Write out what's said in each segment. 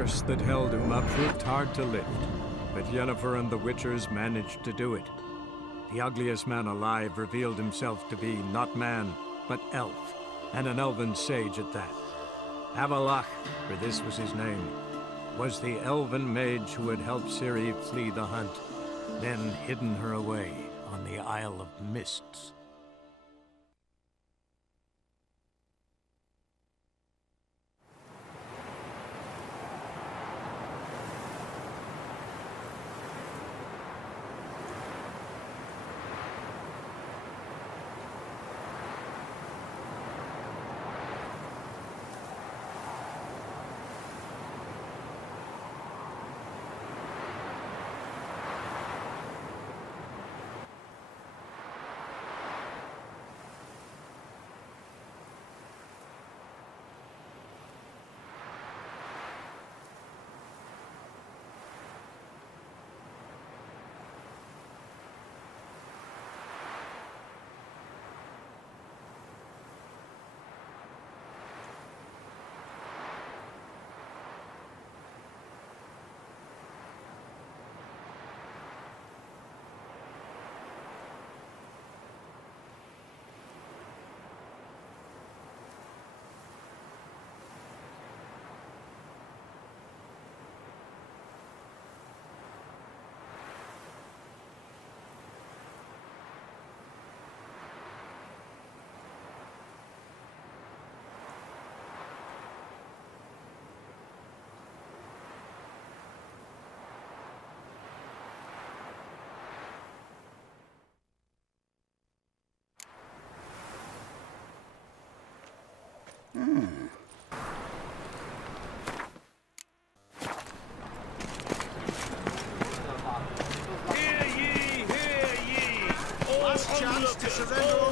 curse that held him up proved hard to lift, but Yennefer and the Witchers managed to do it. The ugliest man alive revealed himself to be not man, but elf, and an elven sage at that. Avallac'h, for this was his name, was the elven mage who had helped Ciri flee the hunt, then hidden her away on the Isle of Mists.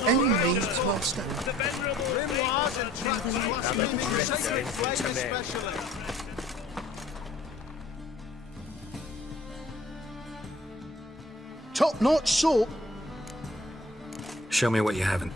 Any needs, Master? Grimoires and traps last minute sacred flame especially. Top-notch salt. Show me what you haven't.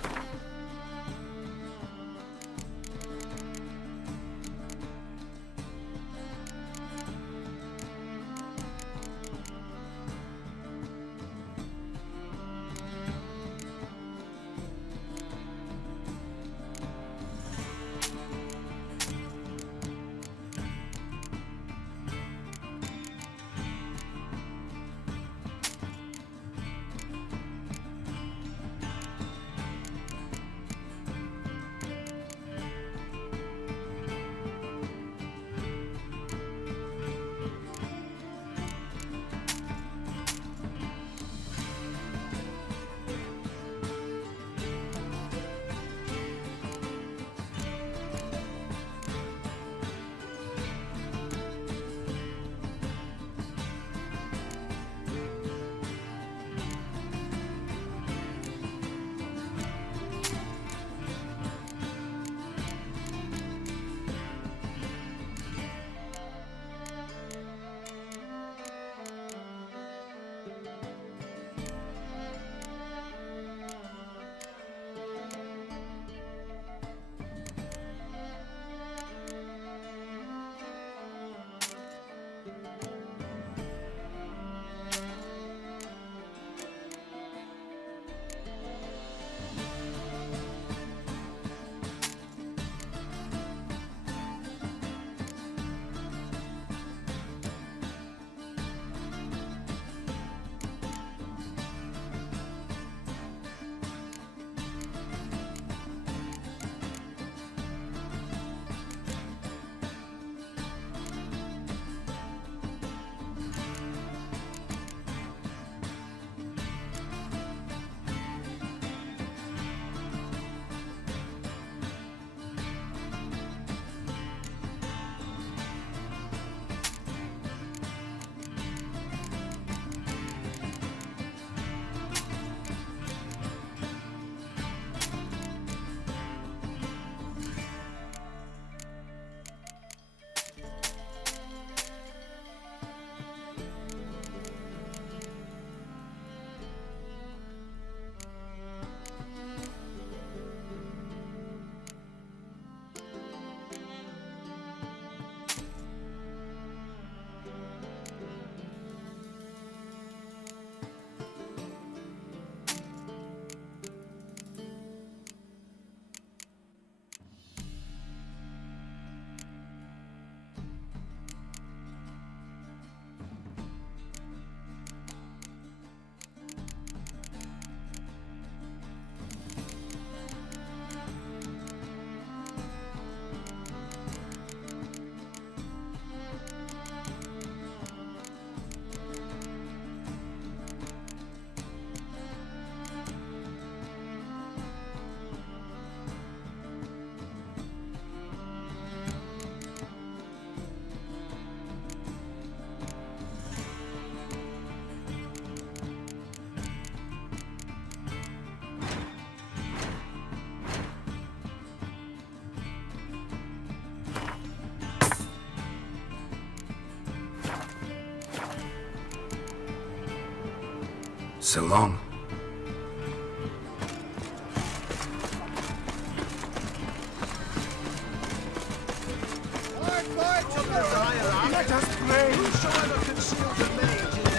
So long.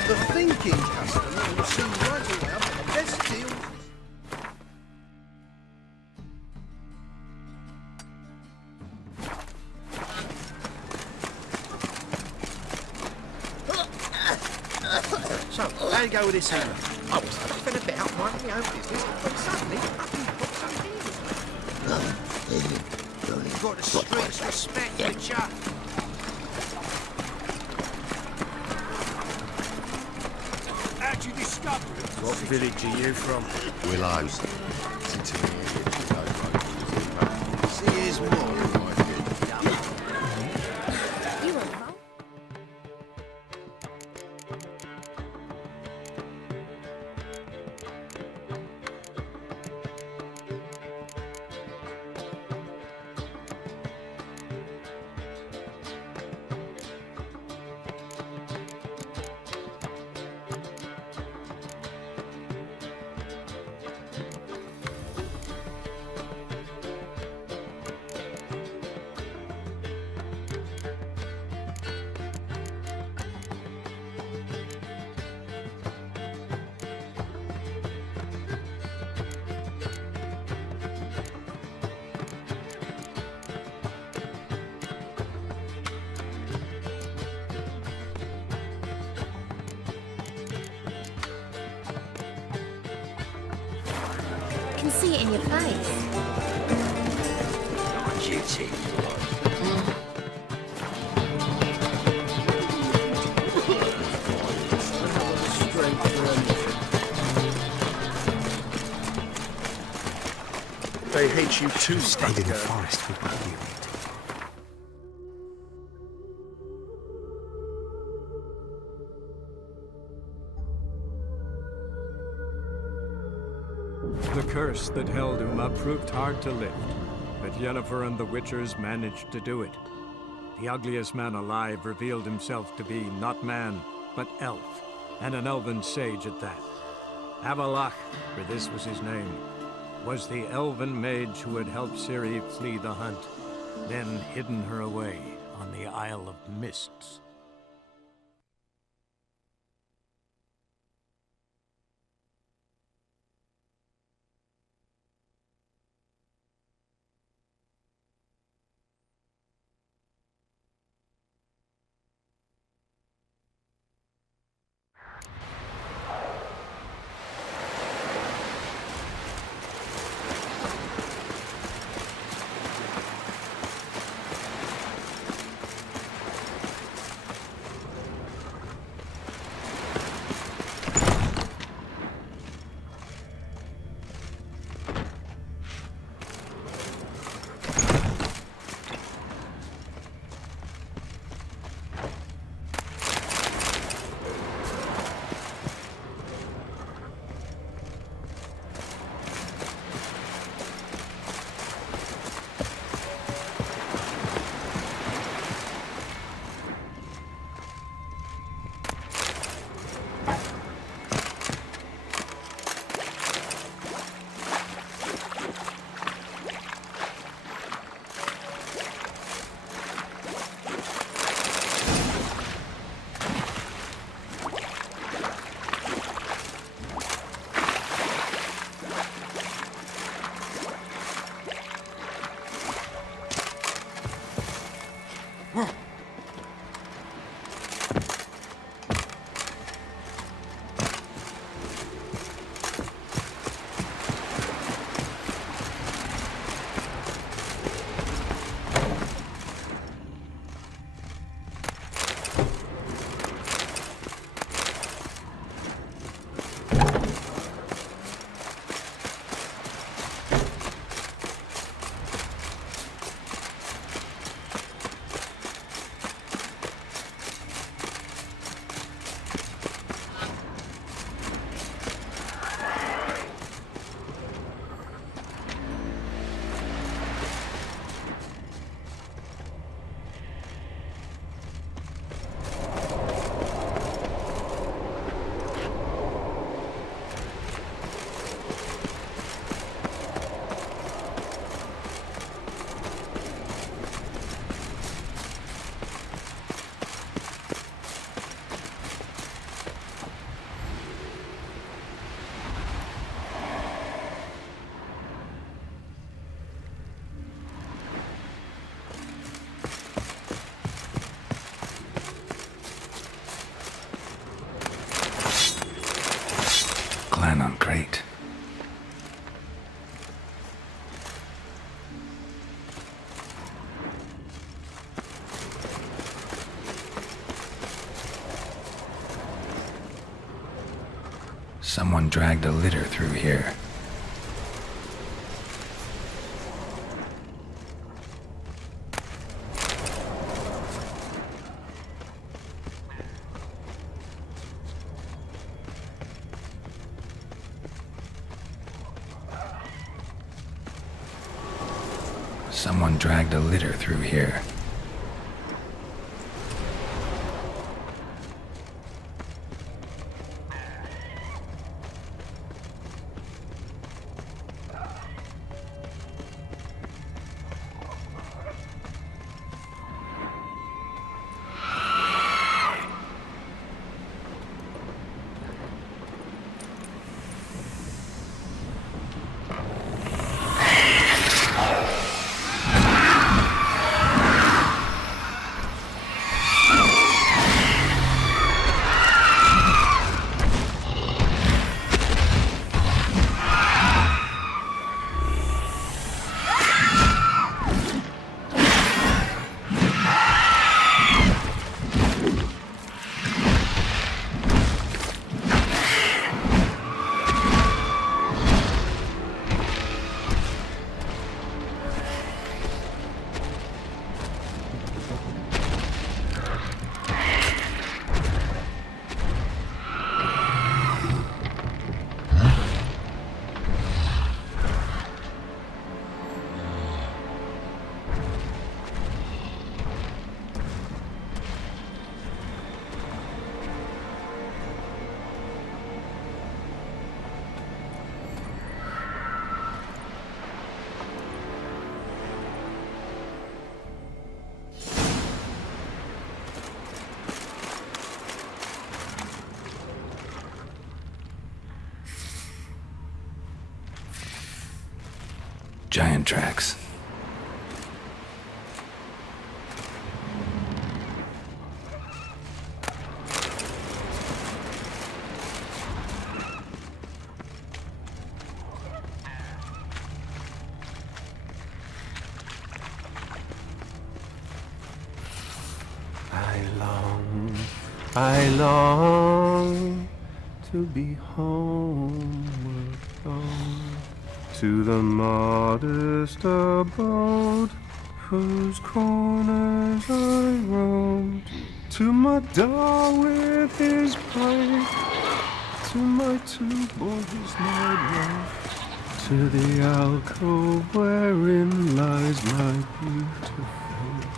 The thinking customer will see right enough. Best deal. So, how you go with this hammer? I was having a bit out minding my own business, when suddenly, up he pops over here. You've got the streets respect, Witcher. How'd you discover it? What village are you from? Willows. It's into the area. See, here's more. You were home? I can see it in your face. Duty. They hate you too, Stayed in the Stuttgart. forest with my unit. The curse that held Uma proved hard to lift, but Yennefer and the Witchers managed to do it. The ugliest man alive revealed himself to be not man, but elf, and an elven sage at that. Avalach, for this was his name, was the elven mage who had helped Ciri flee the hunt, then hidden her away on the Isle of Mists. Someone dragged a litter through here. Someone dragged a litter through here. Giant tracks. I long to be homeward bound, to the modest abode whose corners I roamed, to my doll with his pipe, to my two boys night life, to the alcove wherein lies my beautiful wife.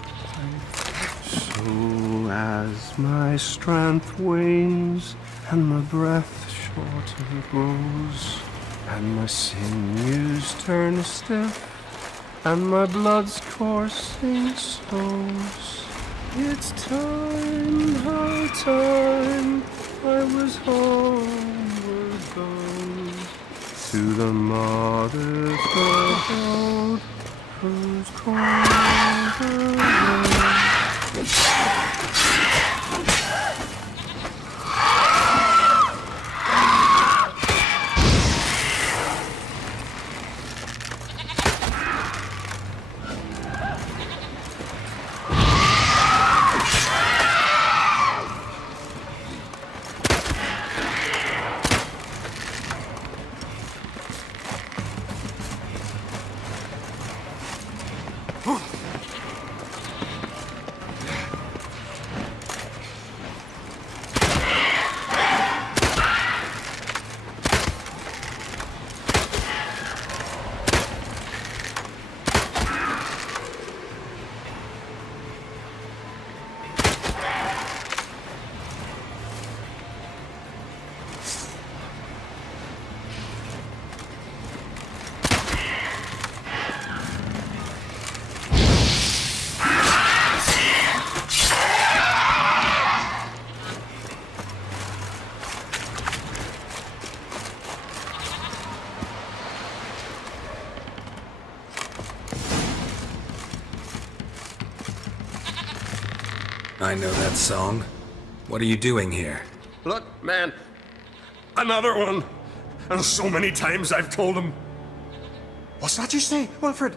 So as my strength wanes and my breath shorter grows, and my sinews turn stiff, and my blood's coursing slows, it's time, high time, I was homeward bound, to the modest abode whose corners I know that song. What are you doing here? Look, man. Another one. And so many times I've told him. What's that you say, Wilfred?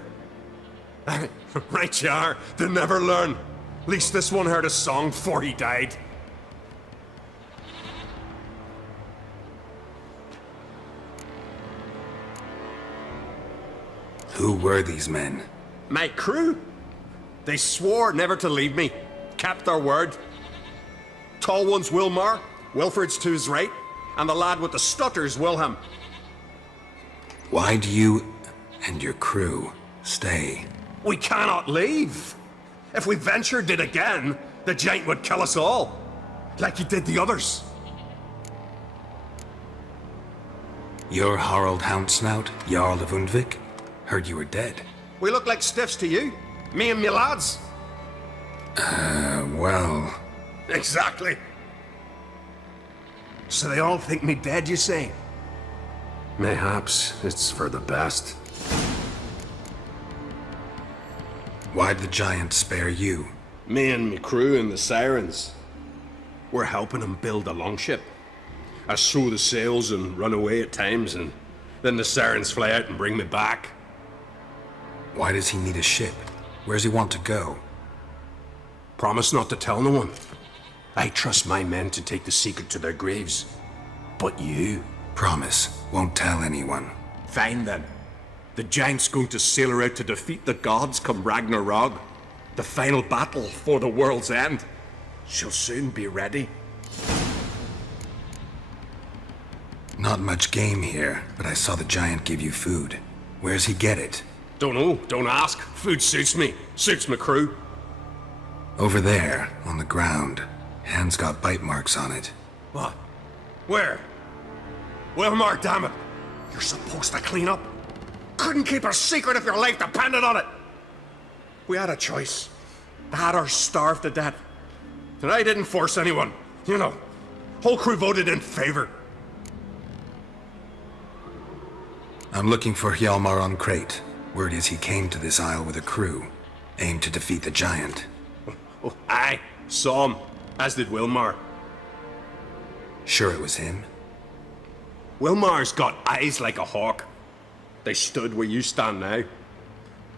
Right you are. They never learn. At least this one heard a song before he died. Who were these men? My crew. They swore never to leave me. Kept their word. Tall one's Wilmar, Wilfred's to his right, and the lad with the stutter's Wilhelm. Why do you and your crew stay? We cannot leave. If we ventured it again, the giant would kill us all, like he did the others. You're Harald Houndsnout, Jarl of Undvik? Heard you were dead. We look like stiffs to you, me and me lads. Well... Exactly. So they all think me dead, you say? Mayhaps it's for the best. Why'd the giant spare you? Me and me crew and the Sirens. We're helping him build a longship. I sew the sails and run away at times, and then the Sirens fly out and bring me back. Why does he need a ship? Where's he want to go? Promise not to tell no one. I trust my men to take the secret to their graves. But you? Promise, won't tell anyone. Fine then. The giant's going to sail her out to defeat the gods come Ragnarok. The final battle for the world's end. She'll soon be ready. Not much game here, but I saw the giant give you food. Where's he get it? Don't know, don't ask. Food suits me. Suits my crew. Over there, on the ground. Hand's got bite marks on it. What? Where? Wilmar, damn it! You're supposed to clean up. Couldn't keep a secret if your life depended on it. We had a choice. That or starve to death. And I didn't force anyone. You know, whole crew voted in favor. I'm looking for Hjalmar on Crate. Word is he came to this isle with a crew. Aimed to defeat the giant. Oh, aye, saw him. As did Wilmar. Sure it was him? Wilmar's got eyes like a hawk. They stood where you stand now.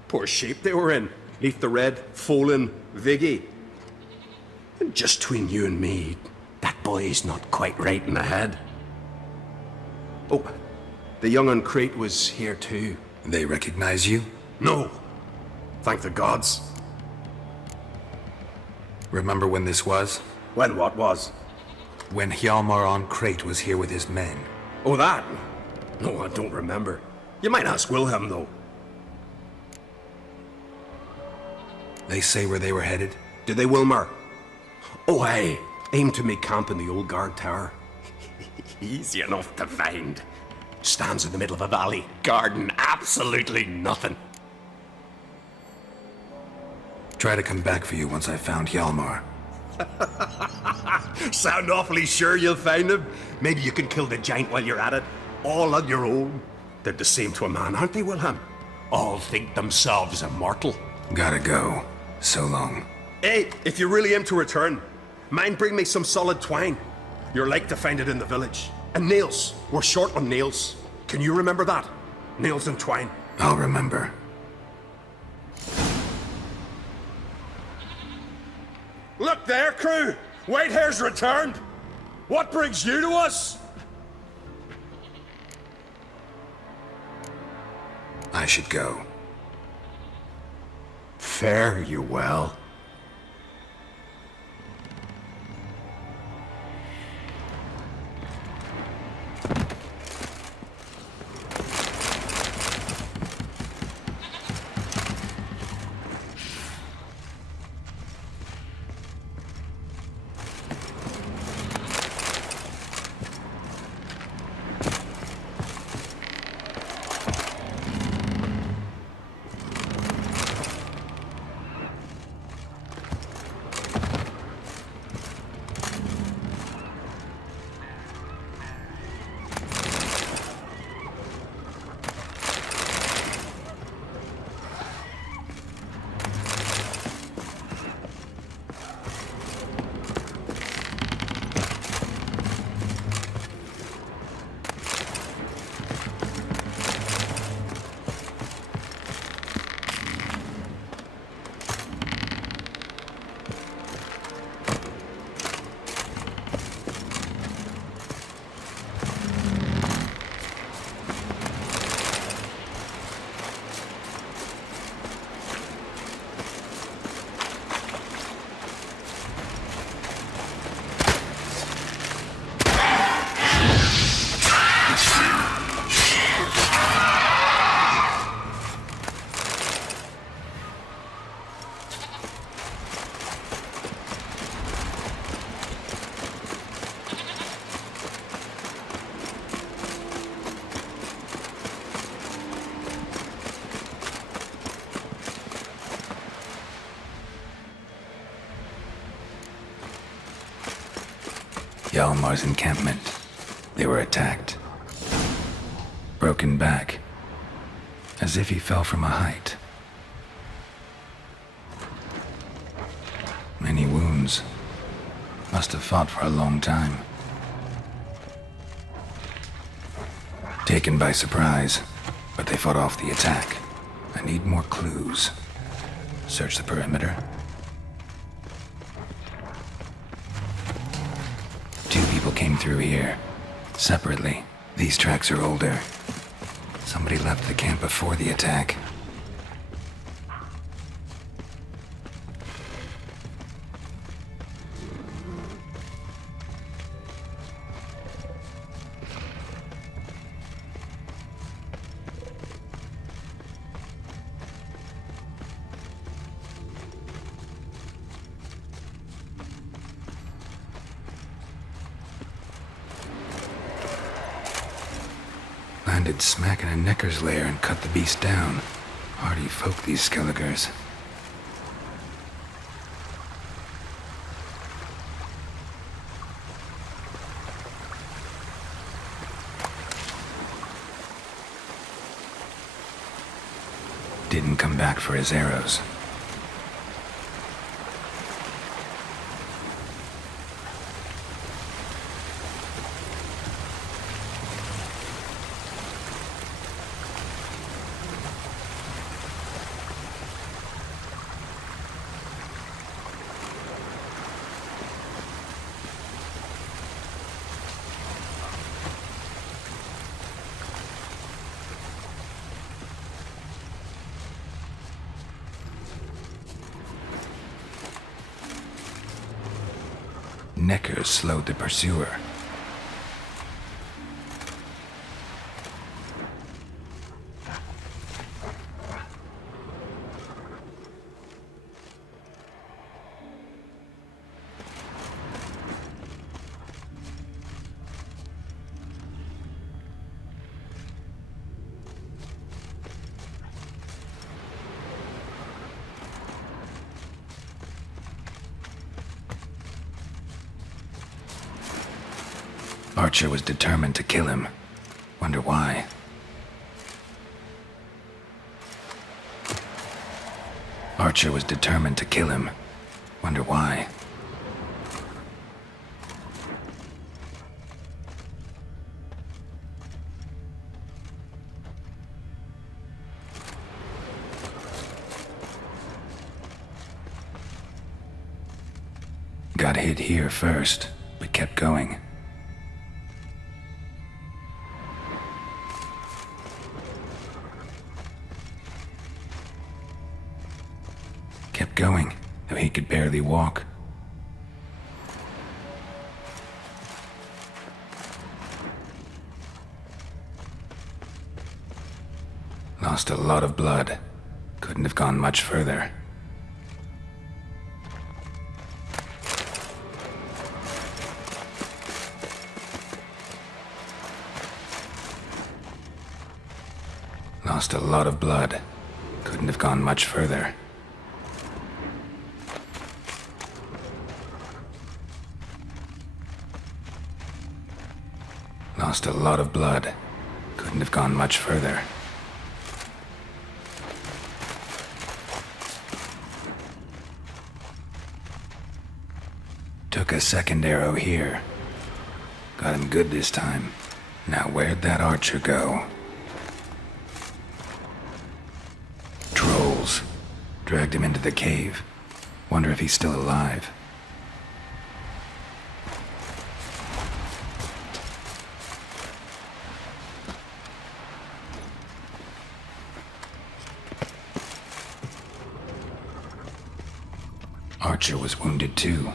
Poor shape they were in. Neath the red, Folin, Viggy. And just between you and me, that boy's not quite right in the head. Oh, the young on Crate was here too. They recognize you? No. Thank the gods. Remember when this was? When what was? When Hjalmar on Crate was here with his men. Oh, that? No, I don't remember. You might ask Wilhelm, though. They say where they were headed? Did they, Wilmar? Oh, aye. Aim to make camp in the old guard tower. Easy enough to find. Stands in the middle of a valley, guarding absolutely nothing. Try to come back for you once I've found Hjalmar. Sound awfully sure you'll find him? Maybe you can kill the giant while you're at it. All on your own. They're the same to a man, aren't they, Wilhelm? All think themselves immortal. Gotta go. So long. Hey, if you really aim to return, mind bring me some solid twine. You're like to find it in the village. And nails. We're short on nails. Can you remember that? Nails and twine. I'll remember. Look there, crew! Whitehair's returned! What brings you to us? I should go. Fare you well. Hjalmar's encampment. They were attacked. Broken back. As if he fell from a height. Many wounds. Must have fought for a long time. Taken by surprise, but they fought off the attack. I need more clues. Search the perimeter. 2 people came through here. Separately. These tracks are older. Somebody left the camp before the attack. Landed smack in a Necker's lair and cut the beast down. Hardy folk, these Skelligers. Didn't come back for his arrows. Neckers slowed the pursuer. Archer was determined to kill him. Wonder why. Archer was determined to kill him. Wonder why. Got hit here first, but kept going. Kept going, though he could barely walk. Lost a lot of blood. Couldn't have gone much further. Lost a lot of blood. Couldn't have gone much further. Lost a lot of blood. Couldn't have gone much further. Took a second arrow here. Got him good this time. Now where'd that archer go? Trolls. Dragged him into the cave. Wonder if he's still alive. Archer was wounded too.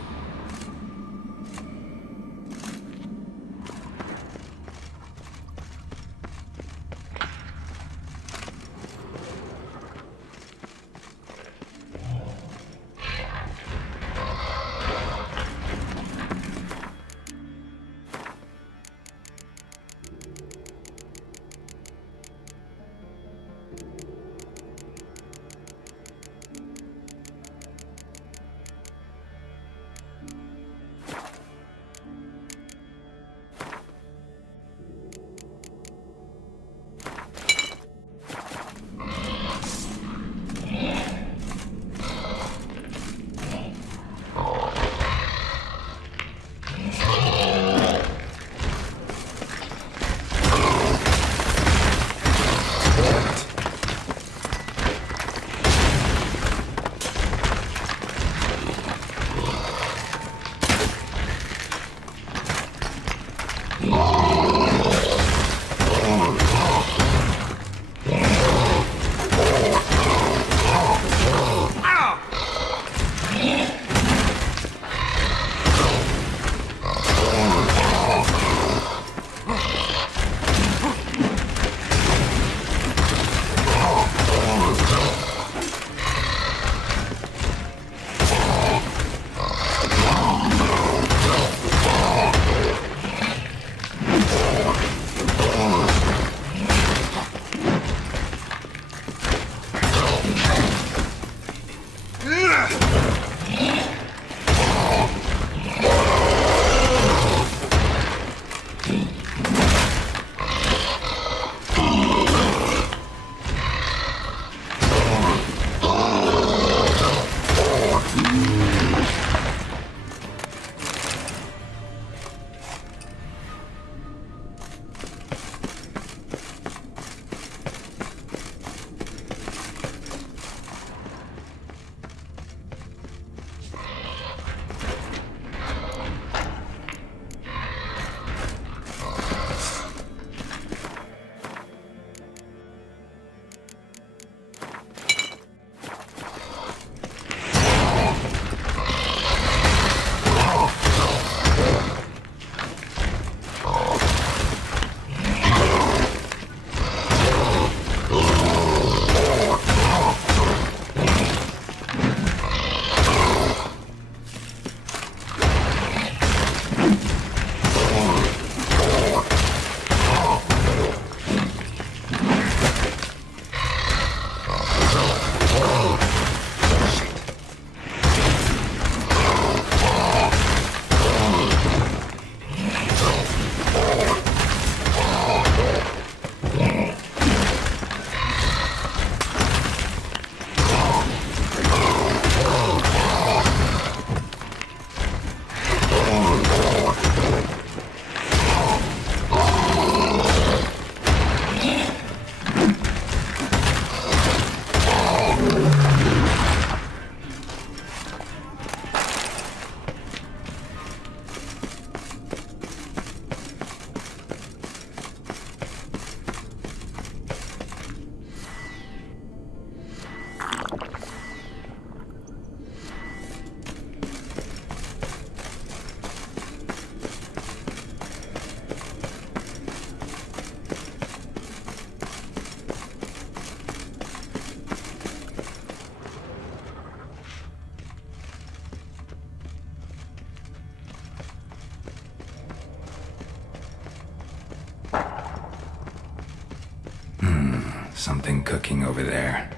Something cooking over there.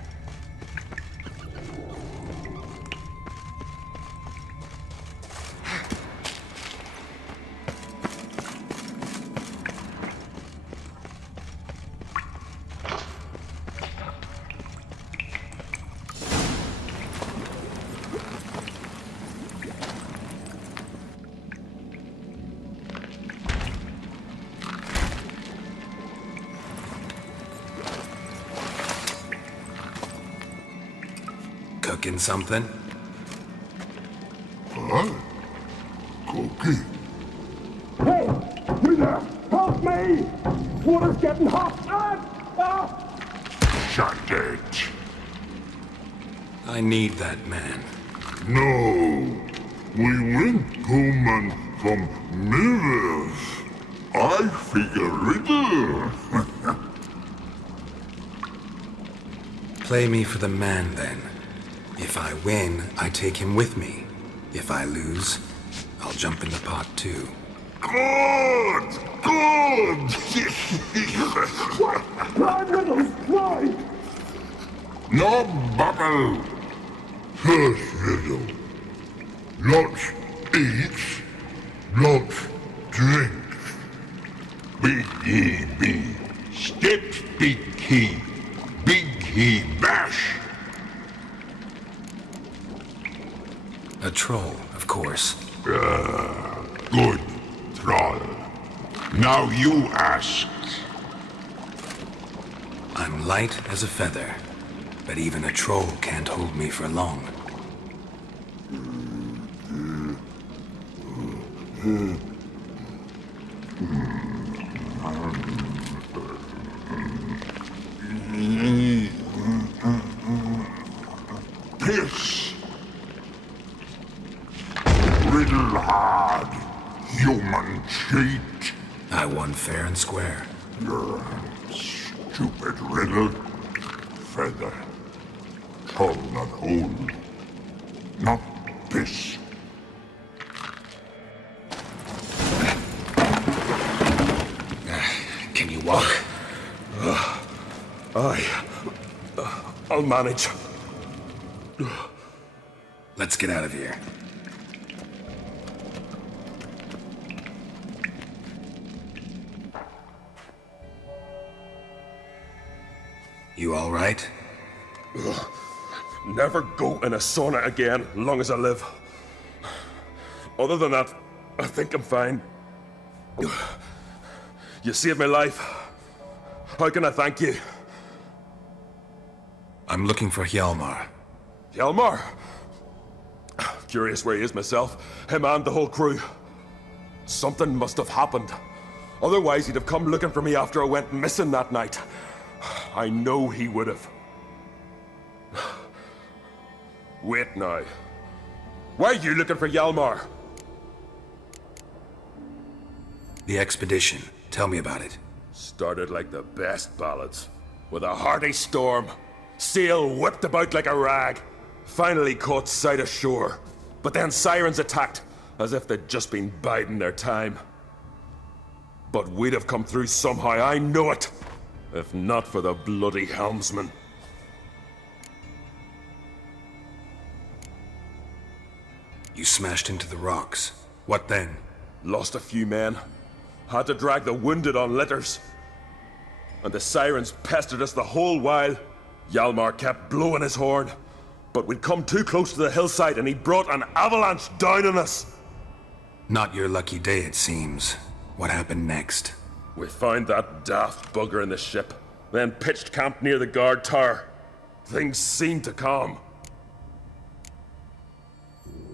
Cooking something? Huh? Cookie? Hey! You there! Help me! Water's getting hot! Shut it. I need that man. No. We went home and from mirrors. I figure riddle. Play me for the man, then. If I win, I take him with me. If I lose, I'll jump in the pot too. Good! Good! Try, Riddles! Try! No bubble! First riddle. Lots eats, lots drinks. Big he be. Steps big he bash. A troll, of course. Good troll. Now you ask. I'm light as a feather, but even a troll can't hold me for long. Piss. Riddle hard. Human cheat. I won fair and square. Stupid riddle. Feather. Troll not hold. Not piss. Can you walk? I'll manage. Let's get out of here. You all right? never go in a sauna again, long as I live. Other than that, I think I'm fine. You saved my life. How can I thank you? I'm looking for Hjalmar. Hjalmar? Curious where he is myself. Him and the whole crew. Something must have happened. Otherwise, he'd have come looking for me after I went missing that night. I know he would have. Wait now. Why are you looking for Hjalmar? The expedition. Tell me about it. Started like the best ballads. With a hearty storm. Sail whipped about like a rag. Finally caught sight of shore. But then sirens attacked, as if they'd just been biding their time. But we'd have come through somehow, I know it. If not for the bloody helmsman. You smashed into the rocks. What then? Lost a few men. Had to drag the wounded on litters. And the sirens pestered us the whole while. Hjalmar kept blowing his horn. But we'd come too close to the hillside and he brought an avalanche down on us. Not your lucky day, it seems. What happened next? We found that daft bugger in the ship, then pitched camp near the guard tower. Things seemed to calm.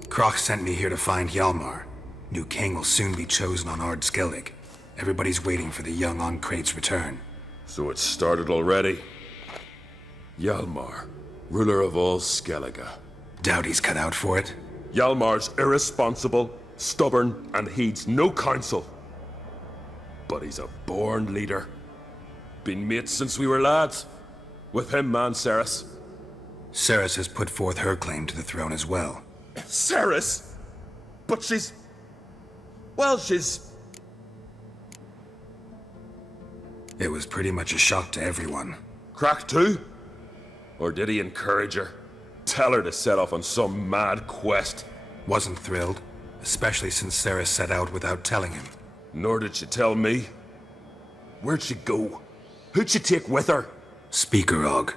Kroch sent me here to find Hjalmar. New king will soon be chosen on Ard Skellig. Everybody's waiting for the young Oncrate's return. So it started already. Hjalmar, ruler of all Skellige. Doubt he's cut out for it. Hjalmar's irresponsible, stubborn, and heeds no counsel. But he's a born leader. Been mates since we were lads. With him, man, Cerys. Cerys has put forth her claim to the throne as well. Cerys? But she's... Well, she's... It was pretty much a shock to everyone. Cracked too? Or did he encourage her? Tell her to set off on some mad quest? Wasn't thrilled, especially since Cerys set out without telling him. Nor did she tell me. Where'd she go? Who'd she take with her? Speaker Og,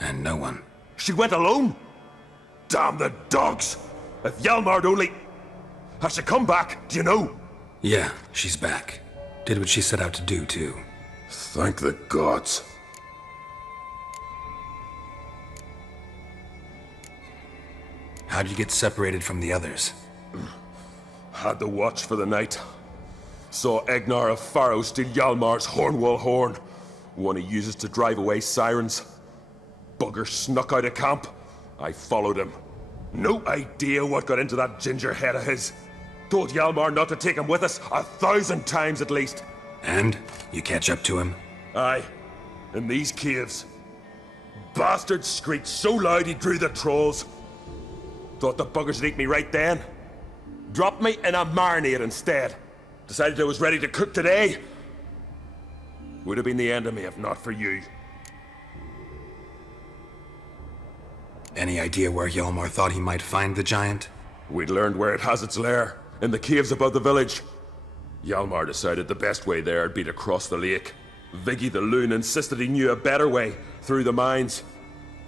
and no one. She went alone? Damn the dogs! If Hjalmar'd only... Has she come back? Do you know? Yeah, she's back. Did what she set out to do, too. Thank the gods. How'd you get separated from the others? Had to watch for the night. Saw Egnar of Faro steal Hjalmar's Hornwall horn, one he uses to drive away sirens. Bugger snuck out of camp. I followed him. No idea what got into that ginger head of his. Told Hjalmar not to take him with us 1,000 times at least. And? You catch up to him? Aye. In these caves. Bastard screeched so loud he drew the trolls. Thought the buggers would eat me right then. Dropped me in a marinade instead. Decided I was ready to cook today. Would have been the end of me if not for you. Any idea where Hjalmar thought he might find the giant? We'd learned where it has its lair, in the caves above the village. Hjalmar decided the best way there would be to cross the lake. Viggy the loon insisted he knew a better way, through the mines.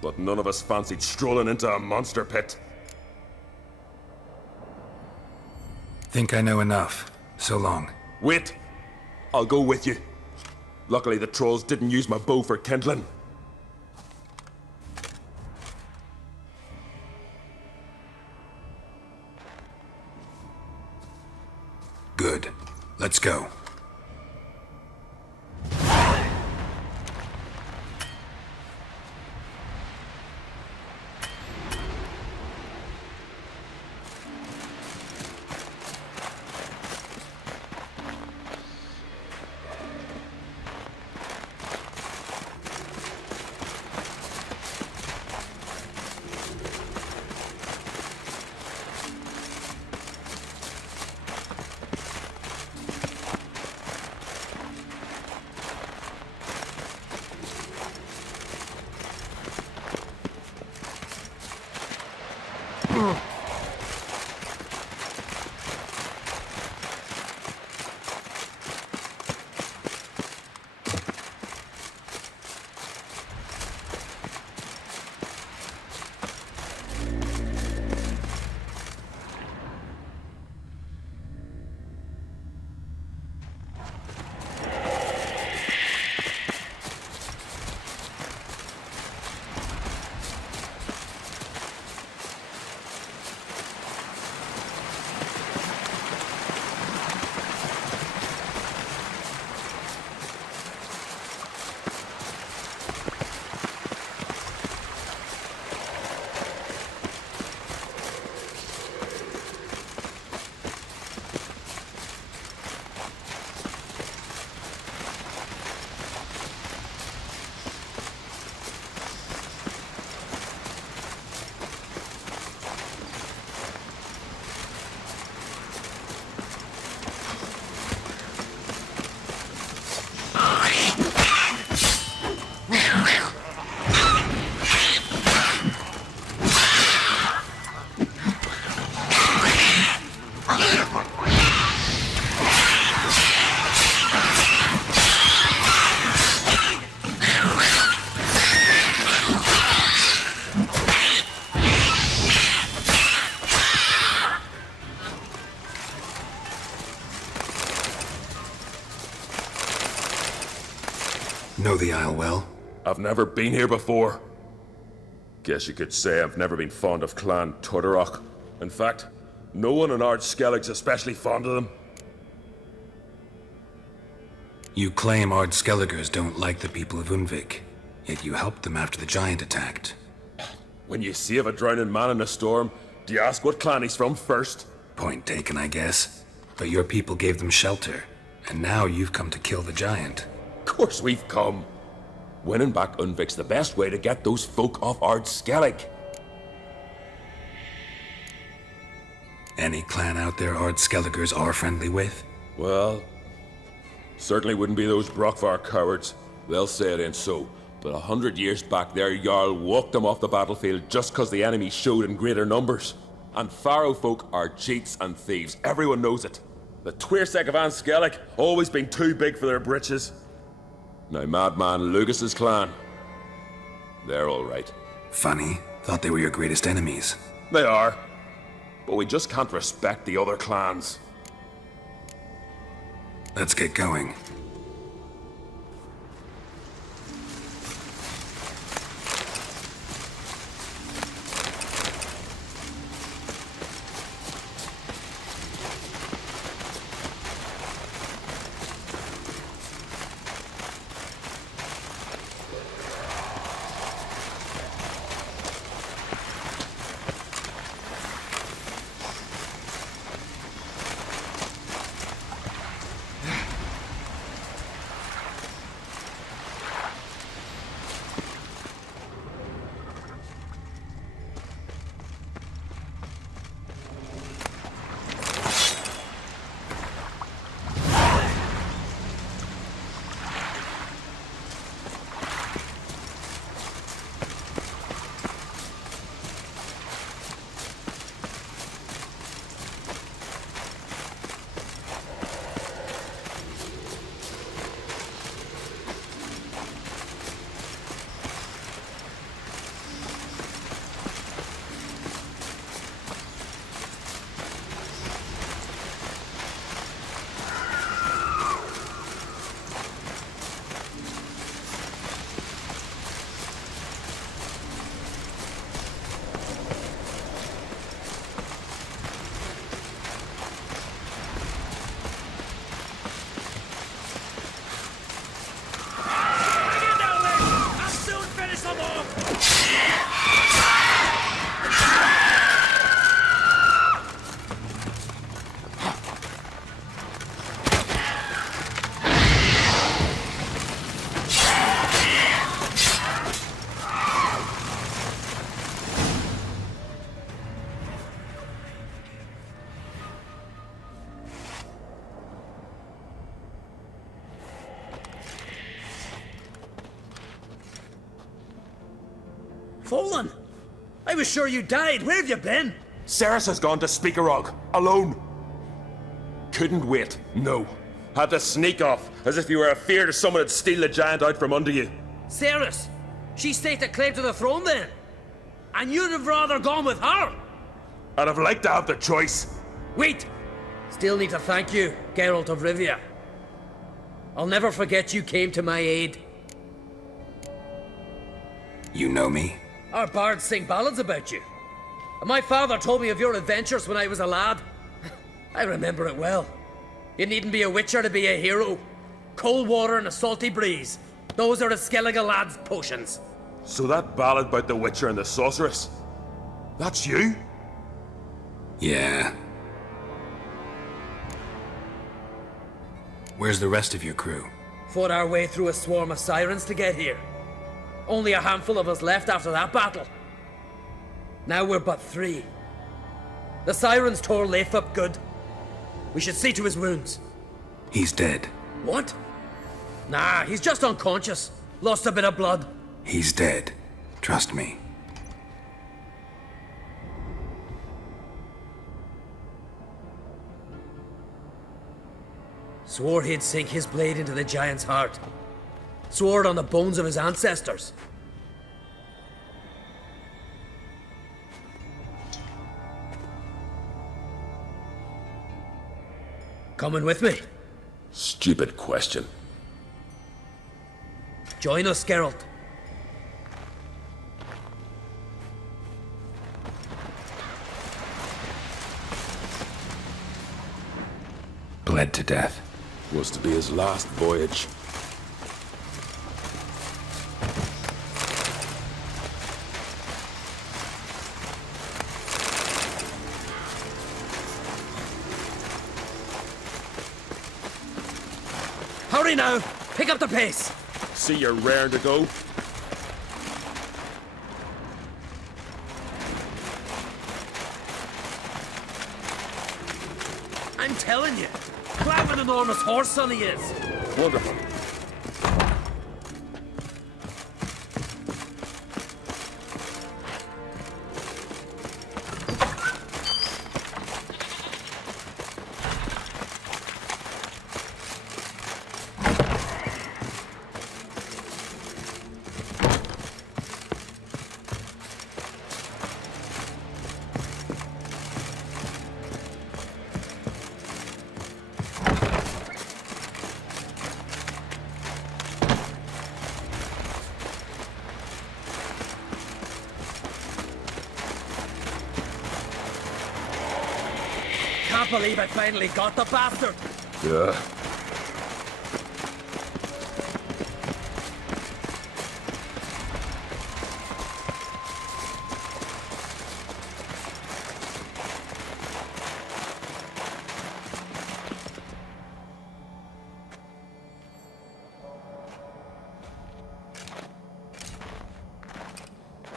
But none of us fancied strolling into a monster pit. Think I know enough. So long. Wait! I'll go with you. Luckily the trolls didn't use my bow for kindling. Good. Let's go. Know the Isle well? I've never been here before. Guess you could say I've never been fond of Clan Turdarroch. In fact, no one in Ard Skellig's especially fond of them. You claim Ard Skelligers don't like the people of Unvik, yet you helped them after the giant attacked. When you save a drowning man in a storm, do you ask what clan he's from first? Point taken, I guess. But your people gave them shelter, and now you've come to kill the giant. Of course we've come. Winning back Unvik's the best way to get those folk off Ard Skellig. Any clan out there Ard Skelligers are friendly with? Well, certainly wouldn't be those Brockvar cowards. They'll say it ain't so. But 100 years back, their Jarl walked them off the battlefield just 'cause the enemy showed in greater numbers. And Faro folk are cheats and thieves. Everyone knows it. The Tuirsec of An Skellig always been too big for their britches. Now Madman Lucas's clan, they're all right. Funny. Thought they were your greatest enemies. They are. But we just can't respect the other clans. Let's get going. Fallen! I was sure you died. Where have you been? Ceres has gone to Speakerog, alone. Couldn't wait, no. Had to sneak off, as if you were afeard of someone would steal the giant out from under you. Ceres! She staked a claim to the throne then? And you'd have rather gone with her? I'd have liked to have the choice. Wait! Still need to thank you, Geralt of Rivia. I'll never forget you came to my aid. You know me? Our bards sing ballads about you. And my father told me of your adventures when I was a lad. I remember it well. You needn't be a witcher to be a hero. Cold water and a salty breeze. Those are the Skellige lad's potions. So that ballad about the Witcher and the Sorceress, that's you? Yeah. Where's the rest of your crew? Fought our way through a swarm of sirens to get here. Only a handful of us left after that battle. Now we're but 3. The sirens tore Leif up good. We should see to his wounds. He's dead. What? Nah, he's just unconscious. Lost a bit of blood. He's dead. Trust me. Swore he'd sink his blade into the giant's heart. Swore it on the bones of his ancestors. Coming with me? Stupid question. Join us, Geralt. Bled to death. Was to be his last voyage. Hurry now! Pick up the pace! See you're raring to go. I'm telling you, climb an enormous horse son he is. Wonderful. Can't believe I finally got the bastard! Yeah.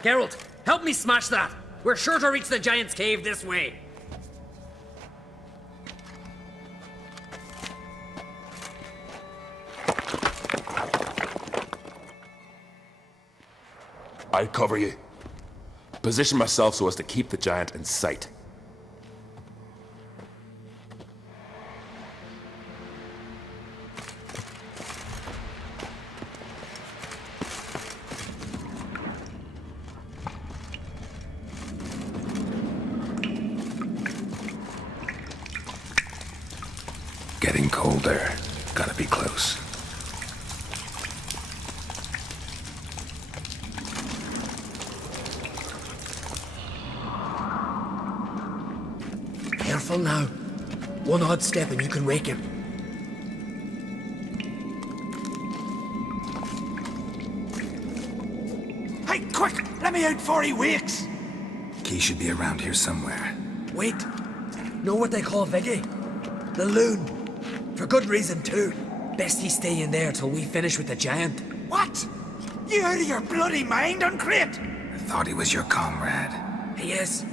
Geralt, help me smash that! We're sure to reach the Giant's Cave this way. I'll cover you. Position myself so as to keep the giant in sight. Getting colder. Gotta be close. Careful now. One odd step and you can wake him. Hey, quick! Let me out before he wakes! Key should be around here somewhere. Wait. Know what they call Viggy? The loon. For good reason too. Best he stay in there till we finish with the giant. What? You out of your bloody mind, Uncrate? I thought he was your comrade. He is.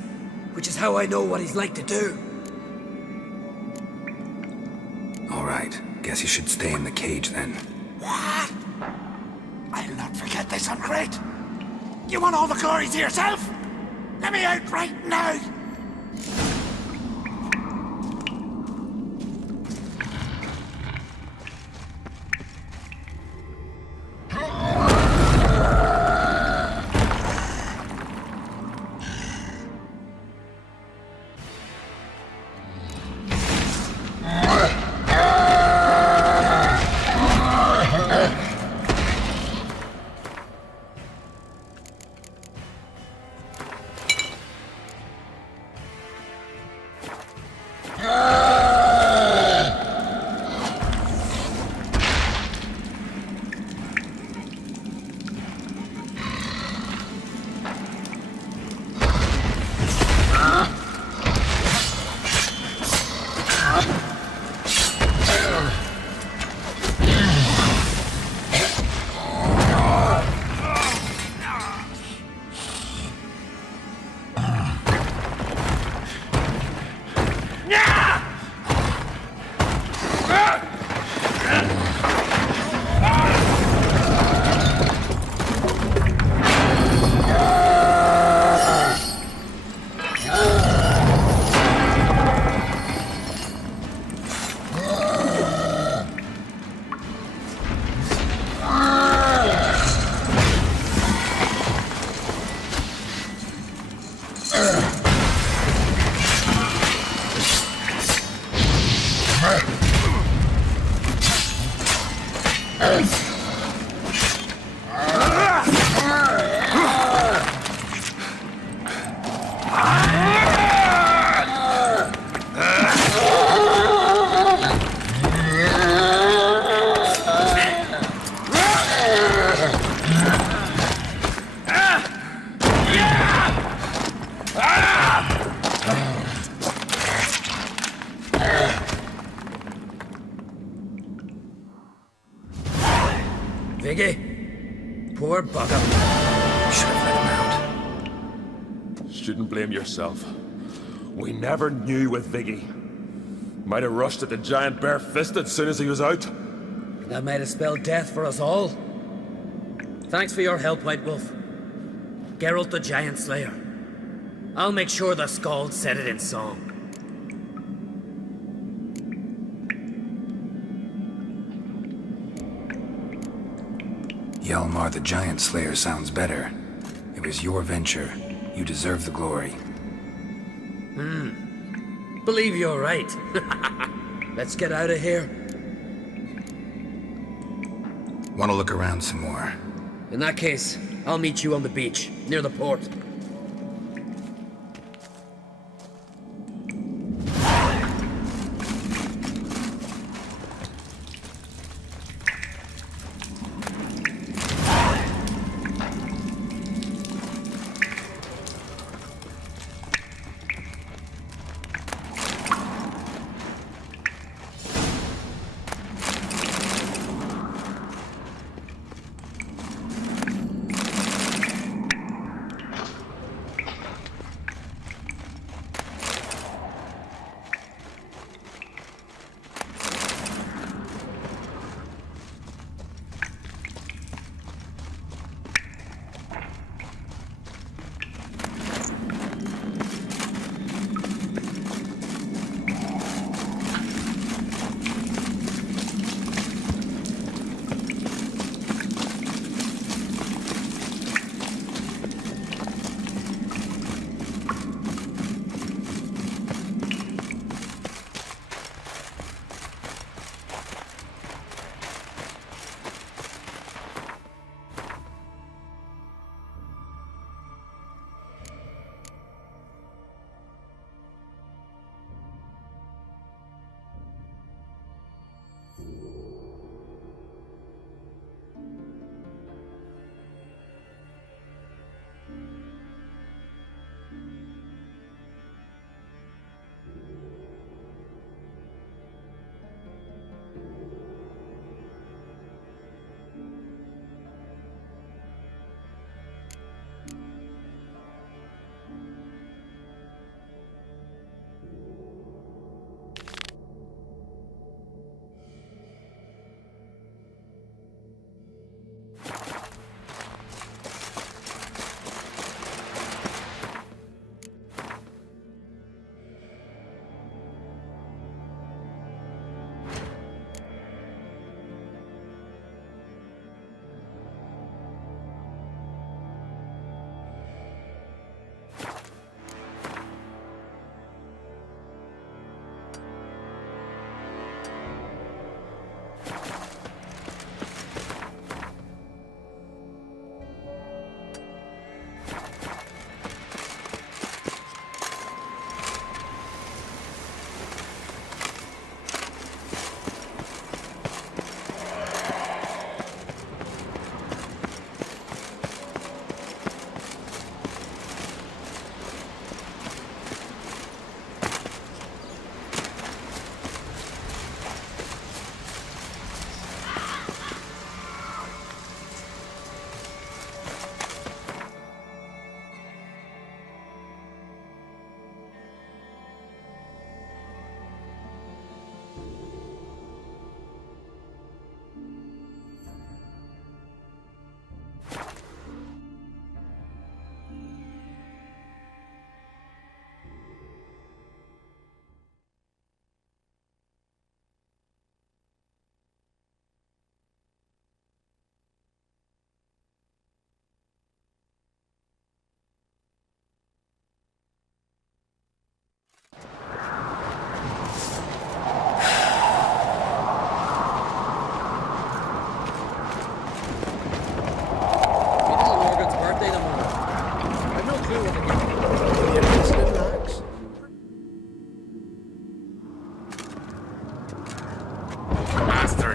Which is how I know what he's like to do. All right. Guess you should stay in the cage then. What? I'll not forget this, Uncrate. You want all the glory to yourself? Let me out right now! Viggy? Poor bugger. Should have let him out. Shouldn't blame yourself. We never knew with Viggy. Might have rushed at the giant bare-fisted soon as he was out. That might have spelled death for us all. Thanks for your help, White Wolf. Geralt the Giant Slayer. I'll make sure the Skald said it in song. Hjalmar the Giant Slayer sounds better. It was your venture. You deserve the glory. Believe you're right. Let's get out of here. Want to look around some more? In that case, I'll meet you on the beach, near the port.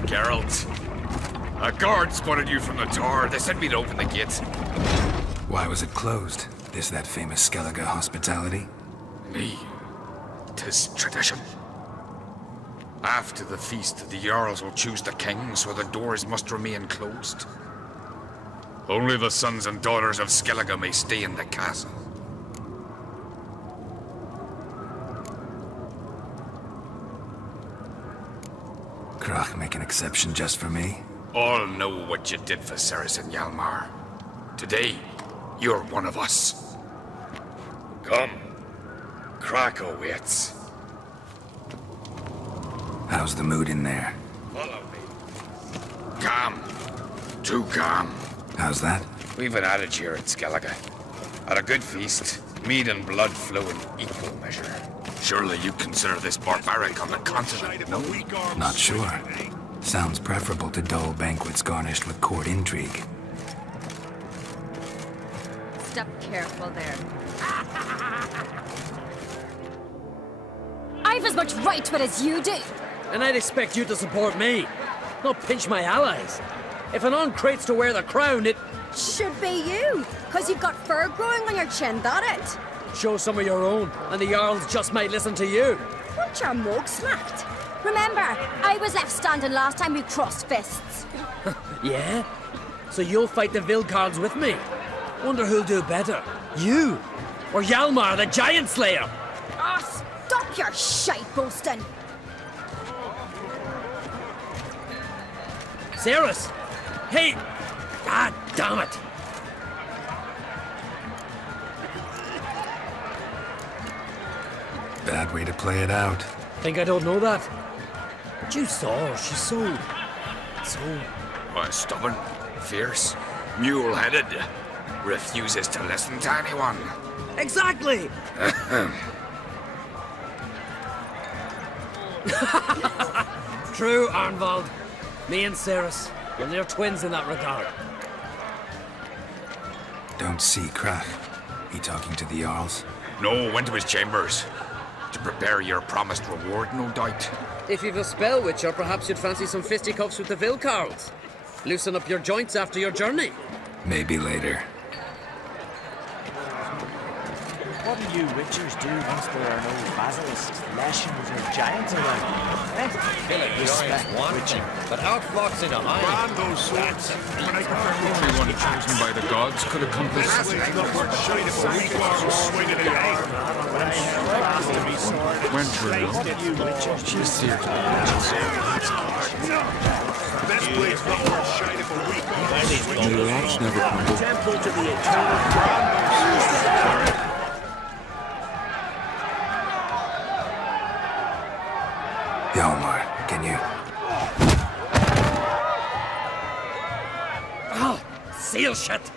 Geralt. A guard spotted you from the tower. They said we'd open the gate. Why was it closed? Is that famous Skellige hospitality? Me. 'Tis tradition. After the feast, the Jarls will choose the king, so the doors must remain closed. Only the sons and daughters of Skellige may stay in the castle. Krach make an exception just for me? All know what you did for Ceres and Hjalmar. Today, you're one of us. Come. Krakow waits. How's the mood in there? Follow me. Calm. Too calm. How's that? We've an adage here at Skellige. At a good feast, mead and blood flow in equal measure. Surely you consider this barbaric on the continent, no? Not sure. Sounds preferable to dull banquets garnished with court intrigue. Step careful there. I've as much right to it as you do. And I'd expect you to support me, not pinch my allies. If an uncrate's to wear the crown, it... Should be you, because you've got fur growing on your chin, that it? Show some of your own, and the Jarls just might listen to you. Want your mug smacked? Remember, I was left standing last time we crossed fists. Yeah? So you'll fight the Vilkarls with me? Wonder who'll do better, you or Hjalmar the Giant Slayer? Ah, stop your shite boasting. Ceres! Hey! God damn it! Bad way to play it out. Think I don't know that? But you saw her, she's so... Stubborn, fierce, mule-headed. Refuses to listen to anyone. Exactly! True, Arnvald. Me and Ceres, we're near twins in that regard. Don't see Krach. He talking to the Jarls? No, went to his chambers. To prepare your promised reward, no doubt. If you've a spell, Witcher, perhaps you'd fancy some fisticuffs with the Vilkarls. Loosen up your joints after your journey. Maybe later. What do you witchers do once there are no basilisks, leshens, or giants around? Eh? Feel like Respect wanting, but outfoxing them, Brand those swords. When I prefer Only one chosen by the gods could accomplish this. Went through. She's here to Best place for more shite if a week The rocks never crumble. Temple to the eternal Hjalmar, can you? Oh, seal shit!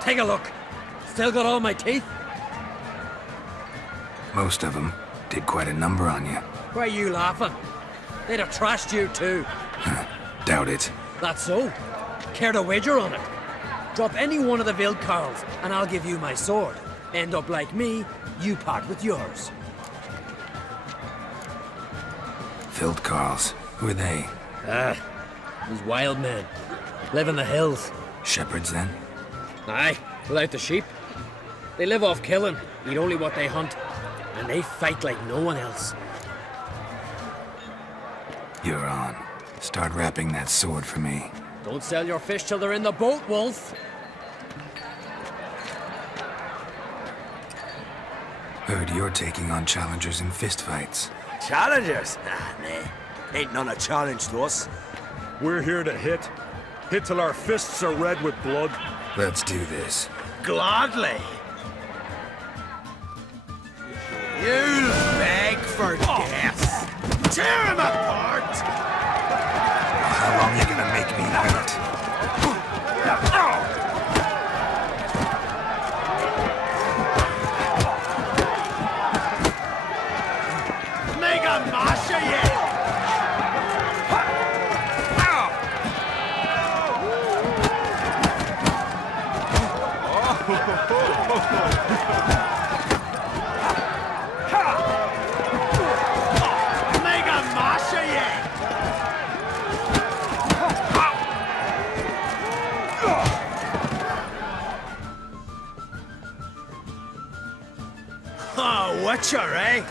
Take a look. Still got all my teeth? Most of them did quite a number on you. Why are you laughing? They'd have trashed you too. Doubt it. That's so. Care to wager on it? Drop any one of the Vilkarls, and I'll give you my sword. End up like me, you part with yours. Vilkarls. Who are they? These wild men. Live in the hills. Shepherds, then? Aye, without the sheep. They live off killing, eat only what they hunt, and they fight like no one else. You're on. Start wrapping that sword for me. Don't sell your fish till they're in the boat, Wolf. Heard you're taking on challengers in fistfights. Challengers? Nah. Ain't none a challenge to us. We're here to hit. Hit till our fists are red with blood. Let's do this. Gladly. You beg for death. Tear him apart! How long you gonna make me wait? Mega Masha yet! Mega Masha yet! Oh, Witcher, eh?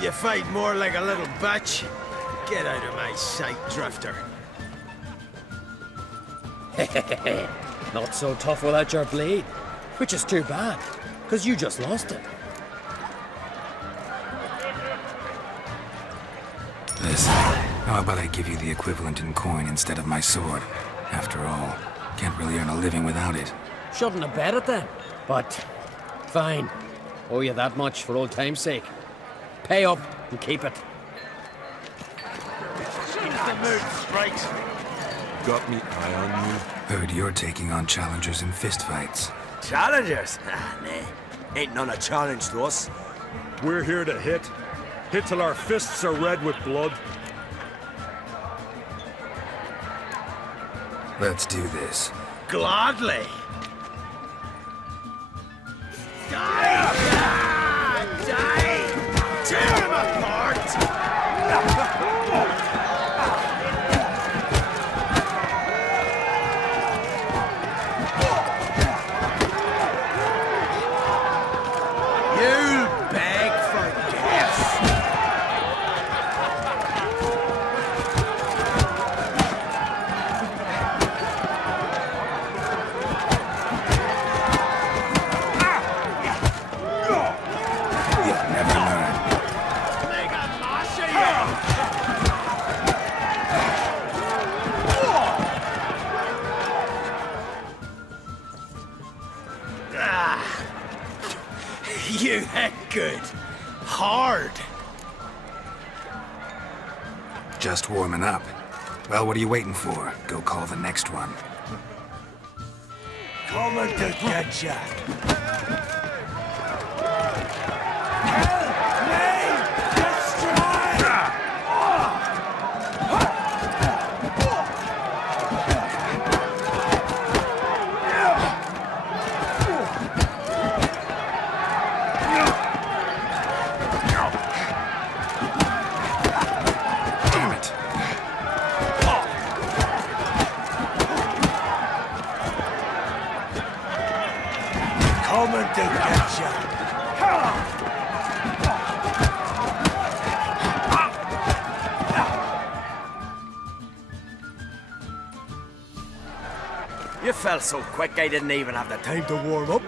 You fight more like a little bitch. Get out of my sight, Drifter. Not so tough without your blade. Which is too bad, because you just lost it. Listen, how about I give you the equivalent in coin instead of my sword? After all, can't really earn a living without it. Shouldn't have bet it then. But, fine. Owe you that much for old time's sake. Pay up and keep it. Seems the mood strikes me. Got me eye on you. Heard you're taking on challengers in fistfights. Challengers? Ah, nah. Ain't none a challenge to us. We're here to hit. Hit till our fists are red with blood. Let's do this. Gladly. Die! Die! Tear him apart! You'll beg for death. You'll never learn. Make a mash of you! You hit good. Hard. Just warming up. Well, what are you waiting for? Go call the next one. Coming to get ya. Damn it. Coming to get ya. You fell so quick I didn't even have the time to warm up.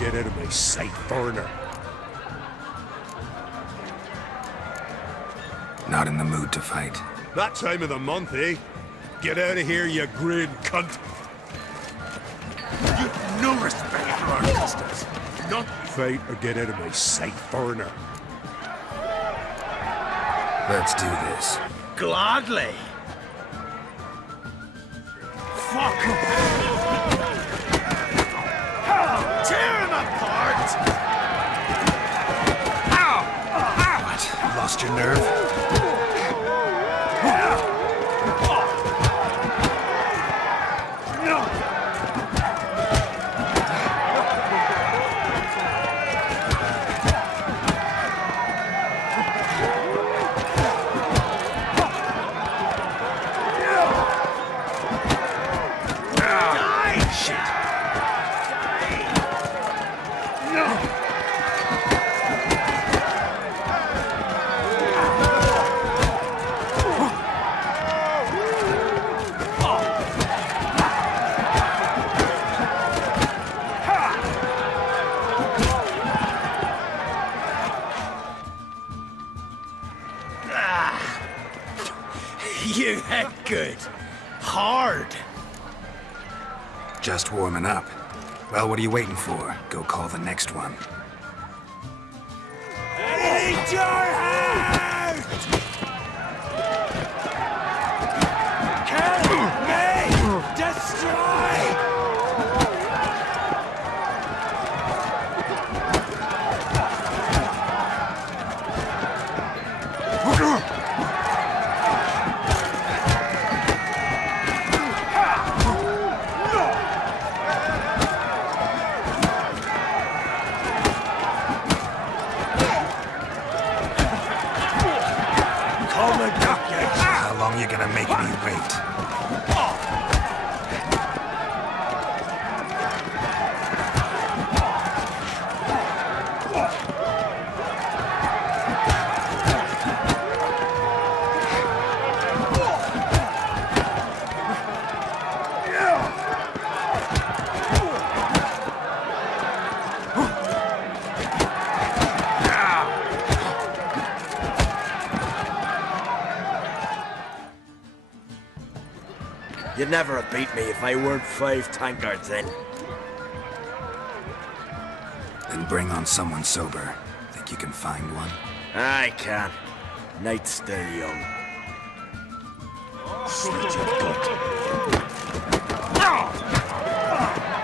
Get out of my sight, foreigner. Not in the mood to fight. That time of the month, eh? Get out of here, you green cunt. You've no respect for our customs. Not fight or get out of my sight, foreigner. Let's do this. Gladly. Fuck him. Tear him apart. What? Lost your nerve? You hit good. Hard. Just warming up. Well, what are you waiting for? Go call the next one. Eat your heart! Kill me! Destroy! How long you gonna make me wait? You'd never have beat me if I weren't 5 tankards in. Then bring on someone sober. Think you can find one? I can. Night's still young. Slit your gut.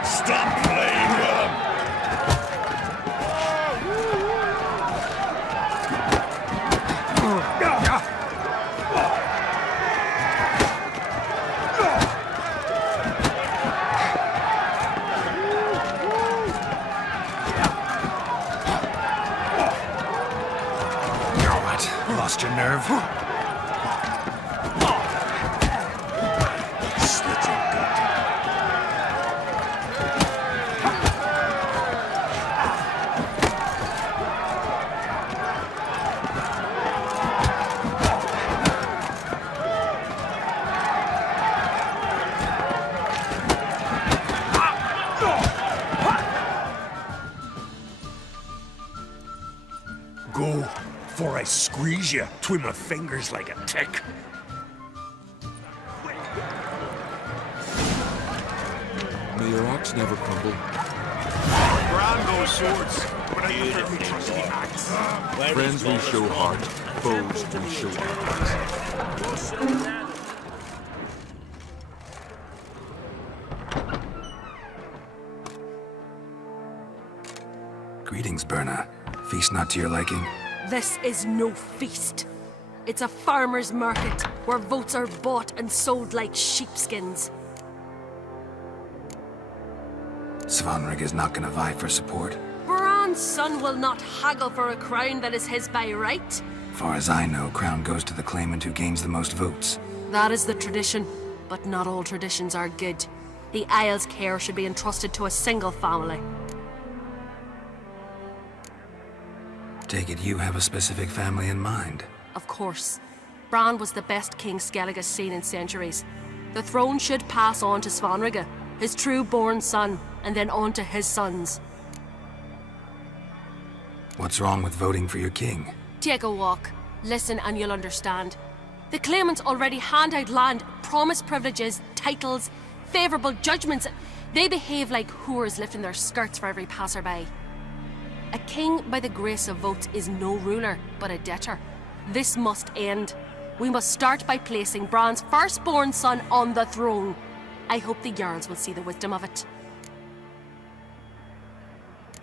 Stop playing with him! Lost your nerve? Slit your gut. Go, for I squeeze you between my fingers like a tick. May your axe never crumble. Brand those swords, but I never trust the axe. Friends we show heart, foes we show heart. Greetings, Berna. Feast not to your liking? This is no feast. It's a farmer's market where votes are bought and sold like sheepskins. Svanrig is not gonna vie for support. Bran's son will not haggle for a crown that is his by right. Far as I know, crown goes to the claimant who gains the most votes. That is the tradition, but not all traditions are good. The Isle's care should be entrusted to a single family. Take it you have a specific family in mind. Of course. Bran was the best king Skellig has seen in centuries. The throne should pass on to Svanrige, his true-born son, and then on to his sons. What's wrong with voting for your king? Take a walk. Listen and you'll understand. The claimants already hand out land, promise privileges, titles, favourable judgments. They behave like whores lifting their skirts for every passerby. A king by the grace of votes is no ruler, but a debtor. This must end. We must start by placing Bran's firstborn son on the throne. I hope the Jarls will see the wisdom of it.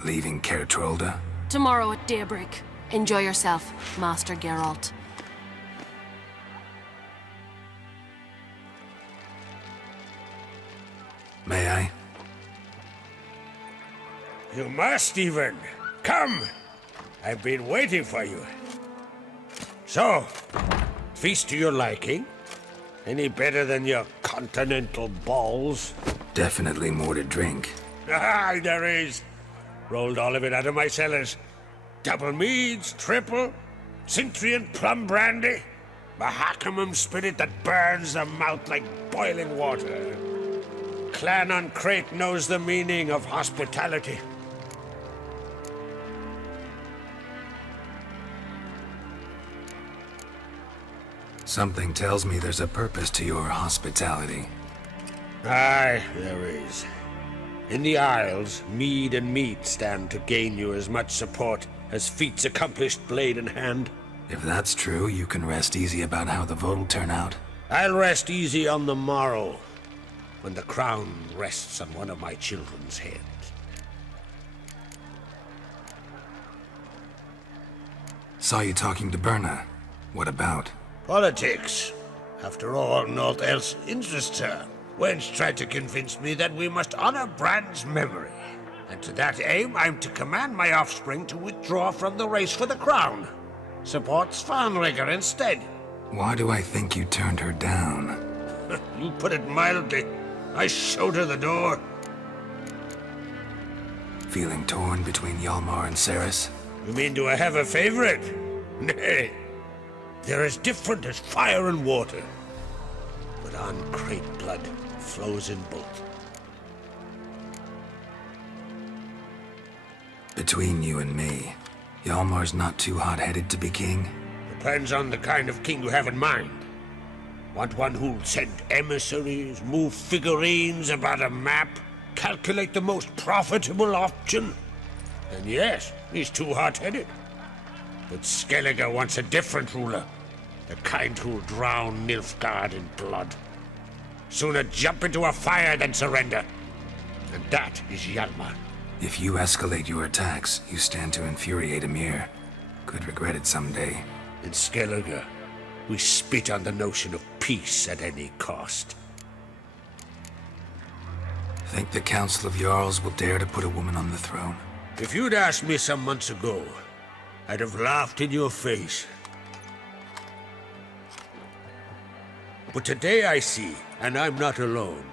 Leaving Caer Trolda? Tomorrow at daybreak. Enjoy yourself, Master Geralt. May I? You must, even. Come! I've been waiting for you. So, feast to your liking? Any better than your continental balls? Definitely more to drink. Ah, there is. Rolled all of it out of my cellars. Double meads, triple, Cintrian plum brandy, Mahakimum spirit that burns the mouth like boiling water. Clan on Crate knows the meaning of hospitality. Something tells me there's a purpose to your hospitality. Aye, there is. In the Isles, mead and meat stand to gain you as much support as feats accomplished blade in hand. If that's true, you can rest easy about how the vote will turn out. I'll rest easy on the morrow, when the crown rests on one of my children's heads. Saw you talking to Berna. What about? Politics. After all, naught else interests her. Wench tried to convince me that we must honor Bran's memory. And to that aim, I'm to command my offspring to withdraw from the race for the crown. Support Svanrige instead. Why do I think you turned her down? You put it mildly. I showed her the door. Feeling torn between Hjalmar and Cerys? You mean do I have a favorite? Nay. They're as different as fire and water. But on Crate blood flows in both. Between you and me, Hjalmar's not too hot-headed to be king? Depends on the kind of king you have in mind. Want one who'll send emissaries, move figurines about a map, calculate the most profitable option? And yes, he's too hot-headed. But Skellige wants a different ruler. The kind who'll drown Nilfgaard in blood. Sooner jump into a fire than surrender. And that is Hjalmar. If you escalate your attacks, you stand to infuriate Emir. Could regret it someday. In Skellige, we spit on the notion of peace at any cost. Think the Council of Jarls will dare to put a woman on the throne? If you'd asked me some months ago, I'd have laughed in your face. But today I see, and I'm not alone,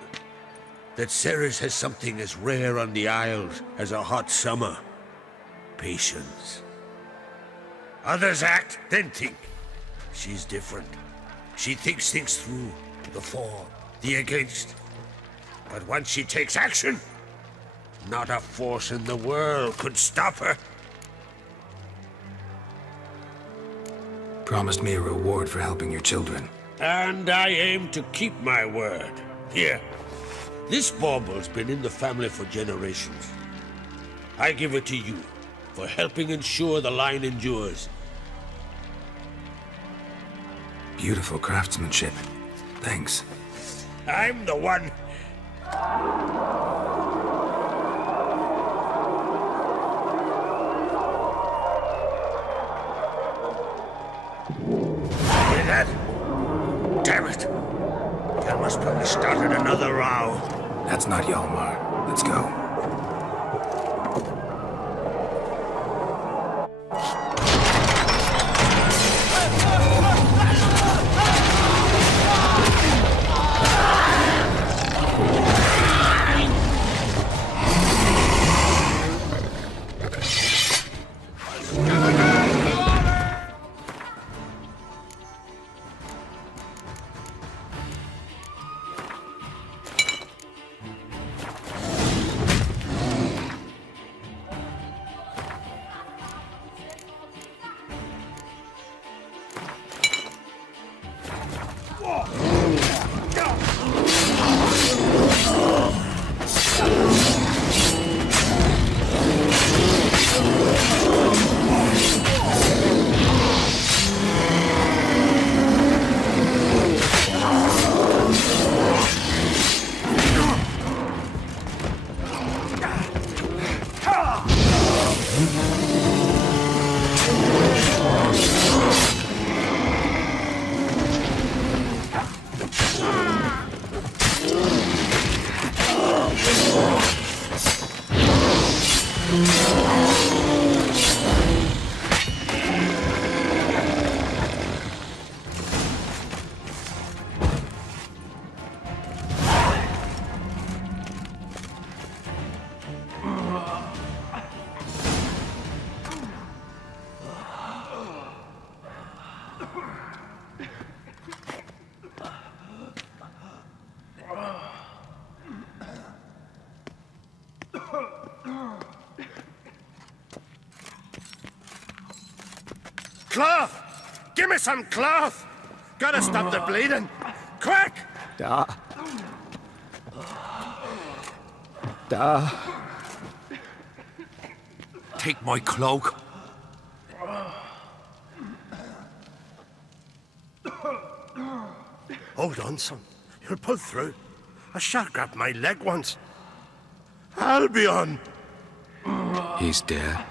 that Ceres has something as rare on the Isles as a hot summer. Patience. Others act, then think. She's different. She thinks things through, the for, the against. But once she takes action, not a force in the world could stop her. Promised me a reward for helping your children. And I aim to keep my word. Here, this bauble's been in the family for generations. I give it to you for helping ensure the line endures. Beautiful craftsmanship. Thanks. I'm the one. Hear that? Damn it. That must have started another row. That's not Hjalmar. Let's go. Cloth! Give me some cloth! Gotta stop the bleeding! Quick! Da. Da. Take my cloak. Hold on, son. You'll pull through. A shark grabbed my leg once. Albion! He's dead.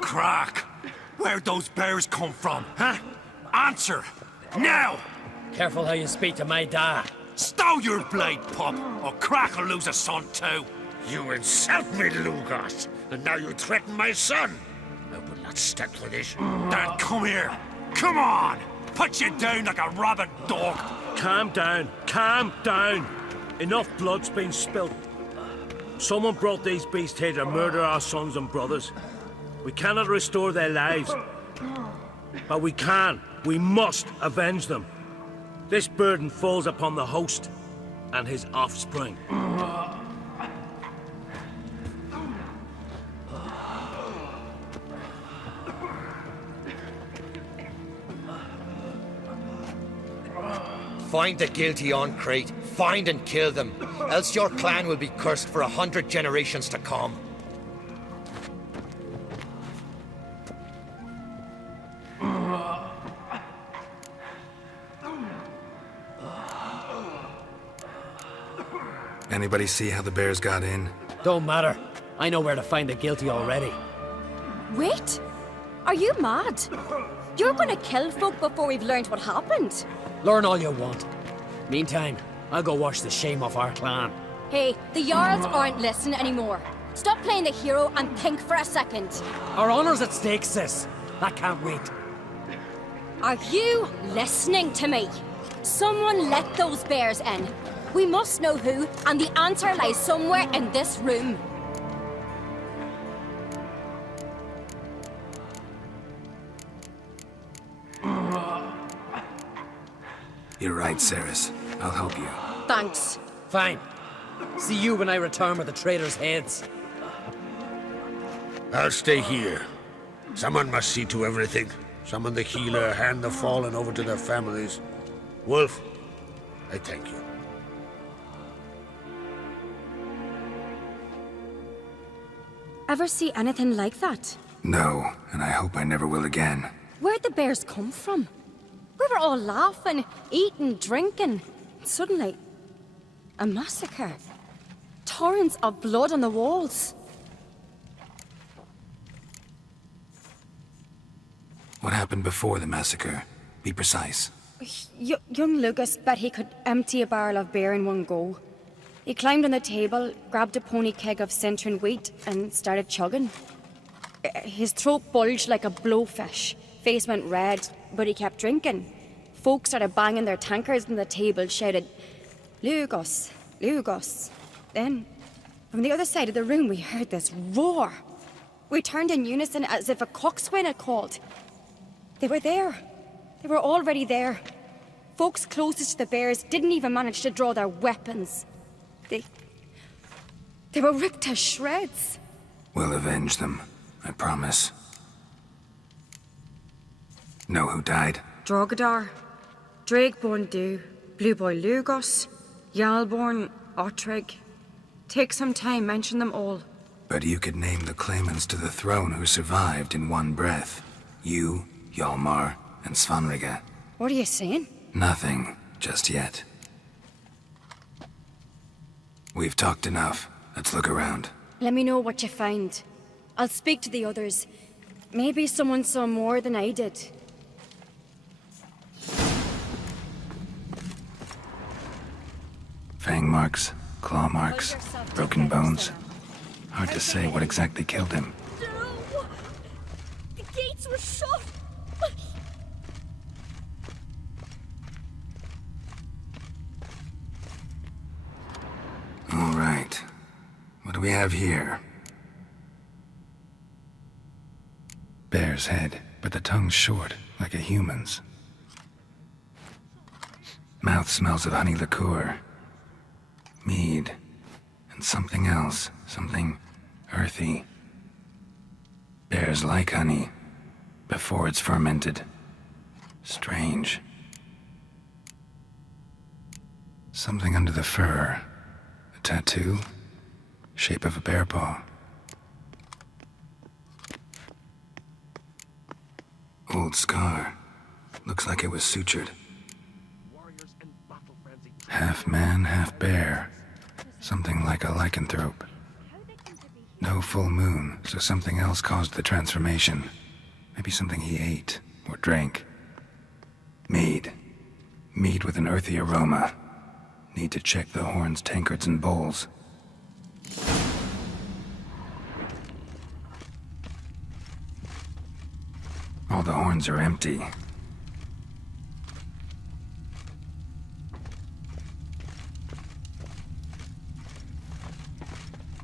Crack! Where'd those bears come from, huh? Answer! Now! Careful how you speak to my dad. Stow your blade, pup, or Crack will lose a son too. You insult me, Lugos, and now you threaten my son. I will not stand for this. Dan, come here. Come on! Put you down like a rabid dog. Calm down. Calm down. Enough blood's been spilled. Someone brought these beasts here to murder our sons and brothers. We cannot restore their lives. But we can. We must avenge them. This burden falls upon the host and his offspring. Find the guilty on Crate. Find and kill them. Else your clan will be cursed for 100 generations to come. Anybody see how the bears got in? Don't matter. I know where to find the guilty already. Wait! Are you mad? You're gonna kill folk before we've learned what happened. Learn all you want. Meantime, I'll go wash the shame off our clan. Hey, the Jarls aren't listening anymore. Stop playing the hero and think for a second. Our honor's at stake, sis. That can't wait. Are you listening to me? Someone let those bears in. We must know who, and the answer lies somewhere in this room. You're right, Cerys. I'll help you. Thanks. Fine. See you when I return with the traitors' heads. I'll stay here. Someone must see to everything. Summon the healer, hand the fallen over to their families. Wolf, I thank you. Ever see anything like that? No, and I hope I never will again. Where'd the bears come from? We were all laughing, eating, drinking. Suddenly, a massacre. Torrents of blood on the walls. What happened before the massacre? Be precise. Young Lucas bet he could empty a barrel of beer in one go. He climbed on the table, grabbed a pony keg of Cintron wheat, and started chugging. His throat bulged like a blowfish. Face went red, but he kept drinking. Folk started banging their tankards on the table, shouted, "Lugos, Lugos." Then, from the other side of the room, we heard this roar. We turned in unison as if a coxswain had called. They were there. They were already there. Folks closest to the bears didn't even manage to draw their weapons. They were ripped to shreds. We'll avenge them, I promise. Know who died? Drogadar, Drakeborn Du, Blue Boy Lugos, Yalborn, Ottrig. Take some time, mention them all. But you could name the claimants to the throne who survived in one breath. You, Hjalmar, and Svanrige. What are you saying? Nothing, just yet. We've talked enough. Let's look around. Let me know what you find. I'll speak to the others. Maybe someone saw more than I did. Fang marks, claw marks, broken bones. Hard to say what exactly killed him. No! The gates were shut! All right. What do we have here? Bear's head, but the tongue's short, like a human's. Mouth smells of honey liqueur. Mead. And something else. Something earthy. Bears like honey. Before it's fermented. Strange. Something under the fur. A tattoo. Shape of a bear paw. Old scar. Looks like it was sutured. Half man, half bear. Something like a lycanthrope. No full moon, so something else caused the transformation. Maybe something he ate or drank. Mead. Mead with an earthy aroma. Need to check the horns, tankards, and bowls. All the horns are empty.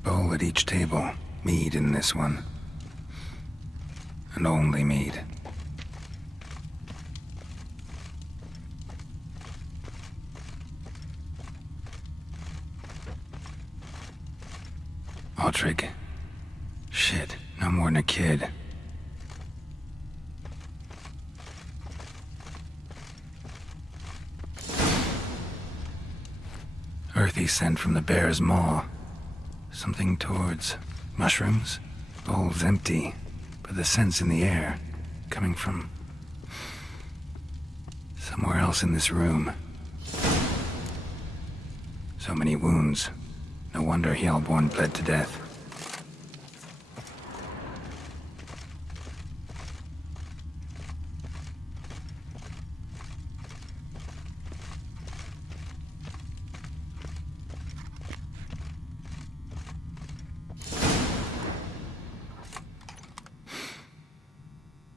Bowl at each table. Mead in this one. And only mead. Ottrig. Shit, no more than a kid. Earthy scent from the bear's maw. Something towards mushrooms. Bowl's empty, but the scent's in the air, coming from somewhere else in this room. So many wounds. No wonder Hjalborn bled to death.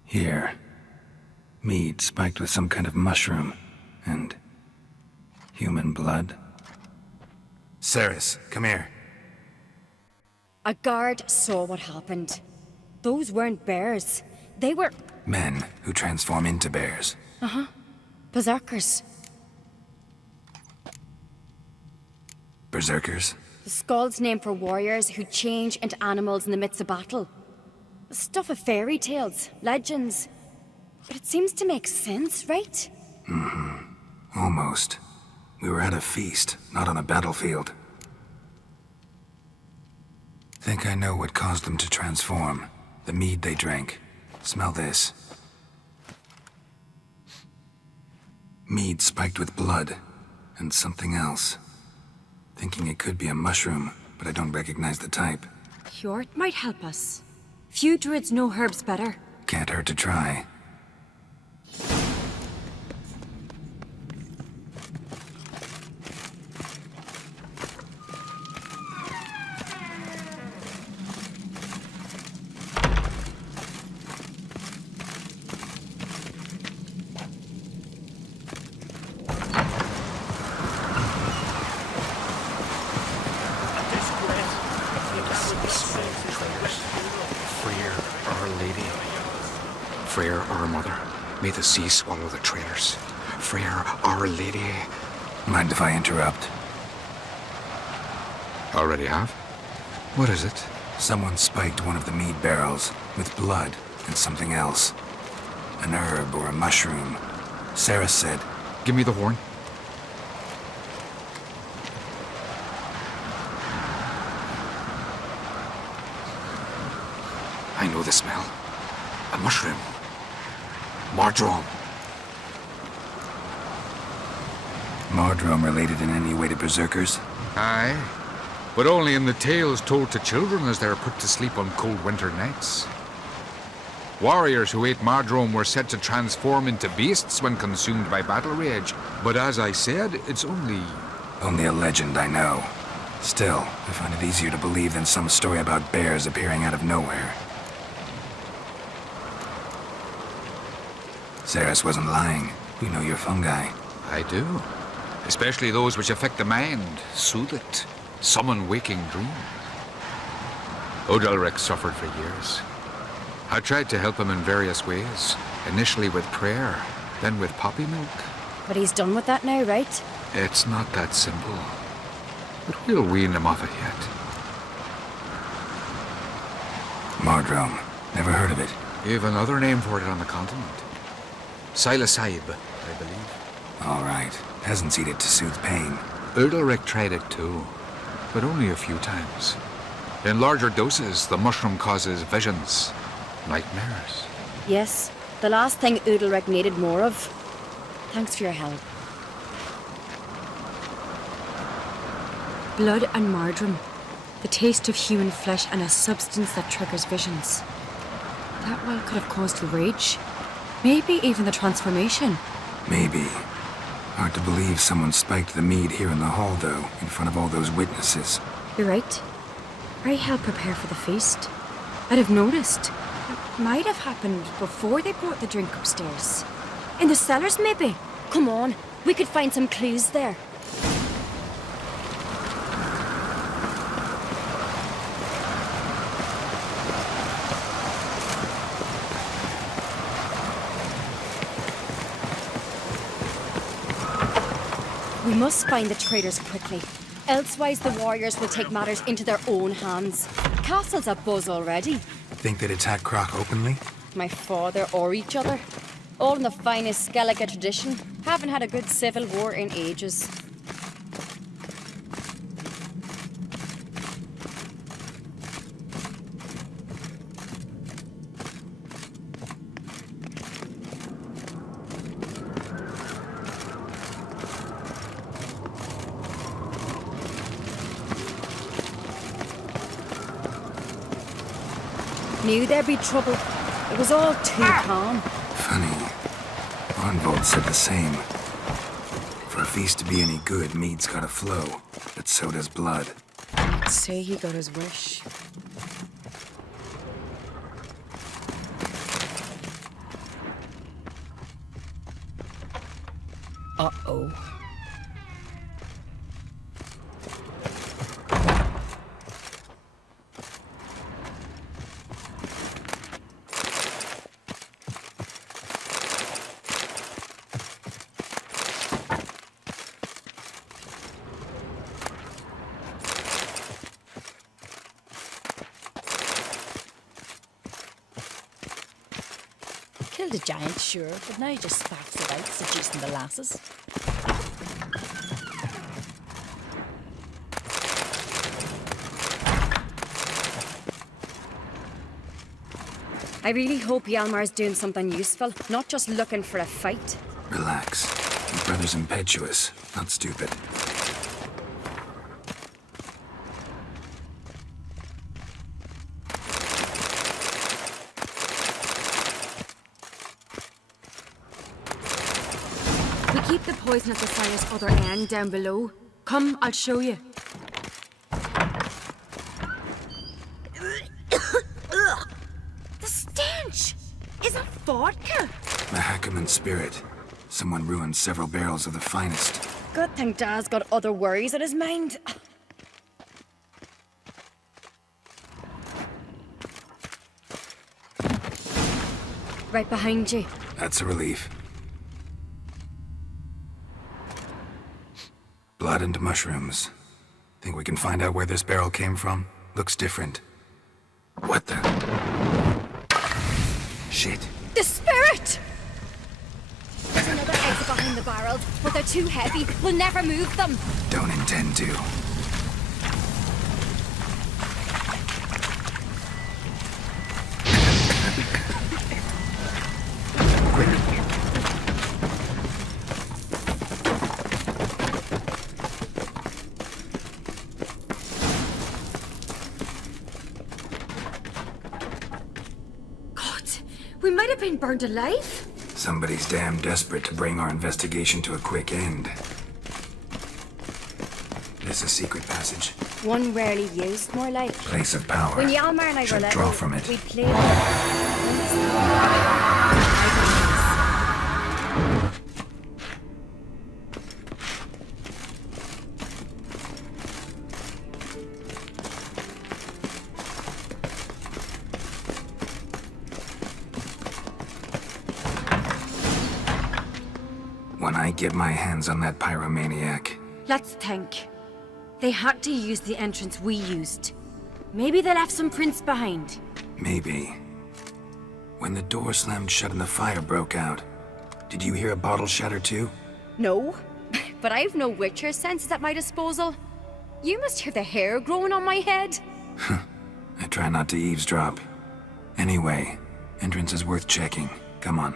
Here. Mead spiked with some kind of mushroom. And human blood. Cerys, come here. A guard saw what happened. Those weren't bears. They were... Men who transform into bears. Uh-huh. Berserkers. Berserkers? The Skald's name for warriors who change into animals in the midst of battle. Stuff of fairy tales, legends. But it seems to make sense, right? Mm-hmm. Almost. We were at a feast, not on a battlefield. Think I know what caused them to transform. The mead they drank. Smell this. Mead spiked with blood. And something else. Thinking it could be a mushroom, but I don't recognize the type. Hjort might help us. Few druids know herbs better. Can't hurt to try. Freyr, our mother, may the sea swallow the traitors. Freyr, our lady. Mind if I interrupt? Already have? What is it? Someone spiked one of the mead barrels with blood and something else. An herb or a mushroom. Cerys said... Give me the horn. I know the smell. A mushroom. Mardrome. Mardrome related in any way to berserkers? Aye, but only in the tales told to children as they are put to sleep on cold winter nights. Warriors who ate Mardrome were said to transform into beasts when consumed by battle rage. But as I said, it's only... Only a legend, I know. Still, I find it easier to believe than some story about bears appearing out of nowhere. Cerys wasn't lying. You know your fungi. I do. Especially those which affect the mind, soothe it, summon waking dreams. Odalric suffered for years. I tried to help him in various ways. Initially with prayer, then with poppy milk. But he's done with that now, right? It's not that simple. But we'll wean him off it yet. Mardrome. Never heard of it. You have another name for it on the continent. Silasayb, I believe. All right. Peasants eat it to soothe pain. Udalric tried it too, but only a few times. In larger doses, the mushroom causes visions, nightmares. Yes, the last thing Udalric needed more of. Thanks for your help. Blood and Mardrome. The taste of human flesh and a substance that triggers visions. That well could have caused the rage. Maybe even the transformation. Maybe. Hard to believe someone spiked the mead here in the hall, though, in front of all those witnesses. You're right. I helped prepare for the feast. I'd have noticed. It might have happened before they brought the drink upstairs. In the cellars, maybe? Come on, we could find some clues there. We must find the traitors quickly. Elsewise, the warriors will take matters into their own hands. The castle's abuzz already. Think they'd attack Croc openly? My father or each other. All in the finest Skellige tradition. Haven't had a good civil war in ages. Knew there'd be trouble. It was all too calm. Funny. Arnvold said the same. For a feast to be any good, mead's gotta flow, but so does blood. I'd say he got his wish. Uh-oh. Killed a giant, sure, but now he just fags it out, seducing the lasses. I really hope Hjalmar's doing something useful, not just looking for a fight. Relax. Your brother's impetuous, not stupid. We keep the poison at the sire's other end down below. Come, I'll show you. The stench! Is it vodka? Mahakaman spirit. Someone ruined several barrels of the finest. Good thing Dad's got other worries in his mind. Right behind you. That's a relief. Blood and mushrooms. Think we can find out where this barrel came from? Looks different. What the? Shit. The spirit! There's another exit behind the barrels, but they're too heavy. We'll never move them. Don't intend to. We might have been burned alive. Somebody's damn desperate to bring our investigation to a quick end. This a secret passage. One rarely used, more like. Place of power. When Hjalmar and I Should were draw little, from it. we played. When I get my hands on that pyromaniac, Let's think. They had to use the entrance we used. Maybe they left some prints behind. maybe. When the door slammed shut and the fire broke out, did you hear a bottle shatter too? No, but I've no Witcher senses at my disposal. You must hear the hair growing on my head. I try not to eavesdrop. Anyway, entrance is worth checking. Come on.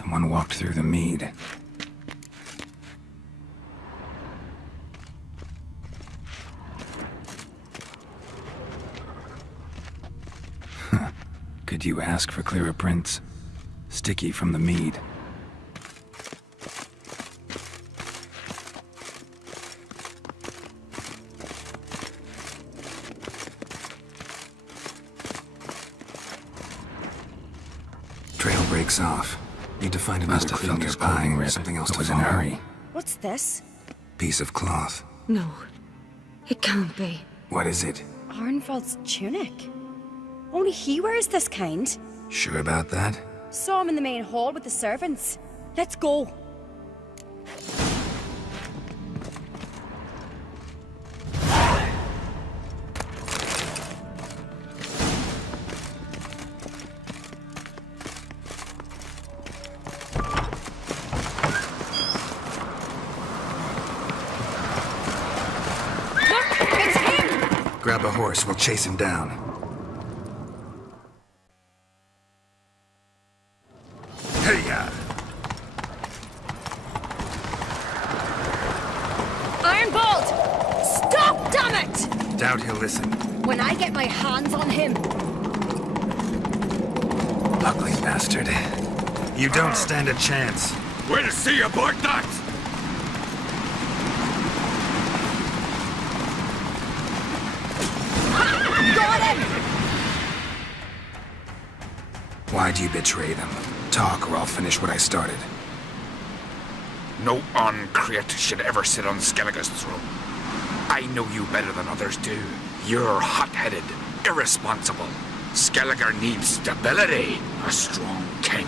Someone walked through the mead. Could you ask for clearer prints? Sticky from the mead. Trail breaks off. Need to find another clue nearby or something else to follow. In a hurry. What's this? Piece of cloth. No, it can't be. What is it? Arnvald's tunic. Only he wears this kind. Sure about that? Saw him in the main hall with the servants. Let's go. Grab a horse, we'll chase him down. Hey-ya! Ironbolt! Stop, damn it! Doubt he'll listen. When I get my hands on him. Ugly bastard. You don't stand a chance. We'll see about that! Got him! Why'd you betray them? Talk or I'll finish what I started. No Ancrete should ever sit on Skellige's throne. I know you better than others do. You're hot-headed, irresponsible. Skellige needs stability. A strong king.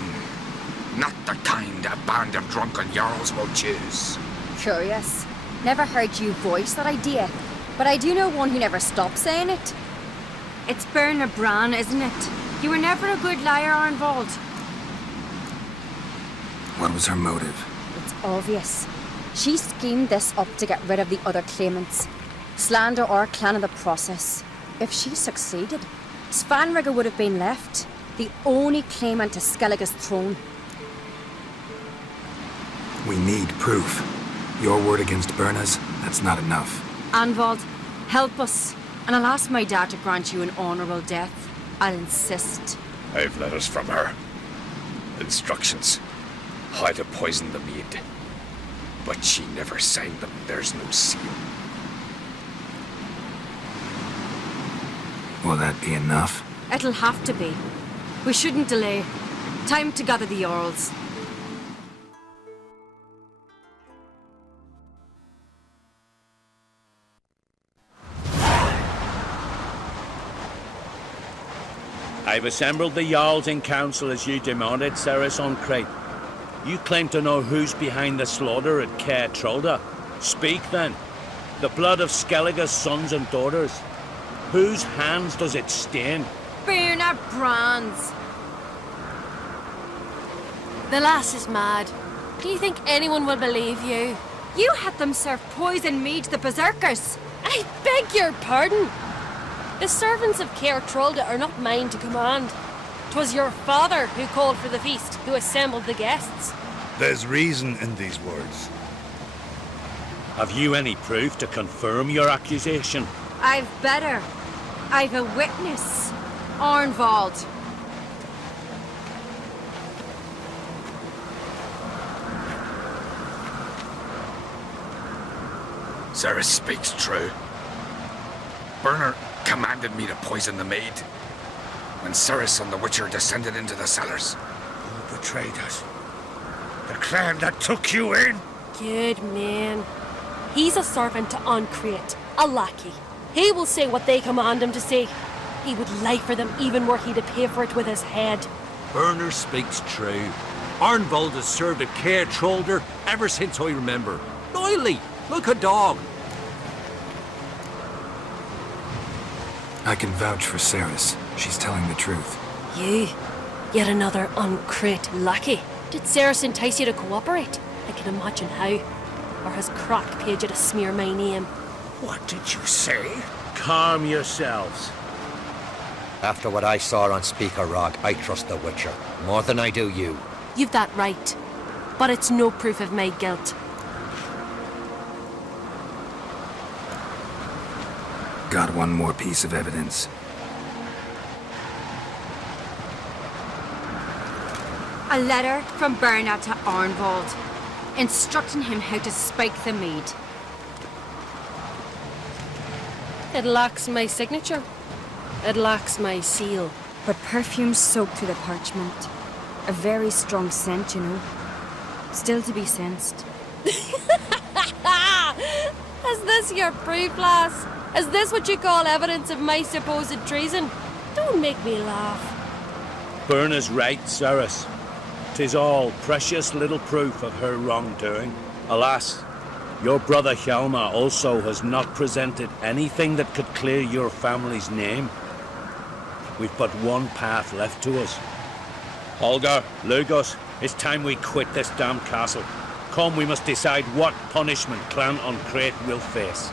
Not the kind a band of drunken jarls will choose. Curious. Never heard you voice that idea. But I do know one who never stops saying it. It's Berna Bran, isn't it? You were never a good liar, Arnvald. What was her motive? It's obvious. She schemed this up to get rid of the other claimants. Slander our clan in the process. If she succeeded, Svanrige would have been left, the only claimant to Skellige's throne. We need proof. Your word against Berna's, that's not enough. Arnvald, help us, and I'll ask my dad to grant you an honourable death. I'll insist. I've letters from her. Instructions. How to poison the mead. But she never signed them. There's no seal. Will that be enough? It'll have to be. We shouldn't delay. Time to gather the Jarls. I've assembled the Jarls in council as you demanded, Cerys Ancrete. You claim to know who's behind the slaughter at Caer Trolda. Speak then. The blood of Skellige's sons and daughters. Whose hands does it stain? Berna Bran's. The lass is mad. Do you think anyone will believe you? You had them serve poison mead to the berserkers. I beg your pardon. The servants of Caer Trolda are not mine to command. 'Twas your father who called for the feast, who assembled the guests. There's reason in these words. Have you any proof to confirm your accusation? I've better. I've a witness. Arnvald. Cerys speaks true. Berna commanded me to poison the maid. When Cerys and the Witcher descended into the cellars. Who betrayed us? The clan that took you in? Good man. He's a servant to Ancrete, a lackey. He will say what they command him to say. He would lie for them even were he to pay for it with his head. Berner speaks true. Arnvald has served at Caer Trolda ever since I remember. Loyally, like a dog. I can vouch for Cerys. She's telling the truth. You, yet another Ancrete lackey. Did Cerys entice you to cooperate? I can imagine how. Or has Crack paid you to smear my name? What did you say? Calm yourselves. After what I saw on Speaker Rock, I trust the Witcher more than I do you. You've that right. But it's no proof of my guilt. Got one more piece of evidence. A letter from Bernard to Arnvald, instructing him how to spike the mead. It lacks my signature. It lacks my seal. But perfume soaked through the parchment. A very strong scent, you know. Still to be sensed. Is this your proof, lass? Is this what you call evidence of my supposed treason? Don't make me laugh. Berna's right, Ceres. 'Tis all precious little proof of her wrongdoing. Alas, your brother Hjalmar also has not presented anything that could clear your family's name. We've but one path left to us. Holger, Lugos, it's time we quit this damn castle. Come, we must decide what punishment Clan on Crete will face.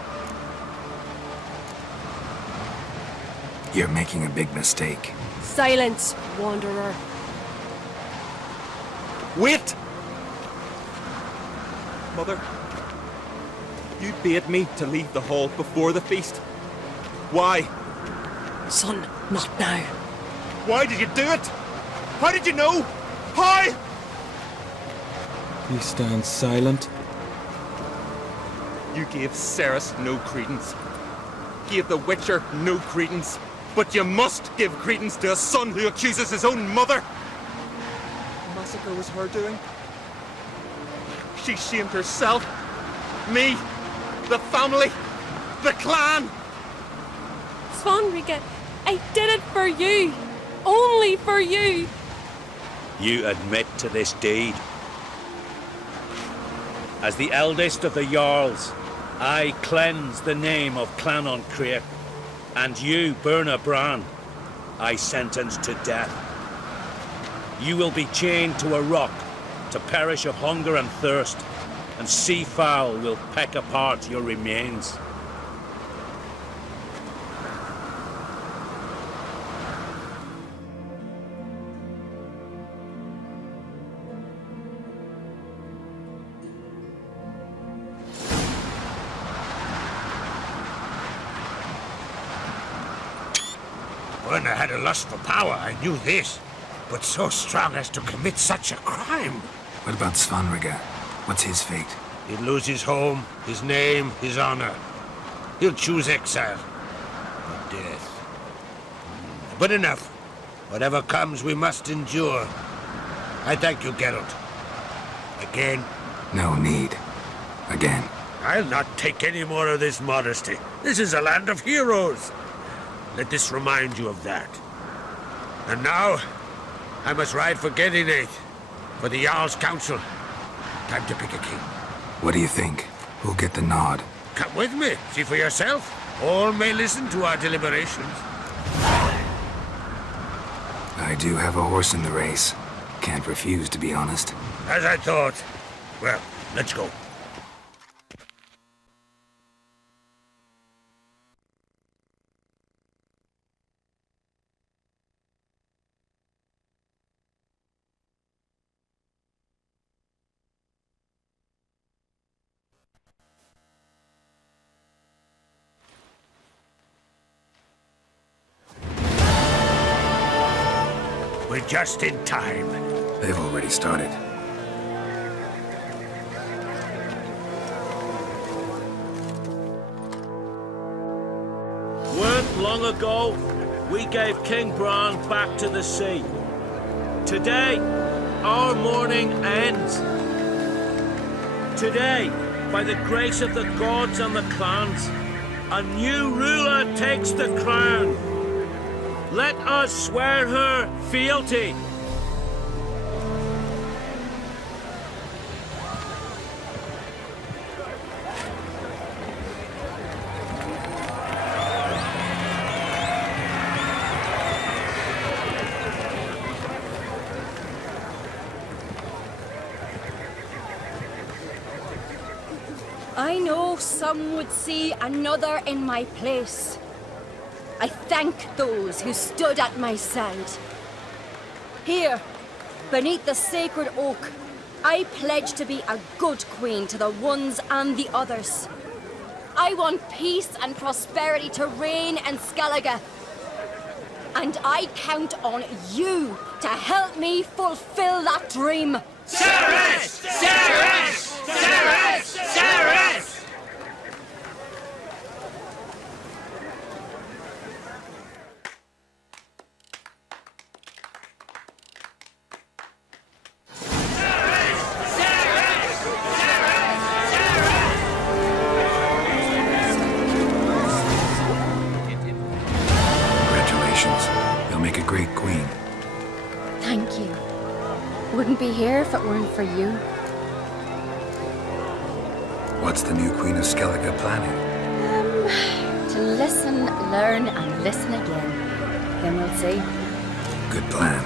You're making a big mistake. Silence, wanderer. Wait! Mother, you bade me to leave the hall before the feast. Why? Son, not now. Why did you do it? How did you know? How? You stand silent. You gave Ceres no credence. Gave the Witcher no credence. But you must give credence to a son who accuses his own mother. The massacre was her doing. She shamed herself, me, the family, the clan. Svanrika, I did it for you. Only for you. You admit to this deed. As the eldest of the Jarls, I cleanse the name of Clan on Crete, and you, Berna Bran, I sentence to death. You will be chained to a rock to perish of hunger and thirst, and sea fowl will peck apart your remains. Berna had a lust for power, I knew this. But so strong as to commit such a crime. What about Svanrika? What's his fate? He'll lose his home, his name, his honor. He'll choose exile. Or death. But enough. Whatever comes, we must endure. I thank you, Geralt. Again. No need. Again. I'll not take any more of this modesty. This is a land of heroes. Let this remind you of that. And now, I must ride for Gedinath, for the Jarl's Council. Time to pick a king. What do you think? Who'll get the nod? Come with me, see for yourself. All may listen to our deliberations. I do have a horse in the race. Can't refuse, to be honest. As I thought. Well, let's go. We're just in time. They've already started. Weren't long ago, we gave King Bran back to the sea. Today, our mourning ends. Today, by the grace of the gods and the clans, a new ruler takes the crown. Let us swear her fealty. I know some would see another in my place. I thank those who stood at my side. Here, beneath the sacred oak, I pledge to be a good queen to the ones and the others. I want peace and prosperity to reign in Skellige. And I count on you to help me fulfill that dream. Cerys! Cerys! Cerys! Cerys! Congratulations. You'll make a great queen. Thank you. Wouldn't be here if it weren't for you. What's the new Queen of Skellige planning? To listen, learn, and listen again. Then we'll see. Good plan.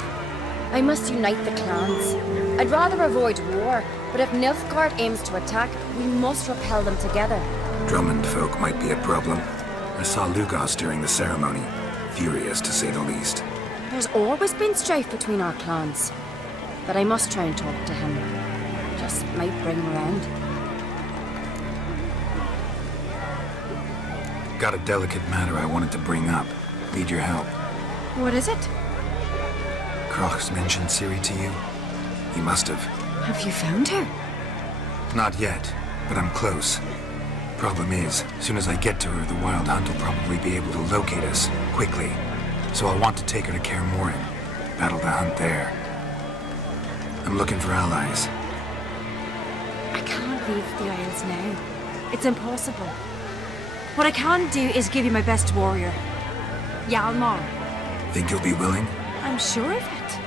I must unite the clans. I'd rather avoid war, but if Nilfgaard aims to attack, we must repel them together. Drummond folk might be a problem. I saw Lugos during the ceremony. Furious, to say the least. There's always been strife between our clans. But I must try and talk to him. Just might bring him around. Got a delicate matter I wanted to bring up. Need your help. What is it? Kroch's mentioned Ciri to you? He must have. Have you found her? Not yet, but I'm close. Problem is, as soon as I get to her, the Wild Hunt will probably be able to locate us, quickly. So I'll want to take her to Kaer Morhen. Battle the hunt there. I'm looking for allies. I can't leave the Isles now. It's impossible. What I can do is give you my best warrior, Hjalmar. Think you'll be willing? I'm sure of it.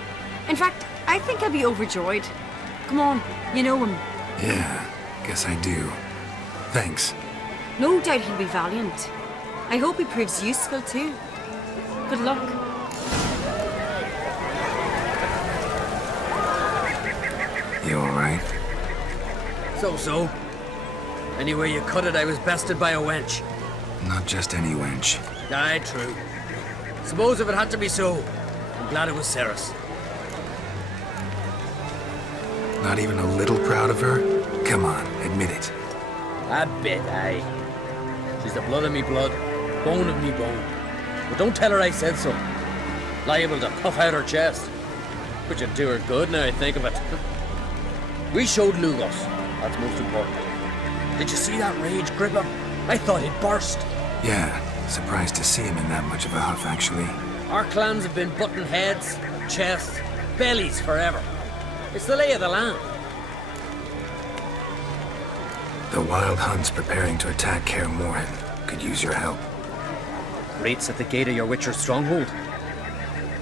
In fact, I think I'll be overjoyed. Come on, you know him. Yeah, guess I do. Thanks. No doubt he'll be valiant. I hope he proves useful too. Good luck. You alright? So. Anyway you cut it, I was bested by a wench. Not just any wench. Aye, true. Suppose if it had to be so, I'm glad it was Cerys. Not even a little proud of her? Come on, admit it. A bit, aye. She's the blood of me blood, bone of me bone. But don't tell her I said so. Liable to puff out her chest. Which would do her good now I think of it. We showed Lugos. That's most important. Did you see that rage grip him? I thought he'd burst. Yeah, surprised to see him in that much of a huff, actually. Our clans have been butting heads, chests, bellies forever. It's the lay of the land. The Wild Hunt's preparing to attack Kaer Morhen. Could use your help. Rates at the gate of your Witcher's stronghold.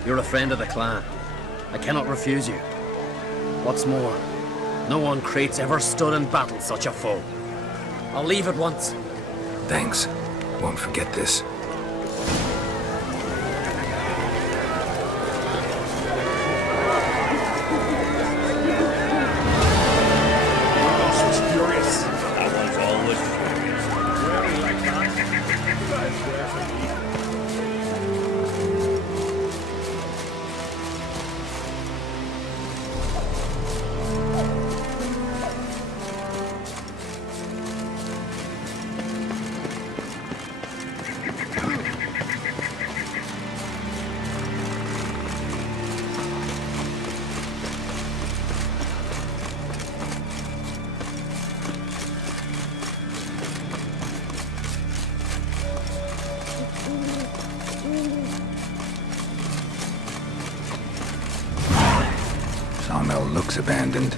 You're a friend of the clan. I cannot refuse you. What's more, no one Crate's ever stood in battle such a foe. I'll leave at once. Thanks. Won't forget this. Lugos was furious. That one's always furious. Really like Sawmill looks abandoned.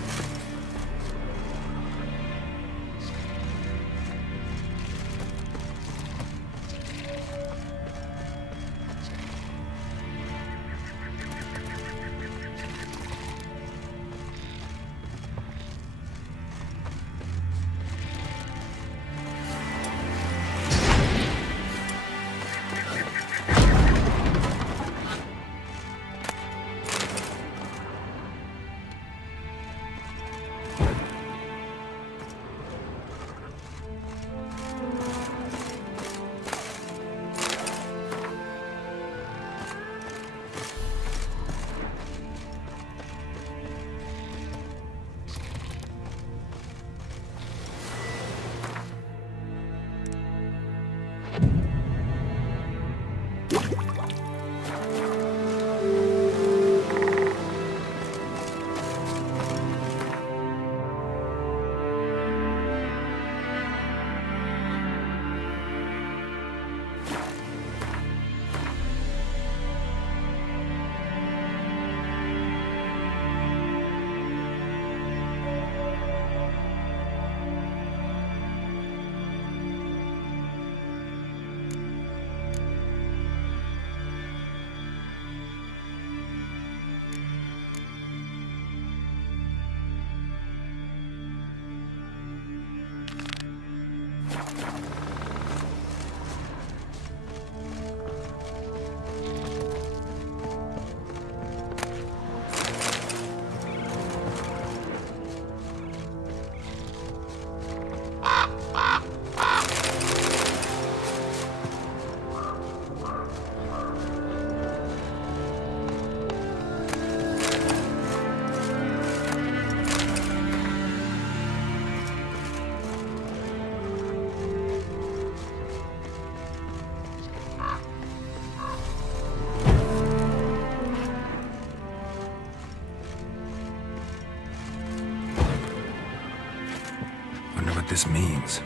what this means.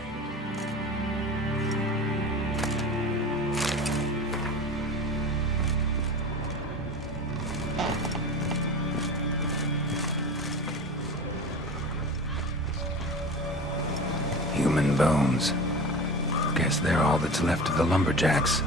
Human bones. Guess they're all that's left of the lumberjacks.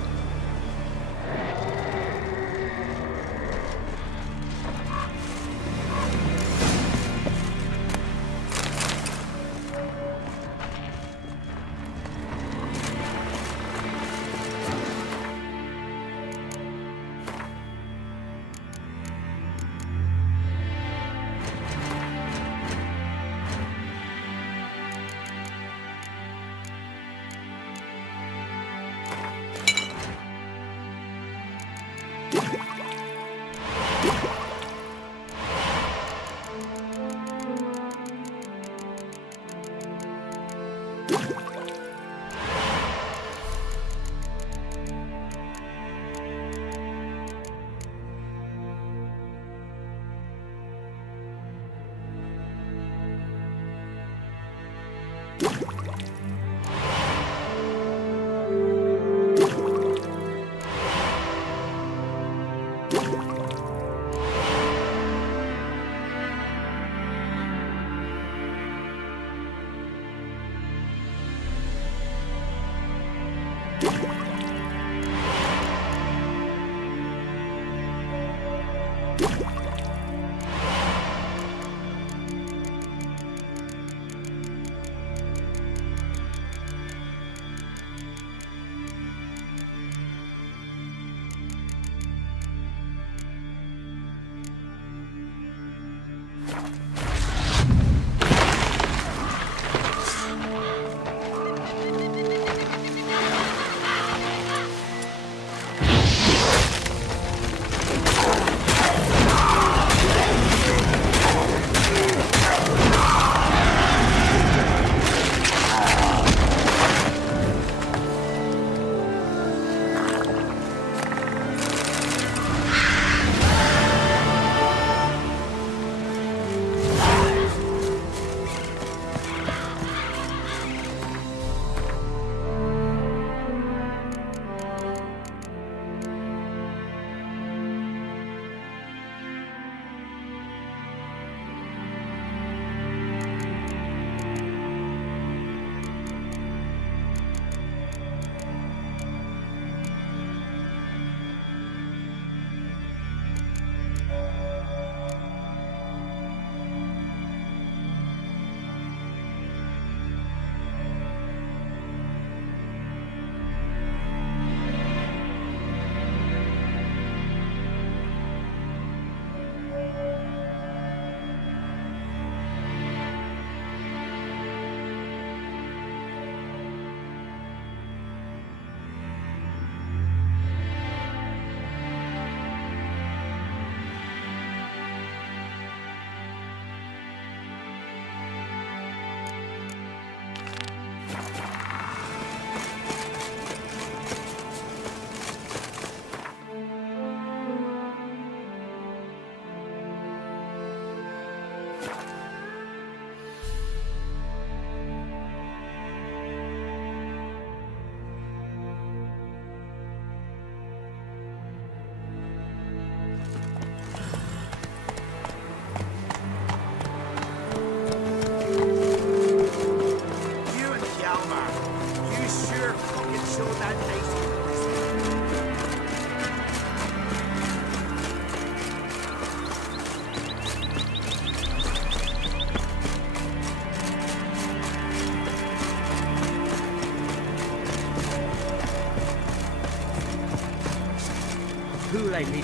Lately.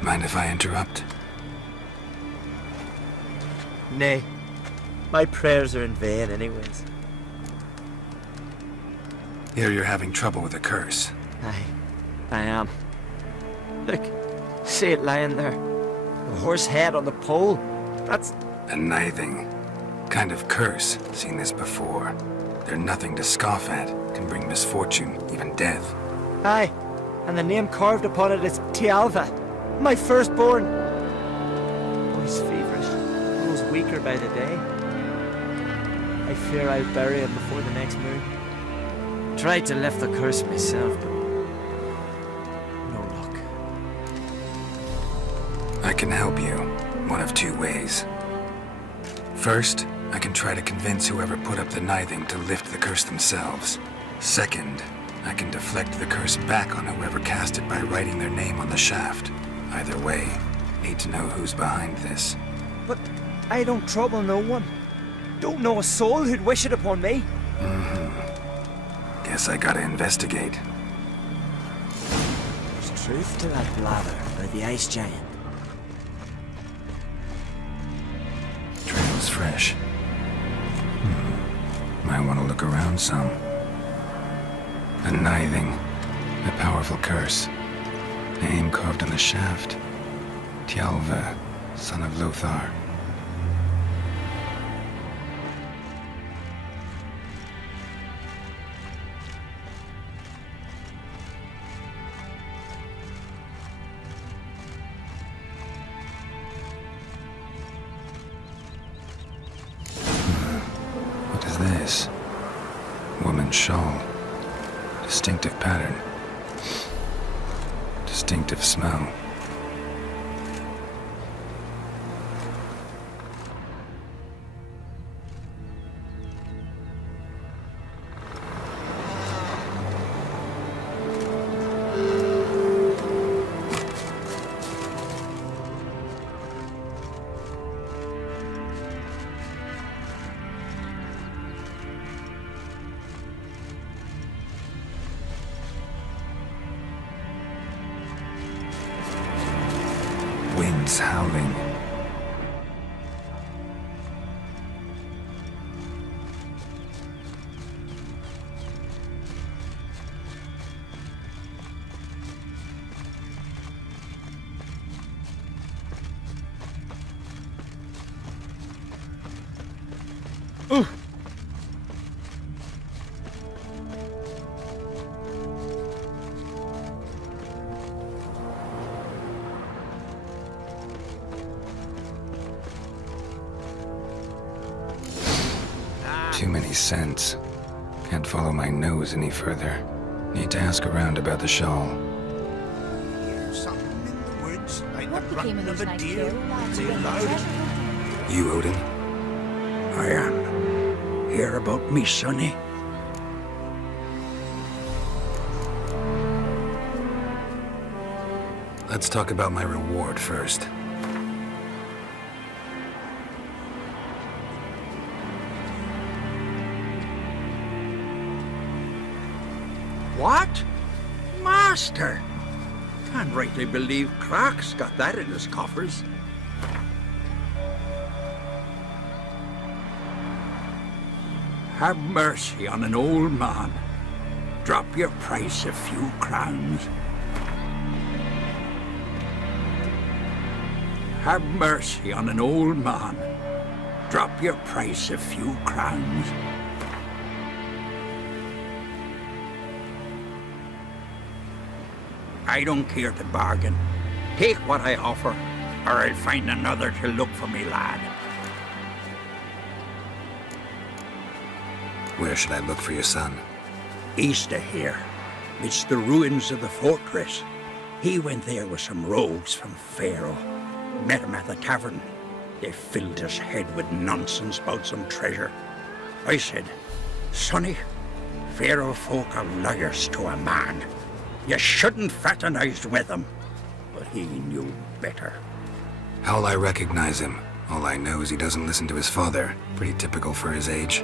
Mind if I interrupt? Nay. My prayers are in vain anyways. Here you're having trouble with a curse. Aye, I am. Look, see it lying there. A horse head on the pole. That's... A nithing kind of curse. Seen this before. They're nothing to scoff at. Can bring misfortune, even death. Aye, and the name carved upon it is Tialva, my firstborn. Boy's feverish. Those weaker by the day. I fear I'll bury him before the next moon. Tried to lift the curse myself, but no luck. I can help you, one of two ways. First, I can try to convince whoever put up the knithing to lift the curse themselves. Second, I can deflect the curse back on whoever cast it by writing their name on the shaft. Either way, need to know who's behind this. But I don't trouble no one. Don't know a soul who'd wish it upon me. Guess I gotta investigate. There's truth to that blather about the ice giant. Trail's fresh. Might want to look around some. A knithing. A powerful curse. Name carved on the shaft. Tjalve, son of Lothar. What is this? Woman's shawl. Distinctive pattern. Distinctive smell. Winds howling. Too many scents. Can't follow my nose any further. Need to ask around about the shawl. Here's something in the woods, like What the became running of of those a night deer. fair lads They who went allowed it. treasure hunting? You, Odin? I am. Hear about me, sonny? Let's talk about my reward first. What? Master! Can't rightly believe Crach's got that in his coffers. Have mercy on an old man. Drop your price a few crowns. Have mercy on an old man. Drop your price a few crowns. I don't care to bargain. Take what I offer, or I'll find another to look for me lad. Where should I look for your son? East of here. It's the ruins of the fortress. He went there with some rogues from Pharaoh. Met him at the tavern. They filled his head with nonsense about some treasure. I said, Sonny, Pharaoh folk are liars to a man. You shouldn't fraternize with them. But he knew better. How'll I recognize him? All I know is he doesn't listen to his father. Pretty typical for his age.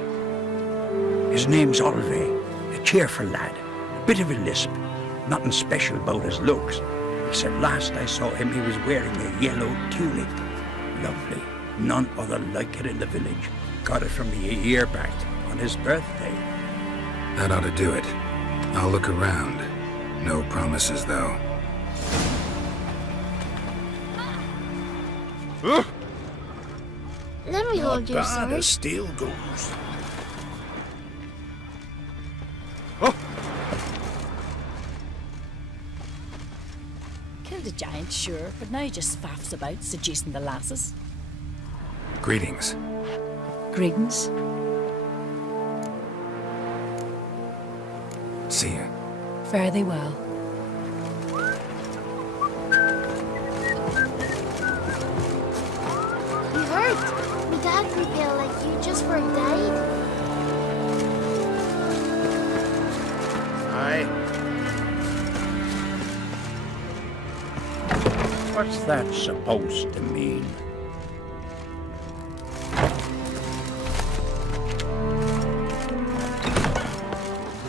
His name's Olve, a cheerful lad. A bit of a lisp. Nothing special about his looks. Except last I saw him, he was wearing a yellow tunic. Lovely. None other like it in the village. Got it from me a year back, on his birthday. That ought to do it. I'll look around. No promises, though. Let me hold your Bad sword. as steel goes. Killed a giant, sure, but now he just faffs about, seducing the lasses. Greetings. Greetings. See ya. Fare thee well. You hurt? My dad could feel like you just were died. Aye. What's that supposed to mean?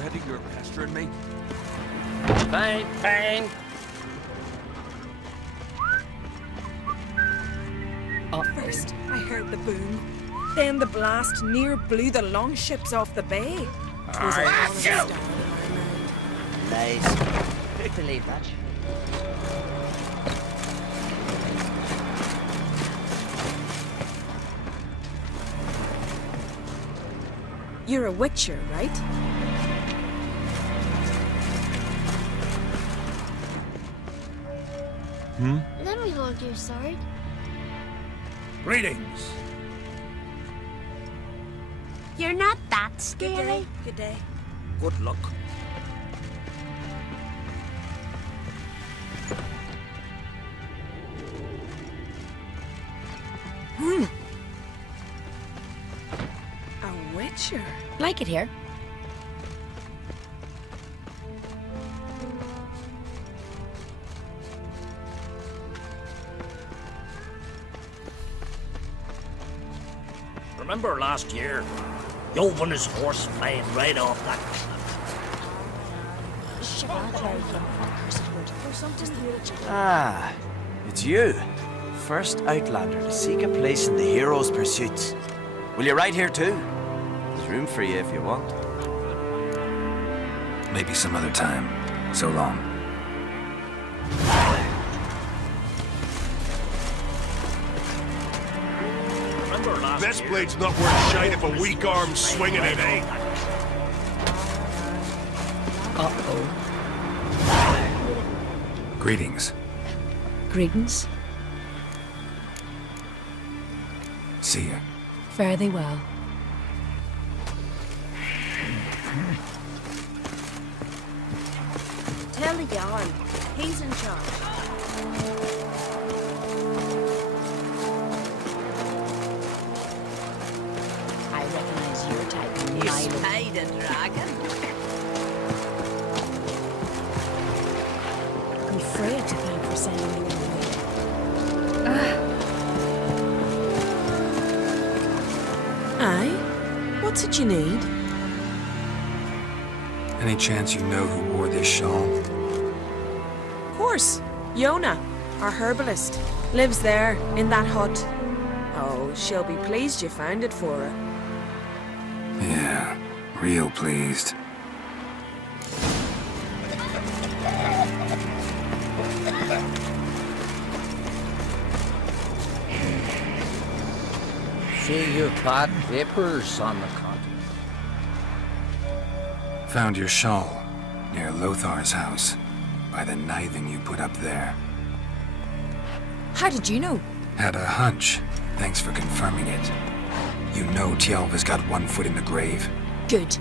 Ready, you're pestering me? Fine, fine. First, I heard the boom. Then the blast near blew the longships off the bay. 'Twas all Ah, of a you! start. Lies. Who'd believe that? You're a witcher, right? Let me hold your sword. Greetings. You're not that scary. Good day. Good luck. A witcher? Like it here. Remember last year? Yov and his horse flying right off that Ah, it's you. First Outlander to seek a place in the hero's pursuits. Will you ride here too? There's room for you if you want. Maybe some other time. So long. This blade's not worth shite if a weak arm's swinging it, eh? Uh-oh. Greetings. Greetings. See ya. Fare thee well. Tell the Jarl. He's in charge. I recognize your type. You Milo. spied a dragon? I'm afraid to thank for sending me away. Aye? What's it you need? Any chance you know who wore this shawl? Of course. Yona, our herbalist, lives there, in that hut. Oh, she'll be pleased you found it for her. Yeah, real pleased. See you bad papers on the continent. Found your shawl near Lothar's house by the kniving you put up there. How did you know? Had a hunch. Thanks for confirming it. You know Tjalv has got one foot in the grave. Good.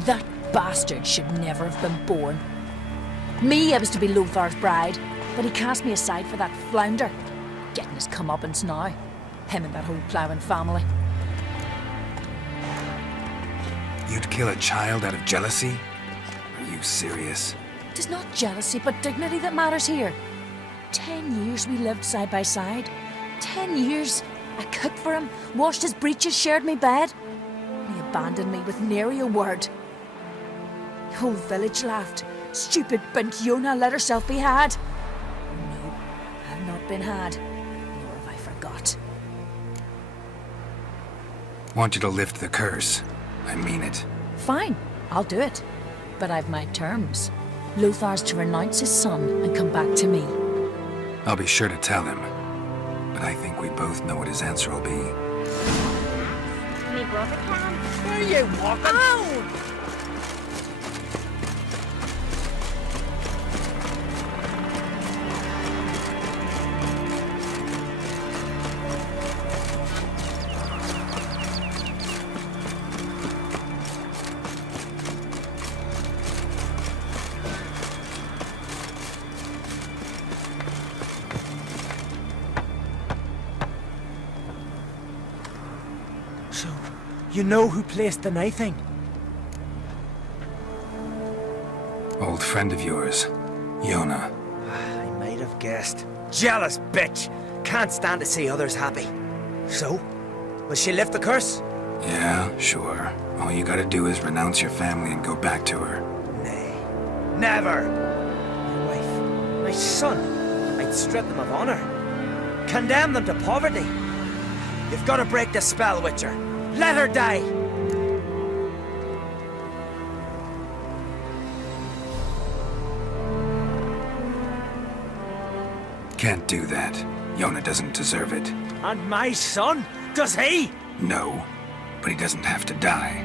That bastard should never have been born. Me, I was to be Lothar's bride, but he cast me aside for that flounder. Getting his comeuppance now. Him and that whole ploughing family. You'd kill a child out of jealousy? Are you serious? It is not jealousy, but dignity that matters here. 10 years we lived side by side. 10 years. I cooked for him, washed his breeches, shared me bed. And he abandoned me with nary a word. The whole village laughed. Stupid bint Yona let herself be had. No, I've not been had. Nor have I forgot. Want you to lift the curse. I mean it. Fine, I'll do it. But I've my terms. Lothar's to renounce his son and come back to me. I'll be sure to tell him. But I think we both know what his answer will be. Me brother can. Where are you walking? Ow! You know who placed the knifing? Old friend of yours, Yona. I might have guessed. Jealous bitch! Can't stand to see others happy. So? Will she lift the curse? Yeah, sure. All you gotta do is renounce your family and go back to her. Nay. Never! My wife, my son. I'd strip them of honor. Condemn them to poverty. You've got to break the spell, Witcher. Let her die! Can't do that. Yona doesn't deserve it. And my son? Does he? No, but he doesn't have to die.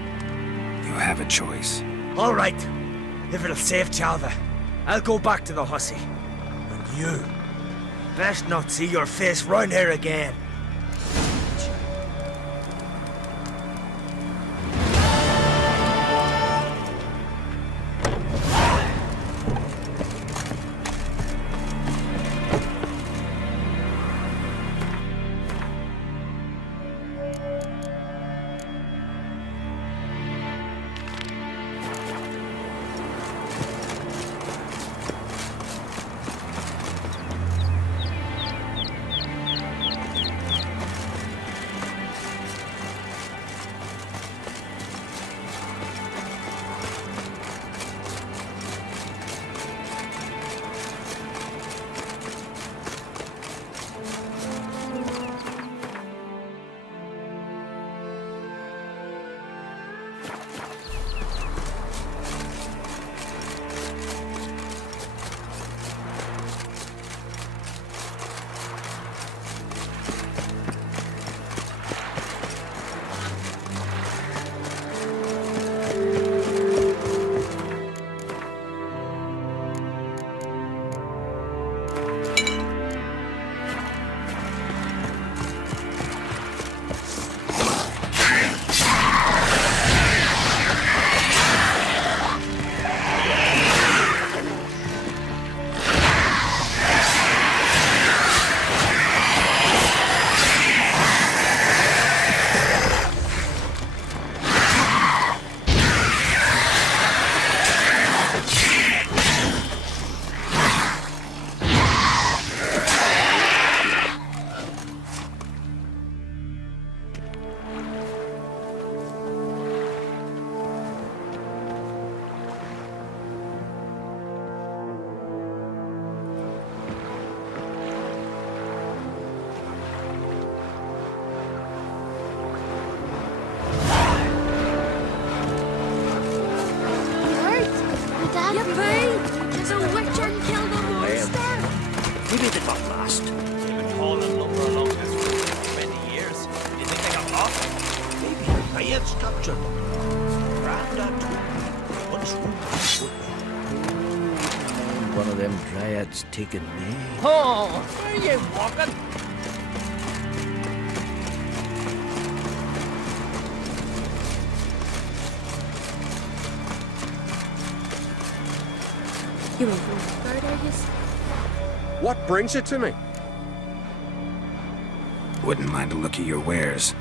You have a choice. All right. If it'll save Chalva, I'll go back to the hussy. And you, best not see your face round here again. Maybe they got lost. They've been hauling lumber along this road for many years. Do you think they got lost? Maybe the Dryads captured them. Grandad told me once One of them Dryads taking me. Oh, where are you walking? You went from Asgard, I guess? What brings you to me? Wouldn't mind a look at your wares.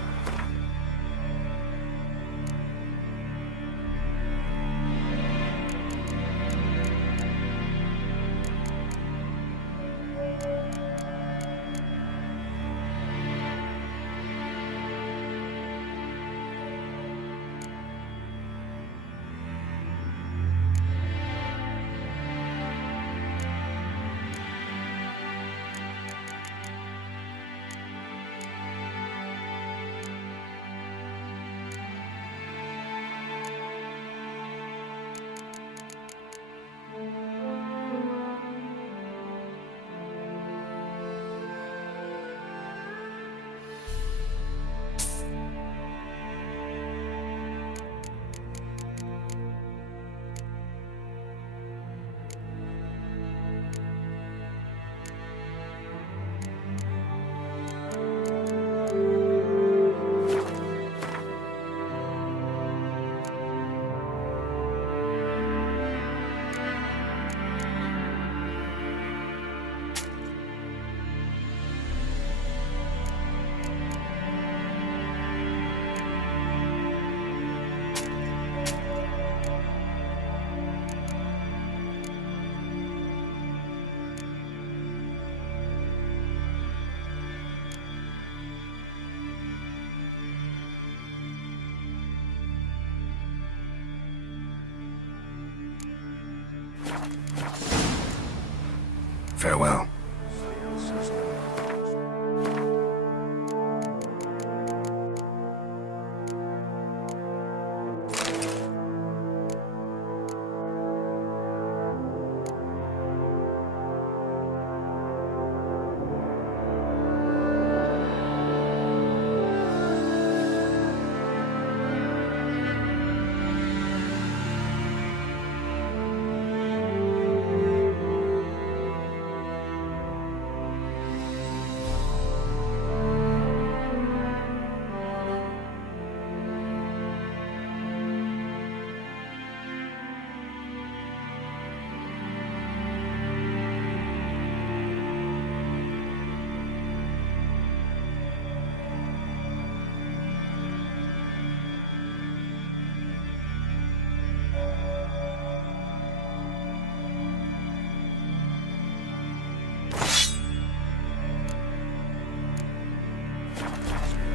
Farewell.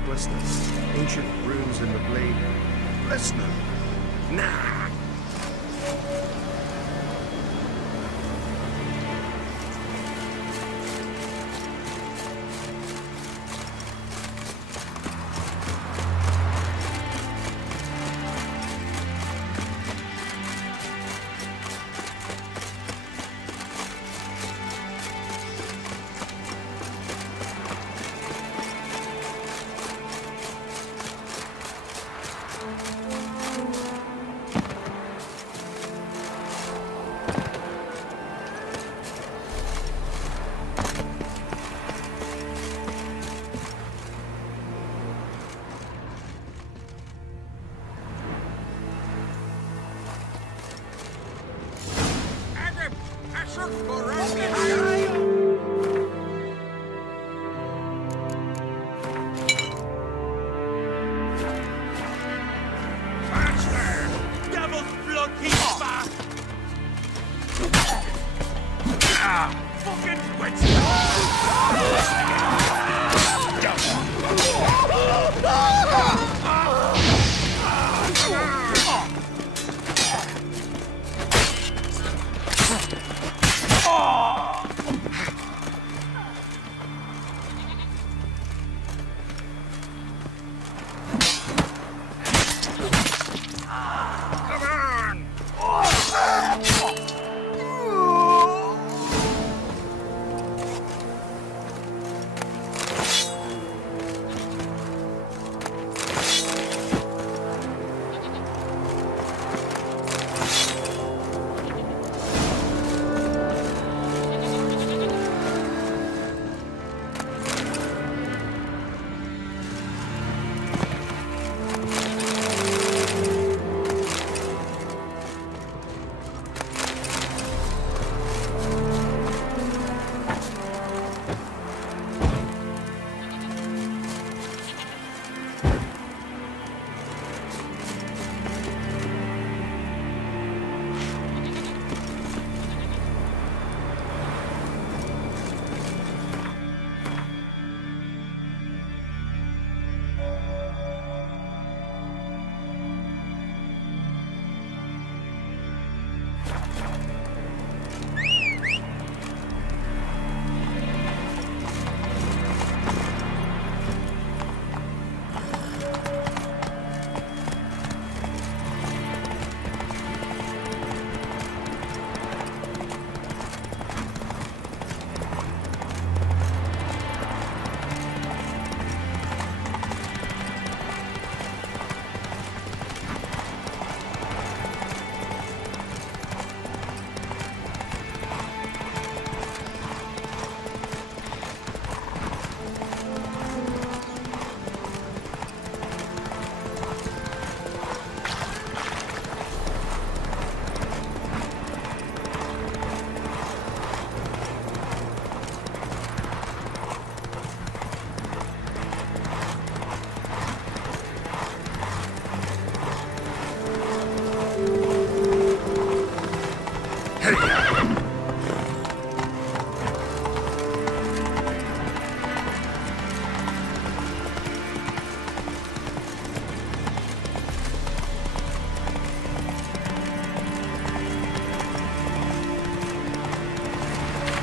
Listeners, ancient runes in the blade. Listener. Nah. Oh!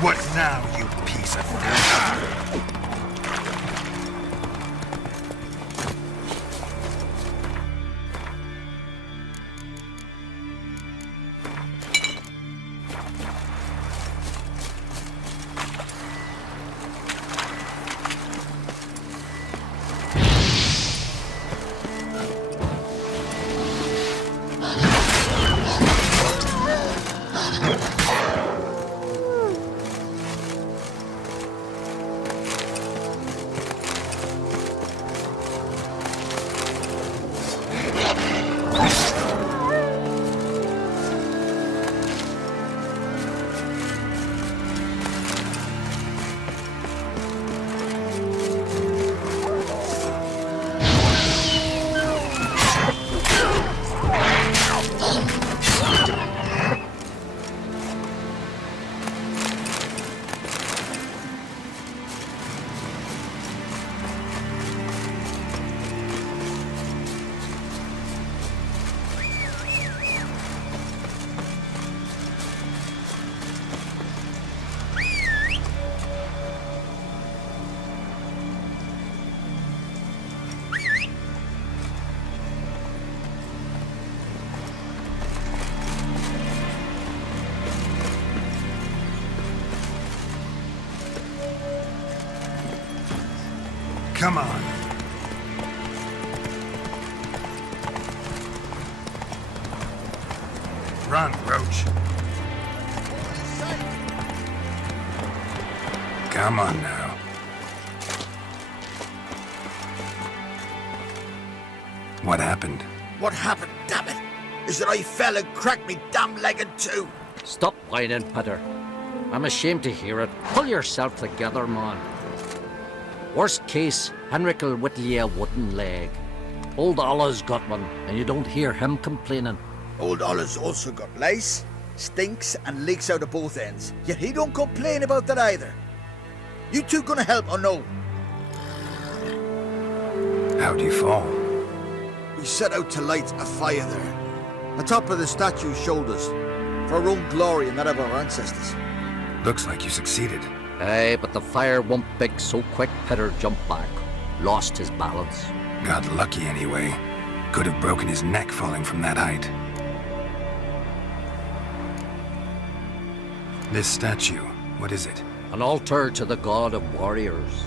What now, you piece of filth? Come on. Run, Roach. Come on now. What happened? What happened, damn it, is that I fell and cracked me damn leg in two. Stop whining, Peter. I'm ashamed to hear it. Pull yourself together, man. Worst case, Henrik'll whittle you a wooden leg. Old Ollah's got one, and you don't hear him complaining. Old Ollah's also got lice, stinks, and leaks out of both ends. Yet he don't complain about that either. You two gonna help or no? How'd you fall? We set out to light a fire there, atop of the statue's shoulders, for our own glory and that of our ancestors. Looks like you succeeded. Aye, but the fire went big so quick Peter jumped back. Lost his balance. Got lucky anyway. Could have broken his neck falling from that height. This statue, what is it? An altar to the god of warriors.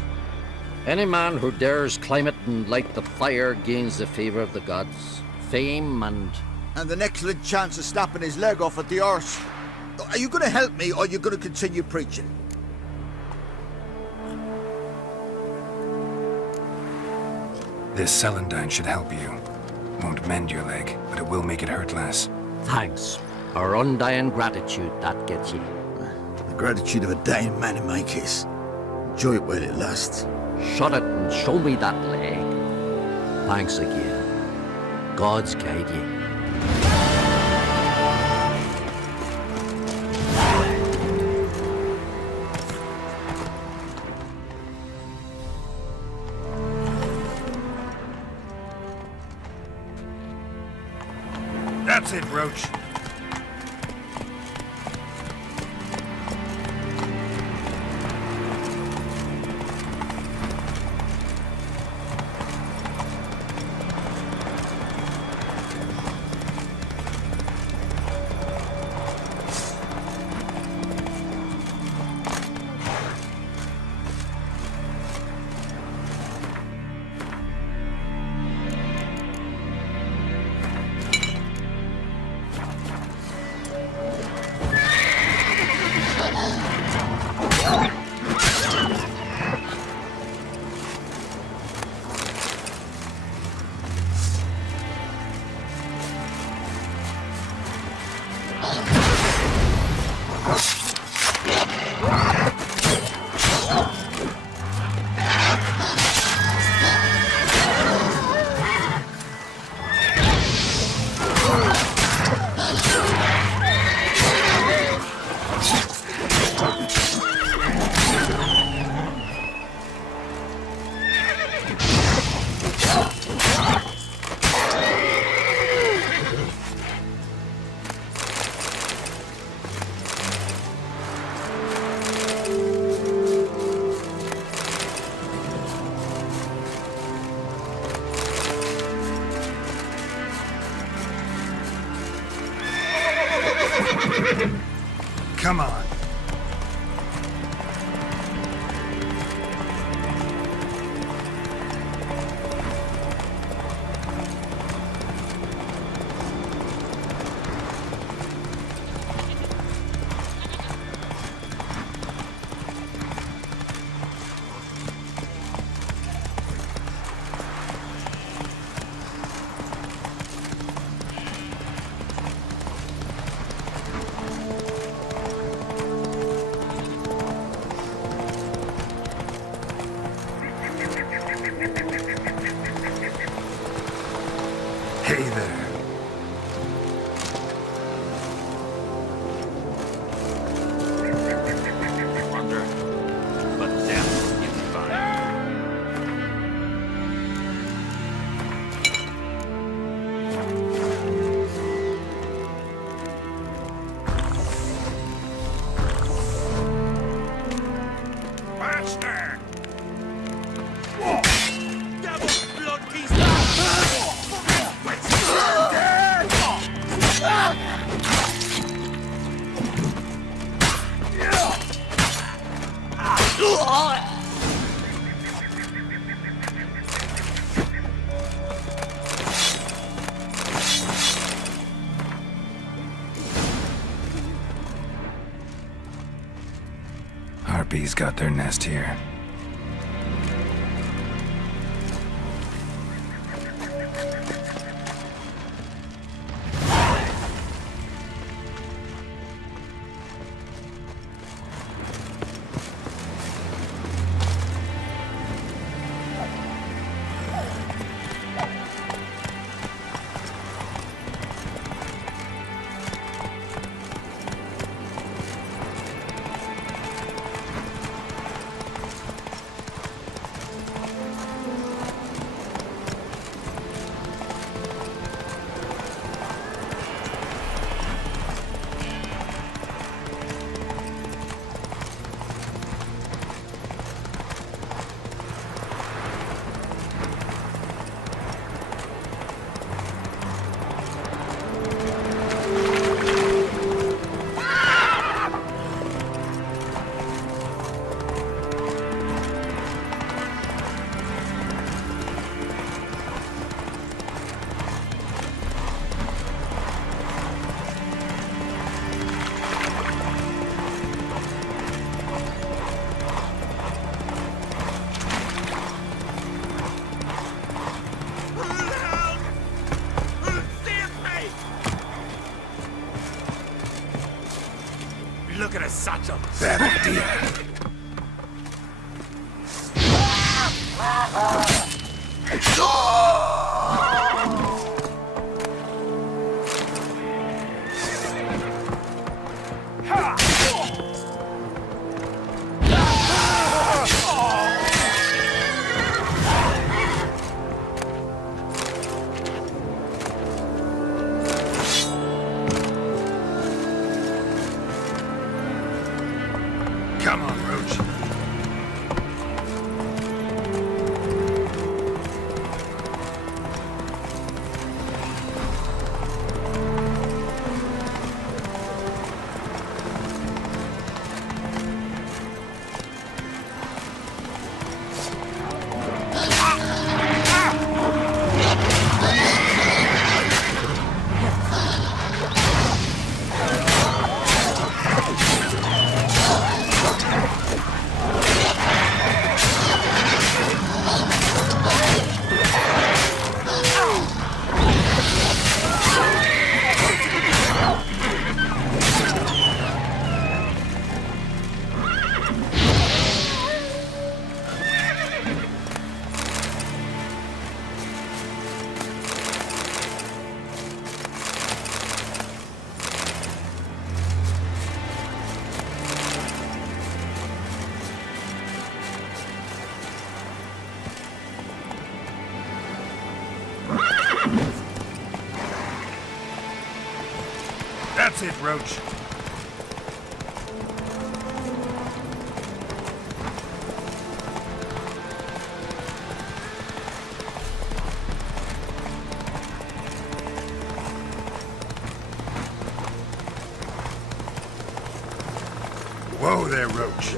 Any man who dares climb it and light the fire gains the favour of the gods, fame and an excellent chance of snapping his leg off at the arse. Are you gonna help me, or are you gonna continue preaching? This celandine should help you. Won't mend your leg, but it will make it hurt less. Thanks. Our undying gratitude, that gets you. The gratitude of a dying man in my case. Enjoy it while it lasts. Shut it and show me that leg. Thanks again. God's guide you. That's it, Roach. Devil blood keys. Harpies got their nest here. Look at his satchel. Bad idea. Come on, Roach. That's it, Roach. Whoa there, Roach.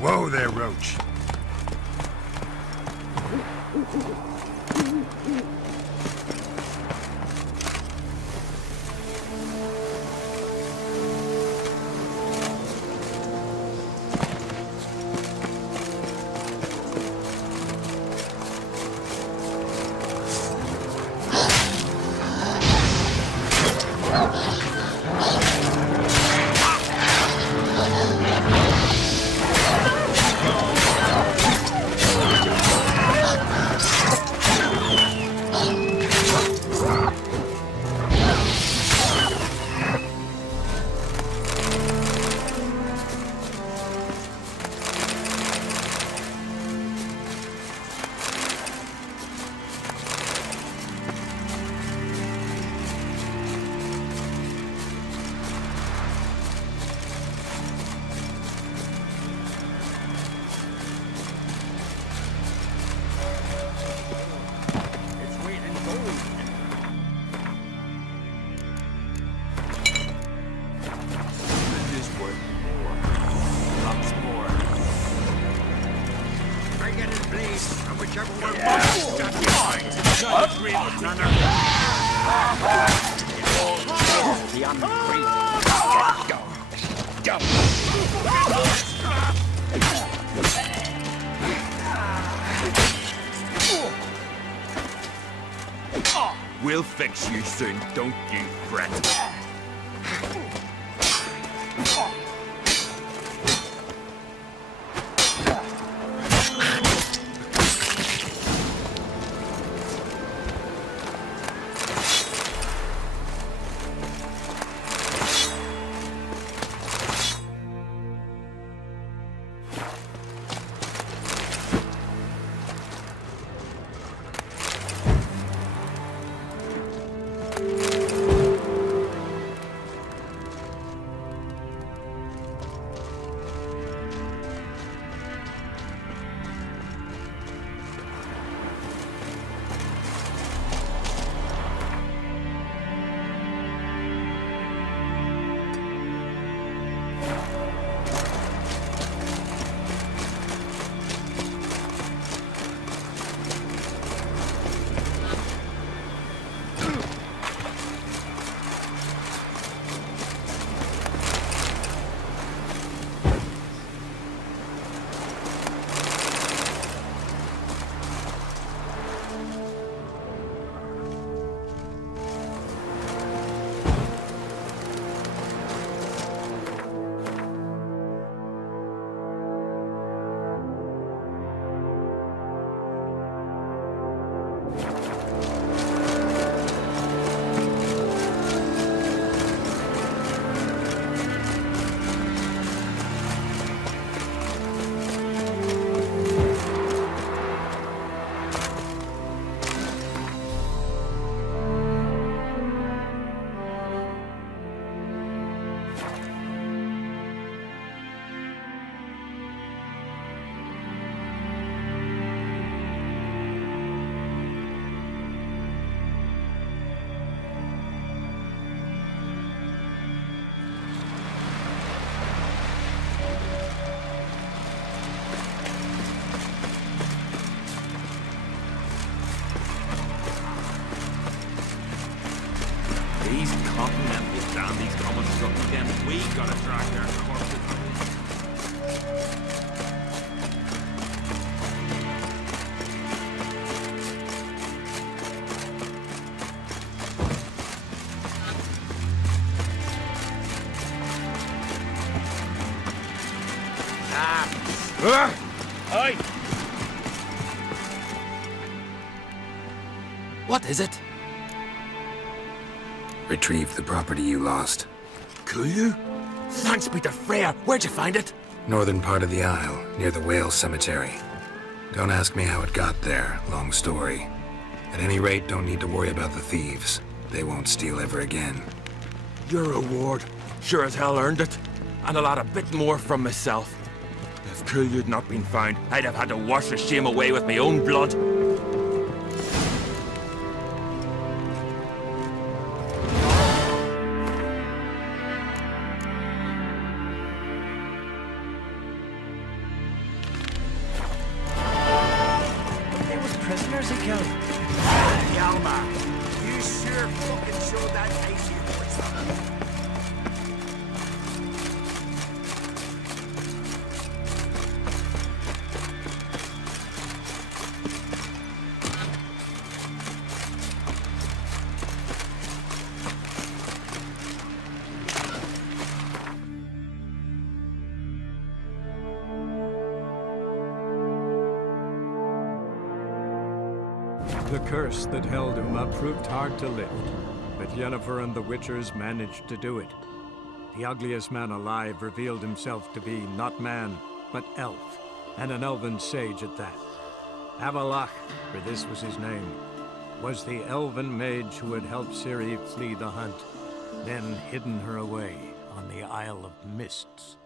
Whoa there, Roach. We'll fix you soon, don't you fret. These continental dandies coming trucking them, we gotta drag their corpses. Aye! What is it? Retrieve the property you lost. Cullew? Thanks be to Freya. Where'd you find it? Northern part of the Isle, near the whale cemetery. Don't ask me how it got there, long story. At any rate, don't need to worry about the thieves. They won't steal ever again. Your reward sure as hell earned it. And a lot a bit more from myself. If Cullew'd not been found, I'd have had to wash the shame away with my own blood. They was prisoners he killed. Yalma, you sure fucking showed that face you put The curse that held Uma proved hard to lift, but Yennefer and the Witchers managed to do it. The ugliest man alive revealed himself to be not man, but elf, and an elven sage at that. Avalach, for this was his name, was the elven mage who had helped Ciri flee the hunt, then hidden her away on the Isle of Mists.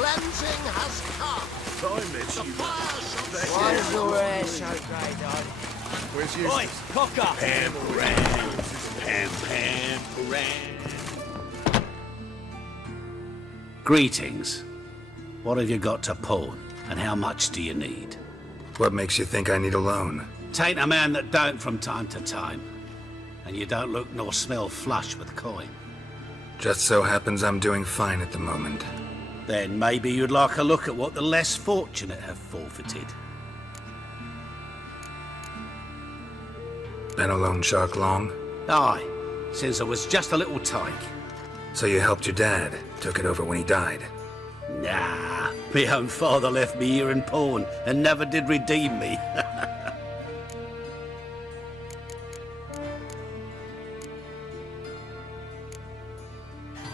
cleansing has come. Time that you... Why is your hair so grey, darling? Where's your... Boys, cock up. Pam Ram. Pam Ram. Greetings. What have you got to pawn, and how much do you need? What makes you think I need a loan? Tain't a man that don't from time to time. And you don't look nor smell flush with coin. Just so happens I'm doing fine at the moment. Then maybe you'd like a look at what the less fortunate have forfeited. Been a loan shark long? Aye, since I was just a little tyke. So you helped your dad, took it over when he died? Nah, my own father left me here in pawn and never did redeem me.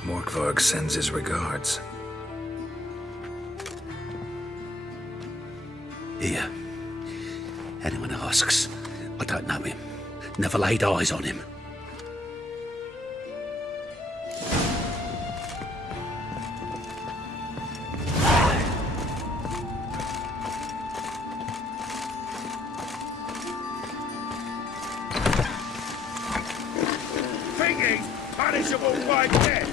Morkvarg sends his regards. Here. Anyone asks, I don't know him. Never laid eyes on him. Thinking punishable by death.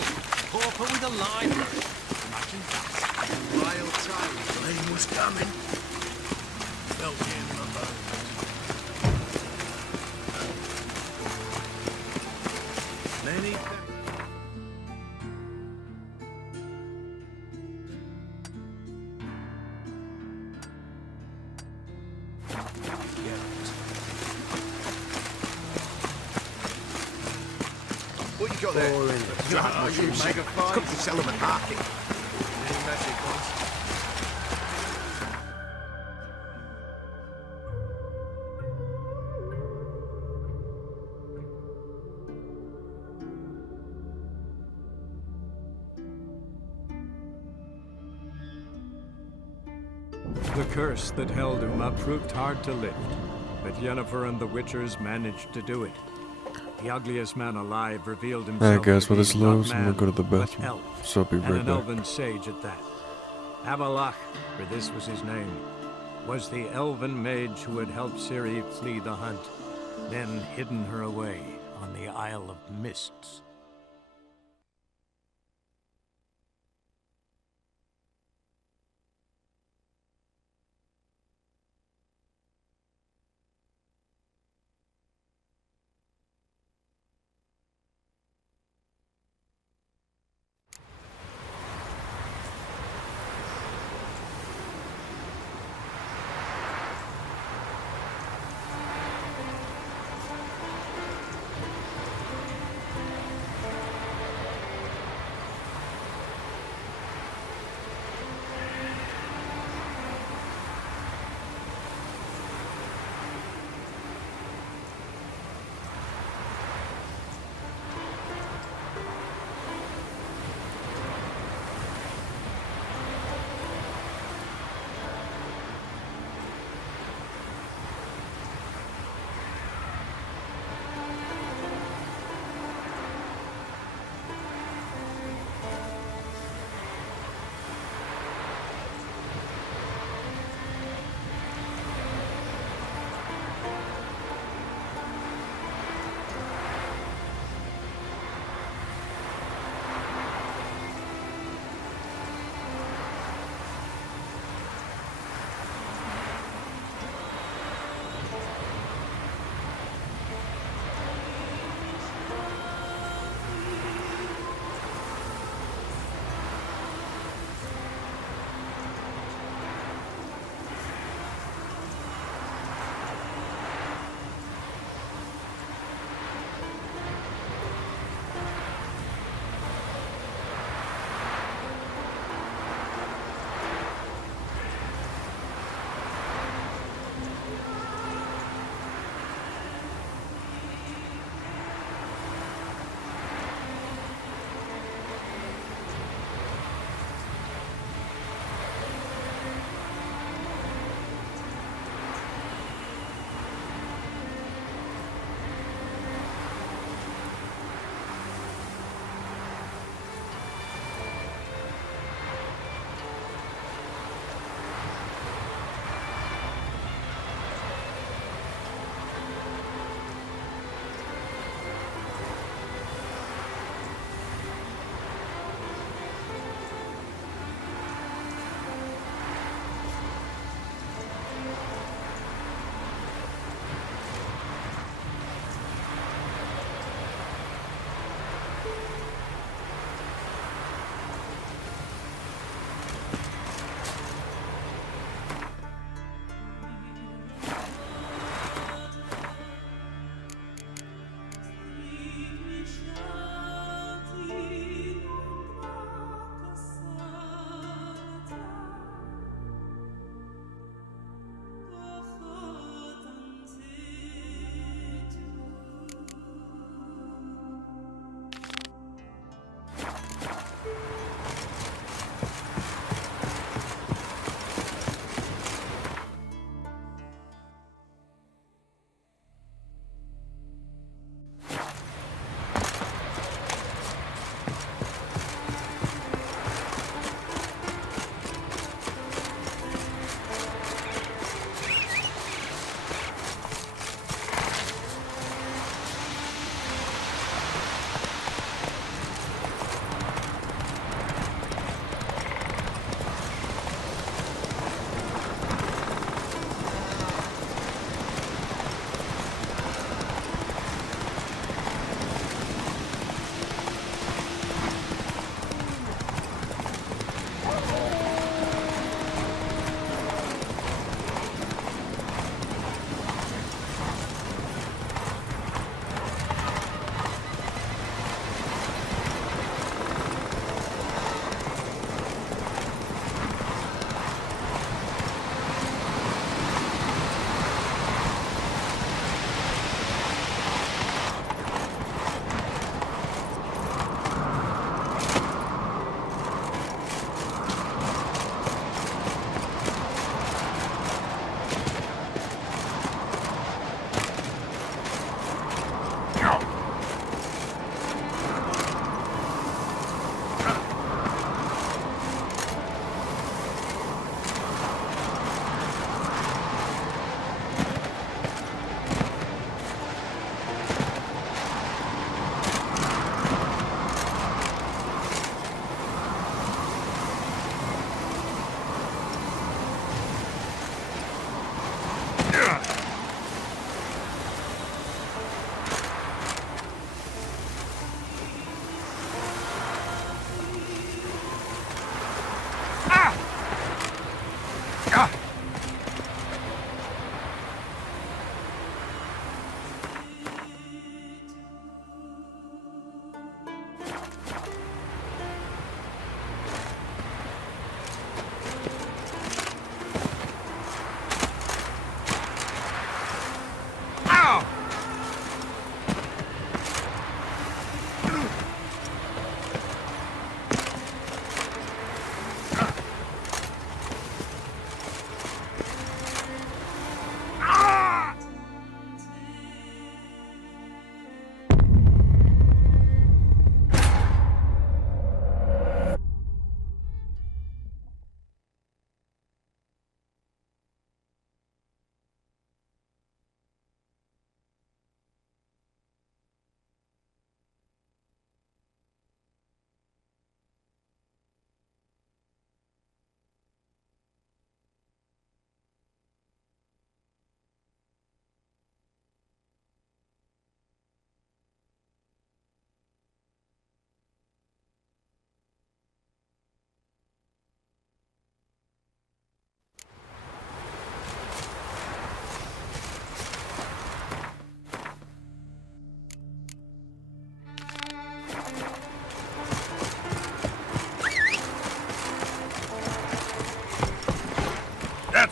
hell! Pauper with a library. Imagine that. Wild time. Rain was coming. Felt it in my bones. Many thanks. What you got there? You make a fight. Come to sell them at market. Any magic ones? The curse that held Uma proved hard to lift, but Yennefer and the Witchers managed to do it. The ugliest man alive revealed himself Alright guys, to well be this not loads, I'm man, gonna go to the but bathroom. elf, So I'll be and right an back. elven sage at that. Avalach, for this was his name, was the elven mage who had helped Ciri flee the hunt, then hidden her away on the Isle of Mists.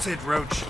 That's it, Roach.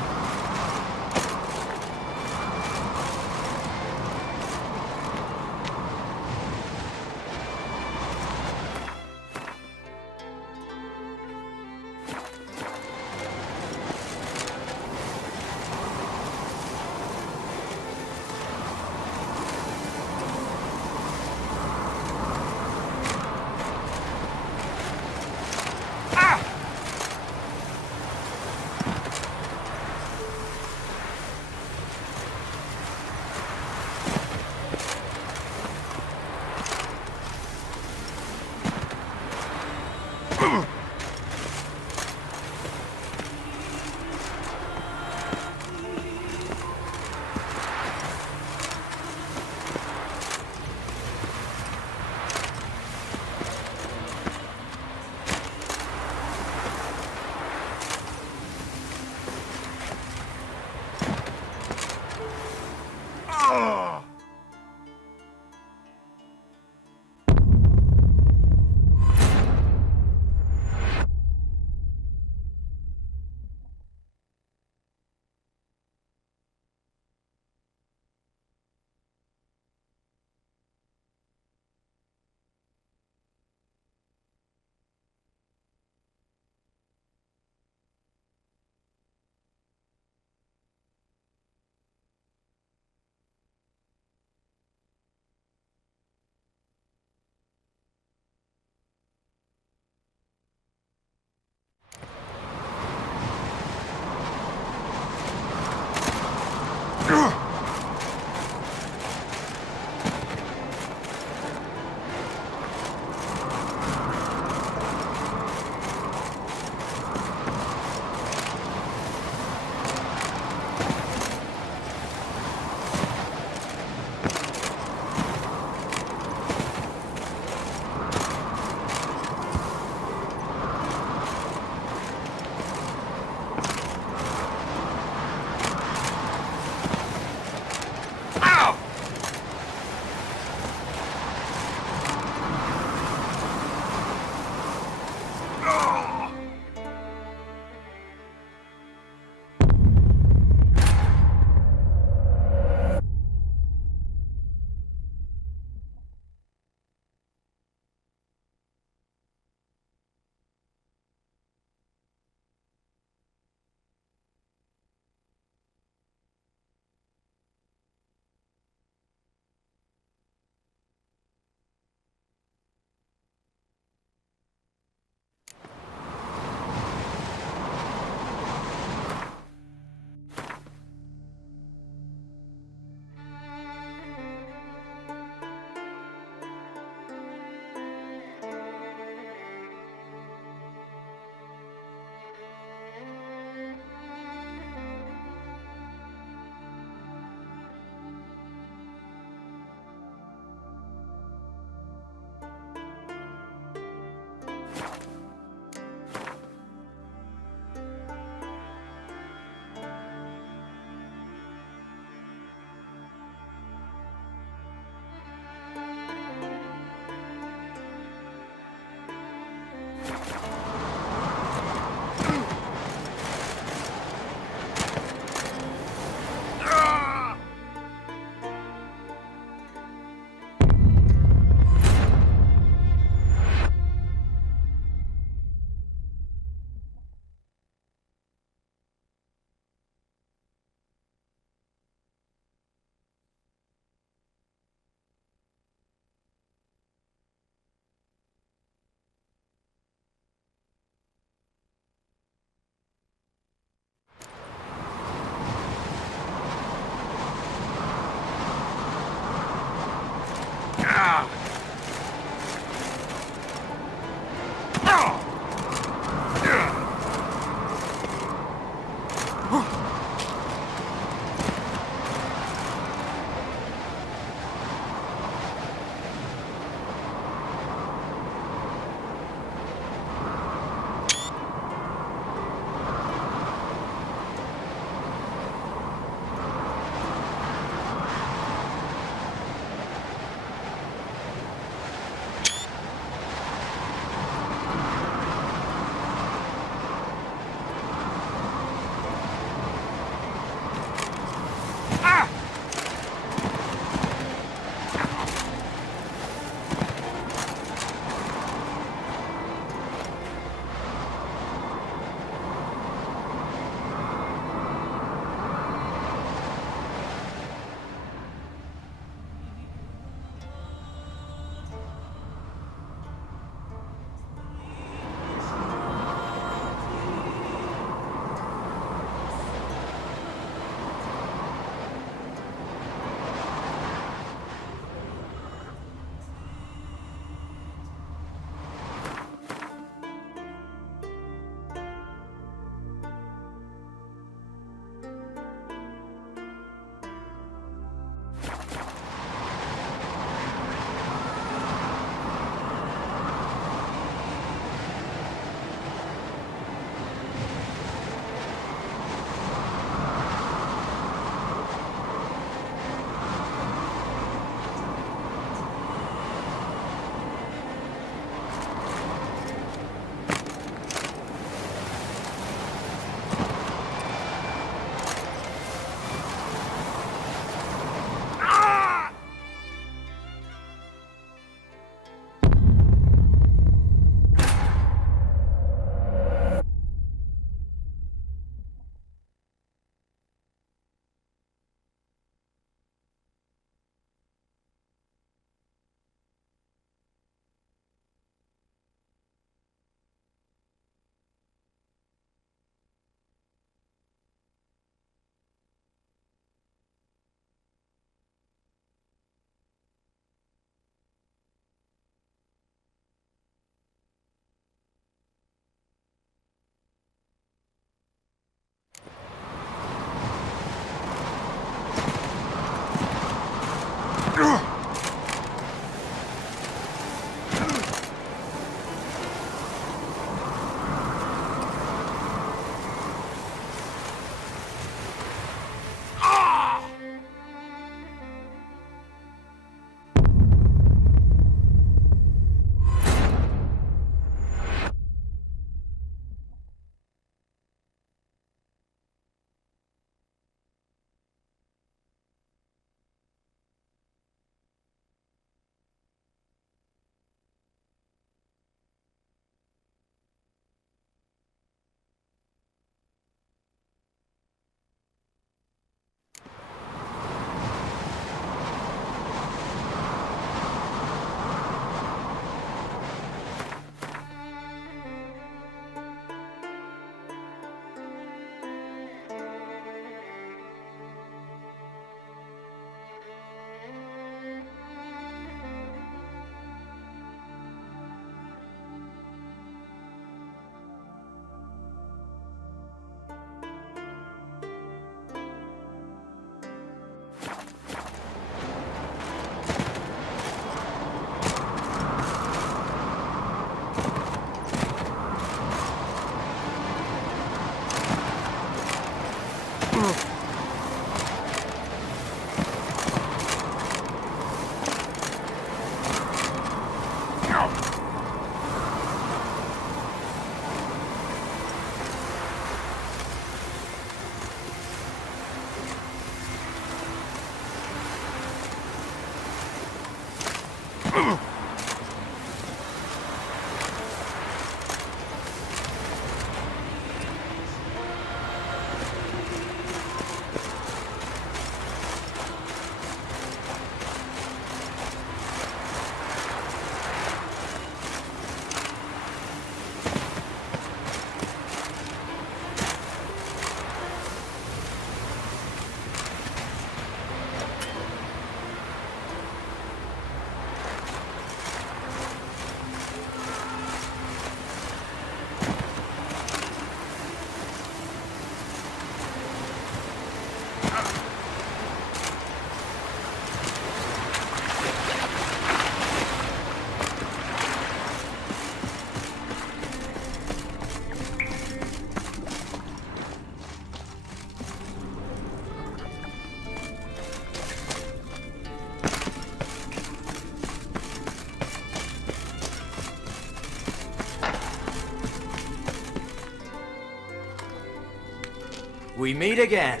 We meet again.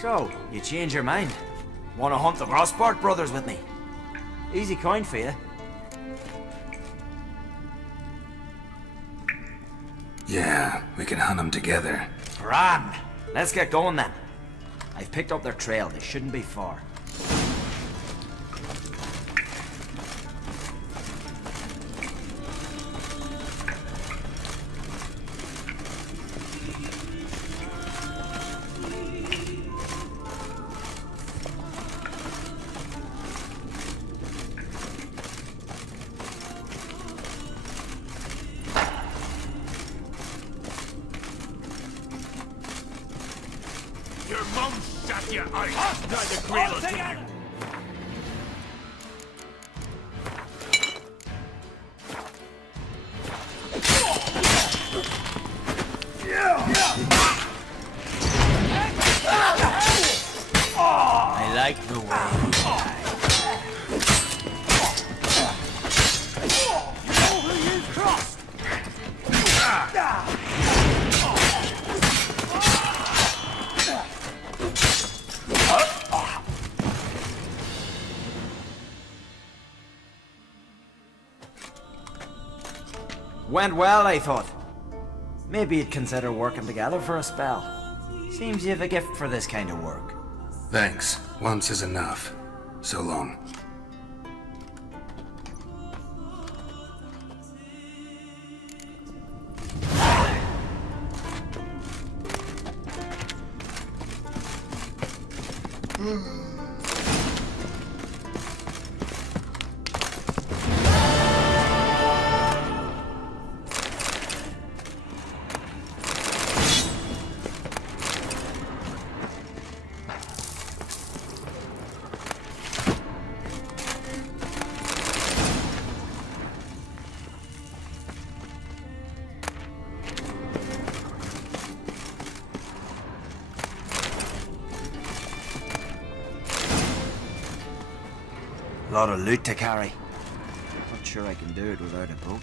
So, you change your mind? Want to hunt the Rossport brothers with me? Easy coin for you. Yeah, we can hunt them together. Grand. Let's get going then. I've picked up their trail. They shouldn't be far. Your mum shut your eyes. Neither Grail will take you. I like the way. Went well, I thought. Maybe you'd consider working together for a spell. Seems you have a gift for this kind of work. Thanks. Once is enough. So long. Lot of loot to carry. Not sure I can do it without a boat.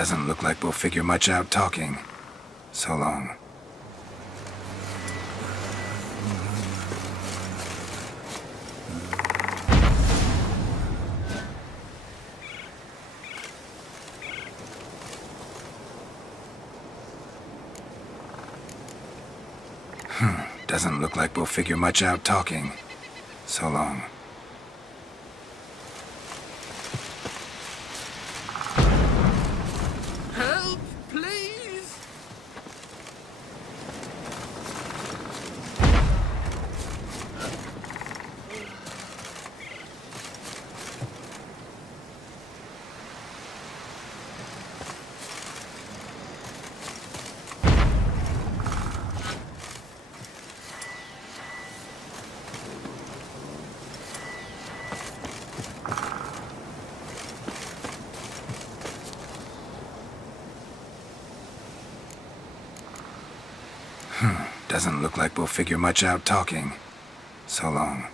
Doesn't look like we'll figure much out talking. So long. Doesn't look like we'll figure much out talking. So long. Help, please! Doesn't look like we'll figure much out talking. So long.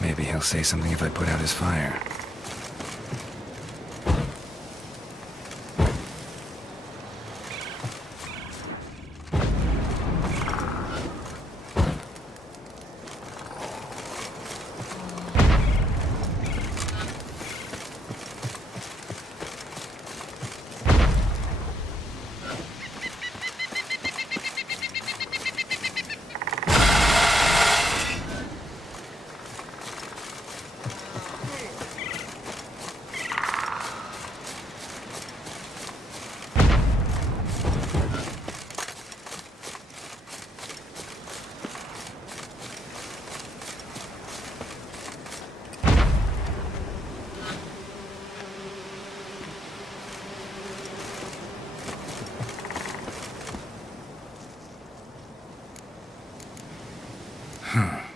Maybe he'll say something if I put out his fire.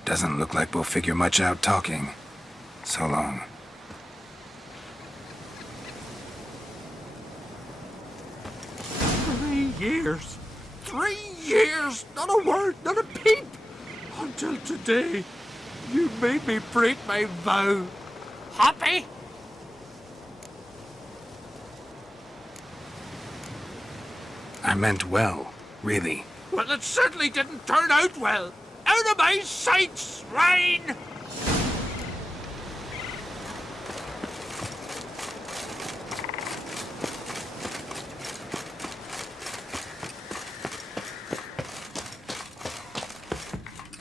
Doesn't look like we'll figure much out talking. So long. 3 years! 3 years! Not a word, not a peep! Until today, you made me break my vow. Happy? I meant well, really. Well, it certainly didn't turn out well. Out of my sight, swine!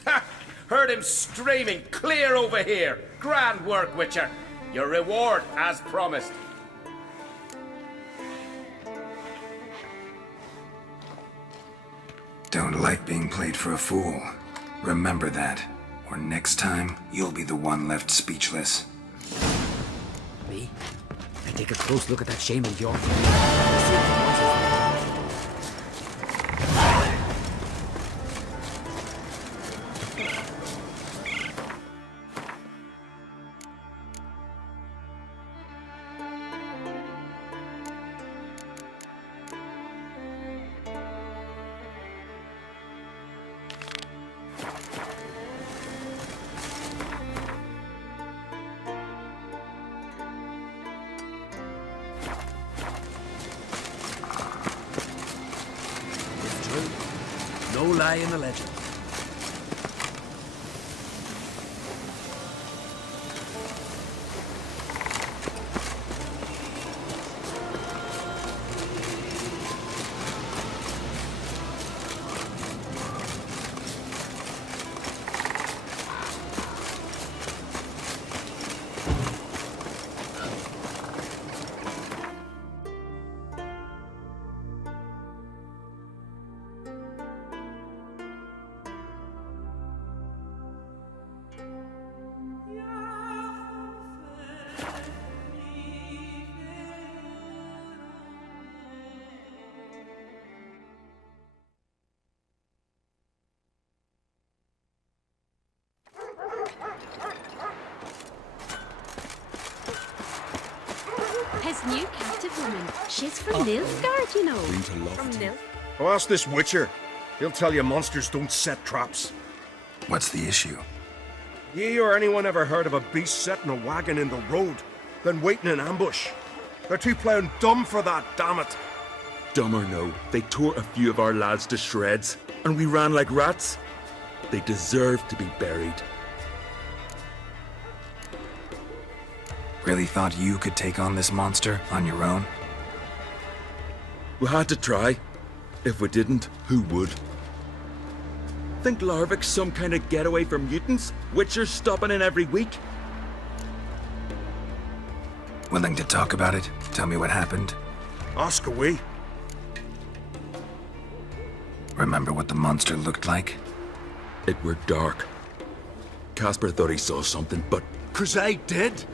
Ha! Heard him screaming clear over here. Grand work, Witcher. Your reward as promised. Don't like being played for a fool. Remember that, or next time, you'll be the one left speechless. Me? I take a close look at that shame in York. No lie in the legend. His new captive woman. She's from Nilfgaard, you know. Been to From Lofton. Nilf. Oh, ask this Witcher. He'll tell you monsters don't set traps. What's the issue? Ye or anyone ever heard of a beast setting a wagon in the road, then waiting in ambush? They're too plowing dumb for that, damn it. Dumb or no, they tore a few of our lads to shreds, and we ran like rats. They deserve to be buried. Really thought you could take on this monster on your own? We had to try. If we didn't, who would? Think Larvik's some kind of getaway for mutants? Witchers stopping in every week? Willing to talk about it? Tell me what happened? Ask away. Remember what the monster looked like? It were dark. Casper thought he saw something, but... 'Cause I did.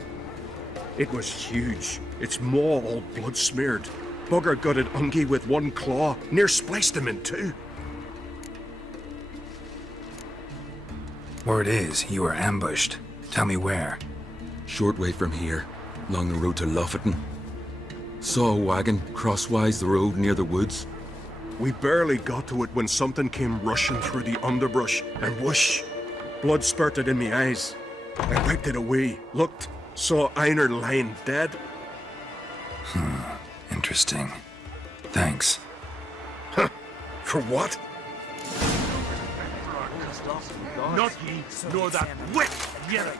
It was huge. Its maw all blood smeared. Bugger gutted Ungi with one claw, near spliced him in two. Word is, you were ambushed. Tell me where. Short way from here, along the road to Lofferton. Saw a wagon crosswise the road near the woods. We barely got to it when something came rushing through the underbrush, and whoosh! Blood spurted in me eyes. I wiped it away, looked, saw Einar lying dead. Interesting. Thanks. Huh. For what? Not ye, nor that wit, Yerrick.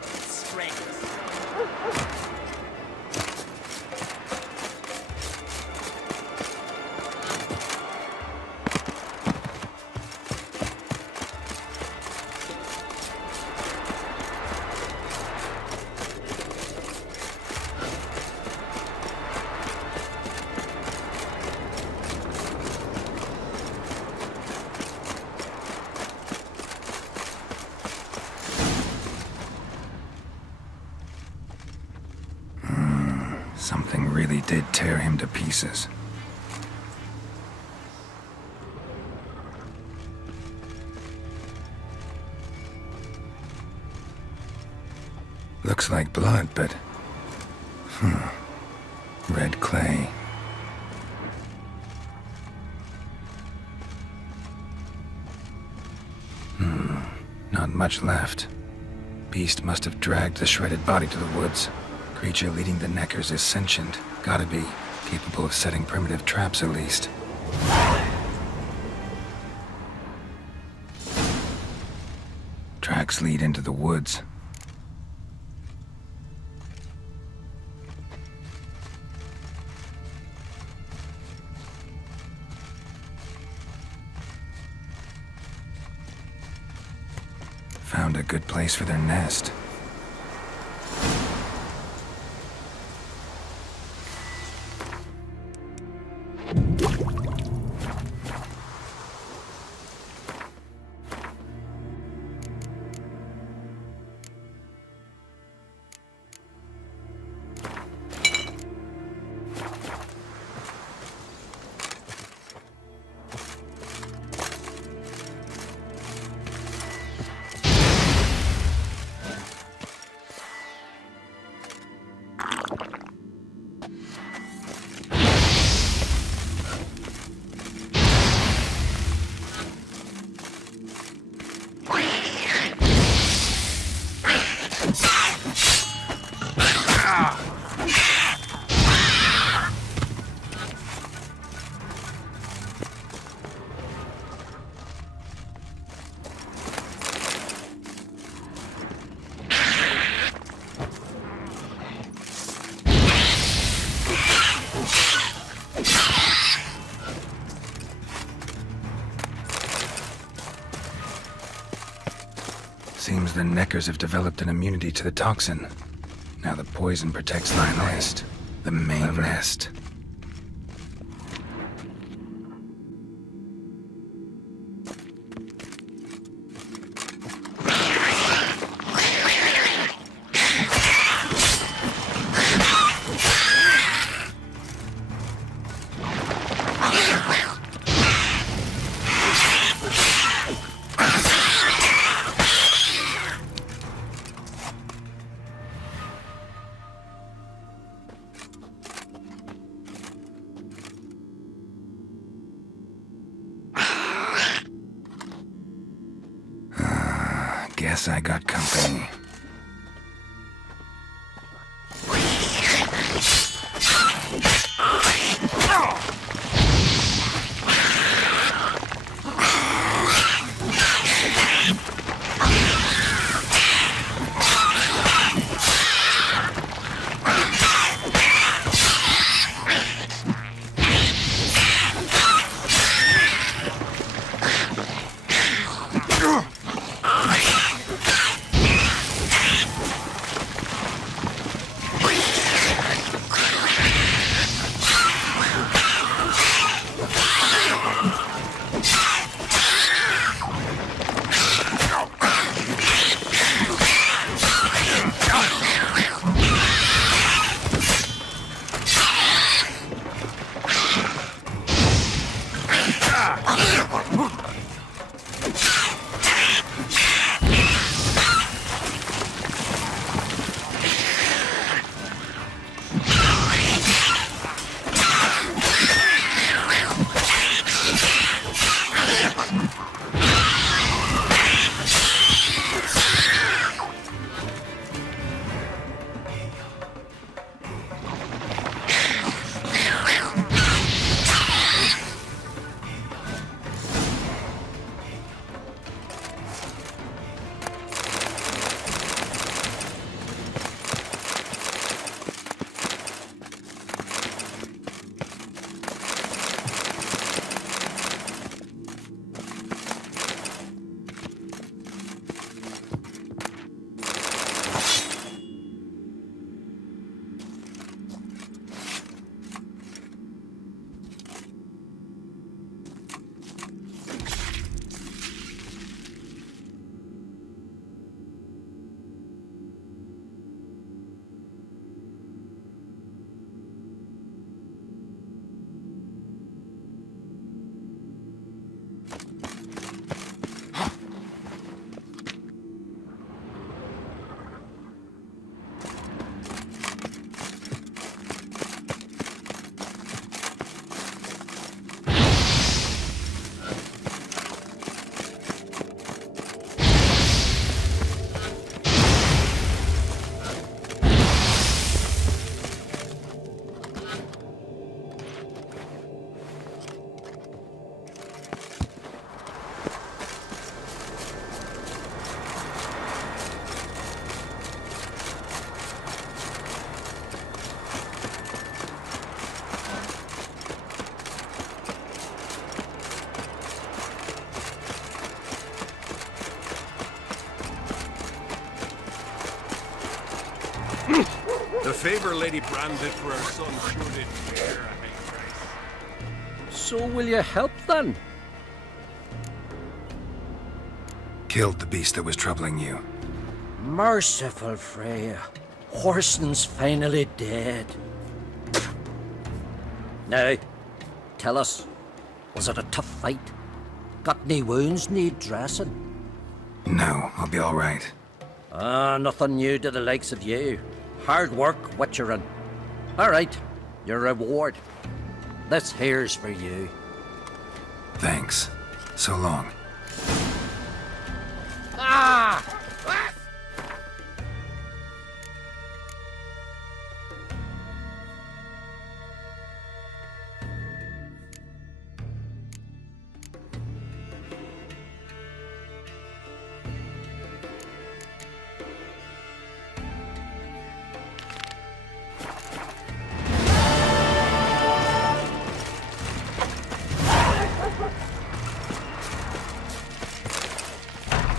Something really did tear him to pieces. Looks like blood, but... Red clay. Not much left. Beast must have dragged the shredded body to the woods. Creature leading the Neckers is sentient. Gotta be. Capable of setting primitive traps, at least. Tracks lead into the woods. Found a good place for their nest. Seems the Neckers have developed an immunity to the toxin. Now the poison protects the nest. The main nest. Guess I got company. The favor Lady Bran did for her son sure did bear a high price. So will you help then? Killed the beast that was troubling you. Merciful Freya. Horson's finally dead. Now, tell us, was it a tough fight? Got any wounds need dressing? No, I'll be all right. Nothing new to the likes of you. Hard work, Witcherin. All right, your reward. This here's for you. Thanks. So long. Ah!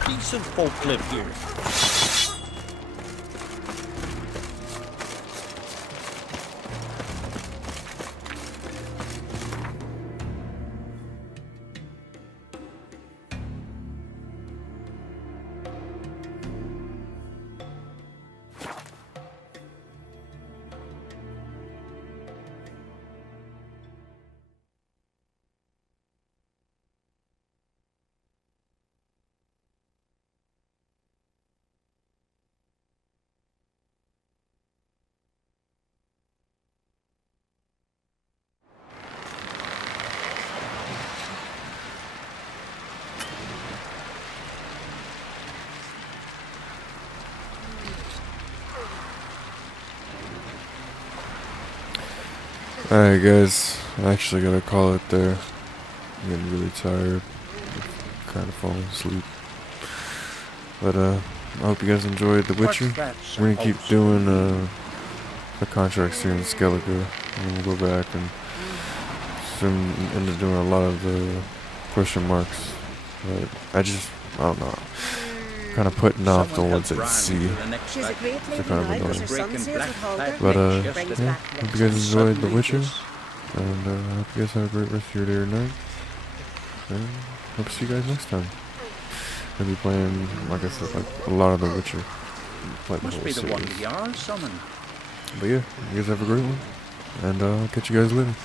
Decent folk live here. Alright guys, I actually gotta call it there. I'm getting really tired. Kind of falling asleep. But I hope you guys enjoyed The Witcher. We're gonna keep doing the contracts here in Skellige. And we'll go back and soon end up doing a lot of the question marks. But I don't know. Kind of putting off the ones at sea. They're kind of annoying. But yeah, hope you guys enjoyed The Witcher. And hope you guys have a great rest of your day or night. And hope to see you guys next time. I'll be playing, like I said, like a lot of The Witcher. Like the whole series. But yeah, you guys have a great one. And I'll catch you guys later.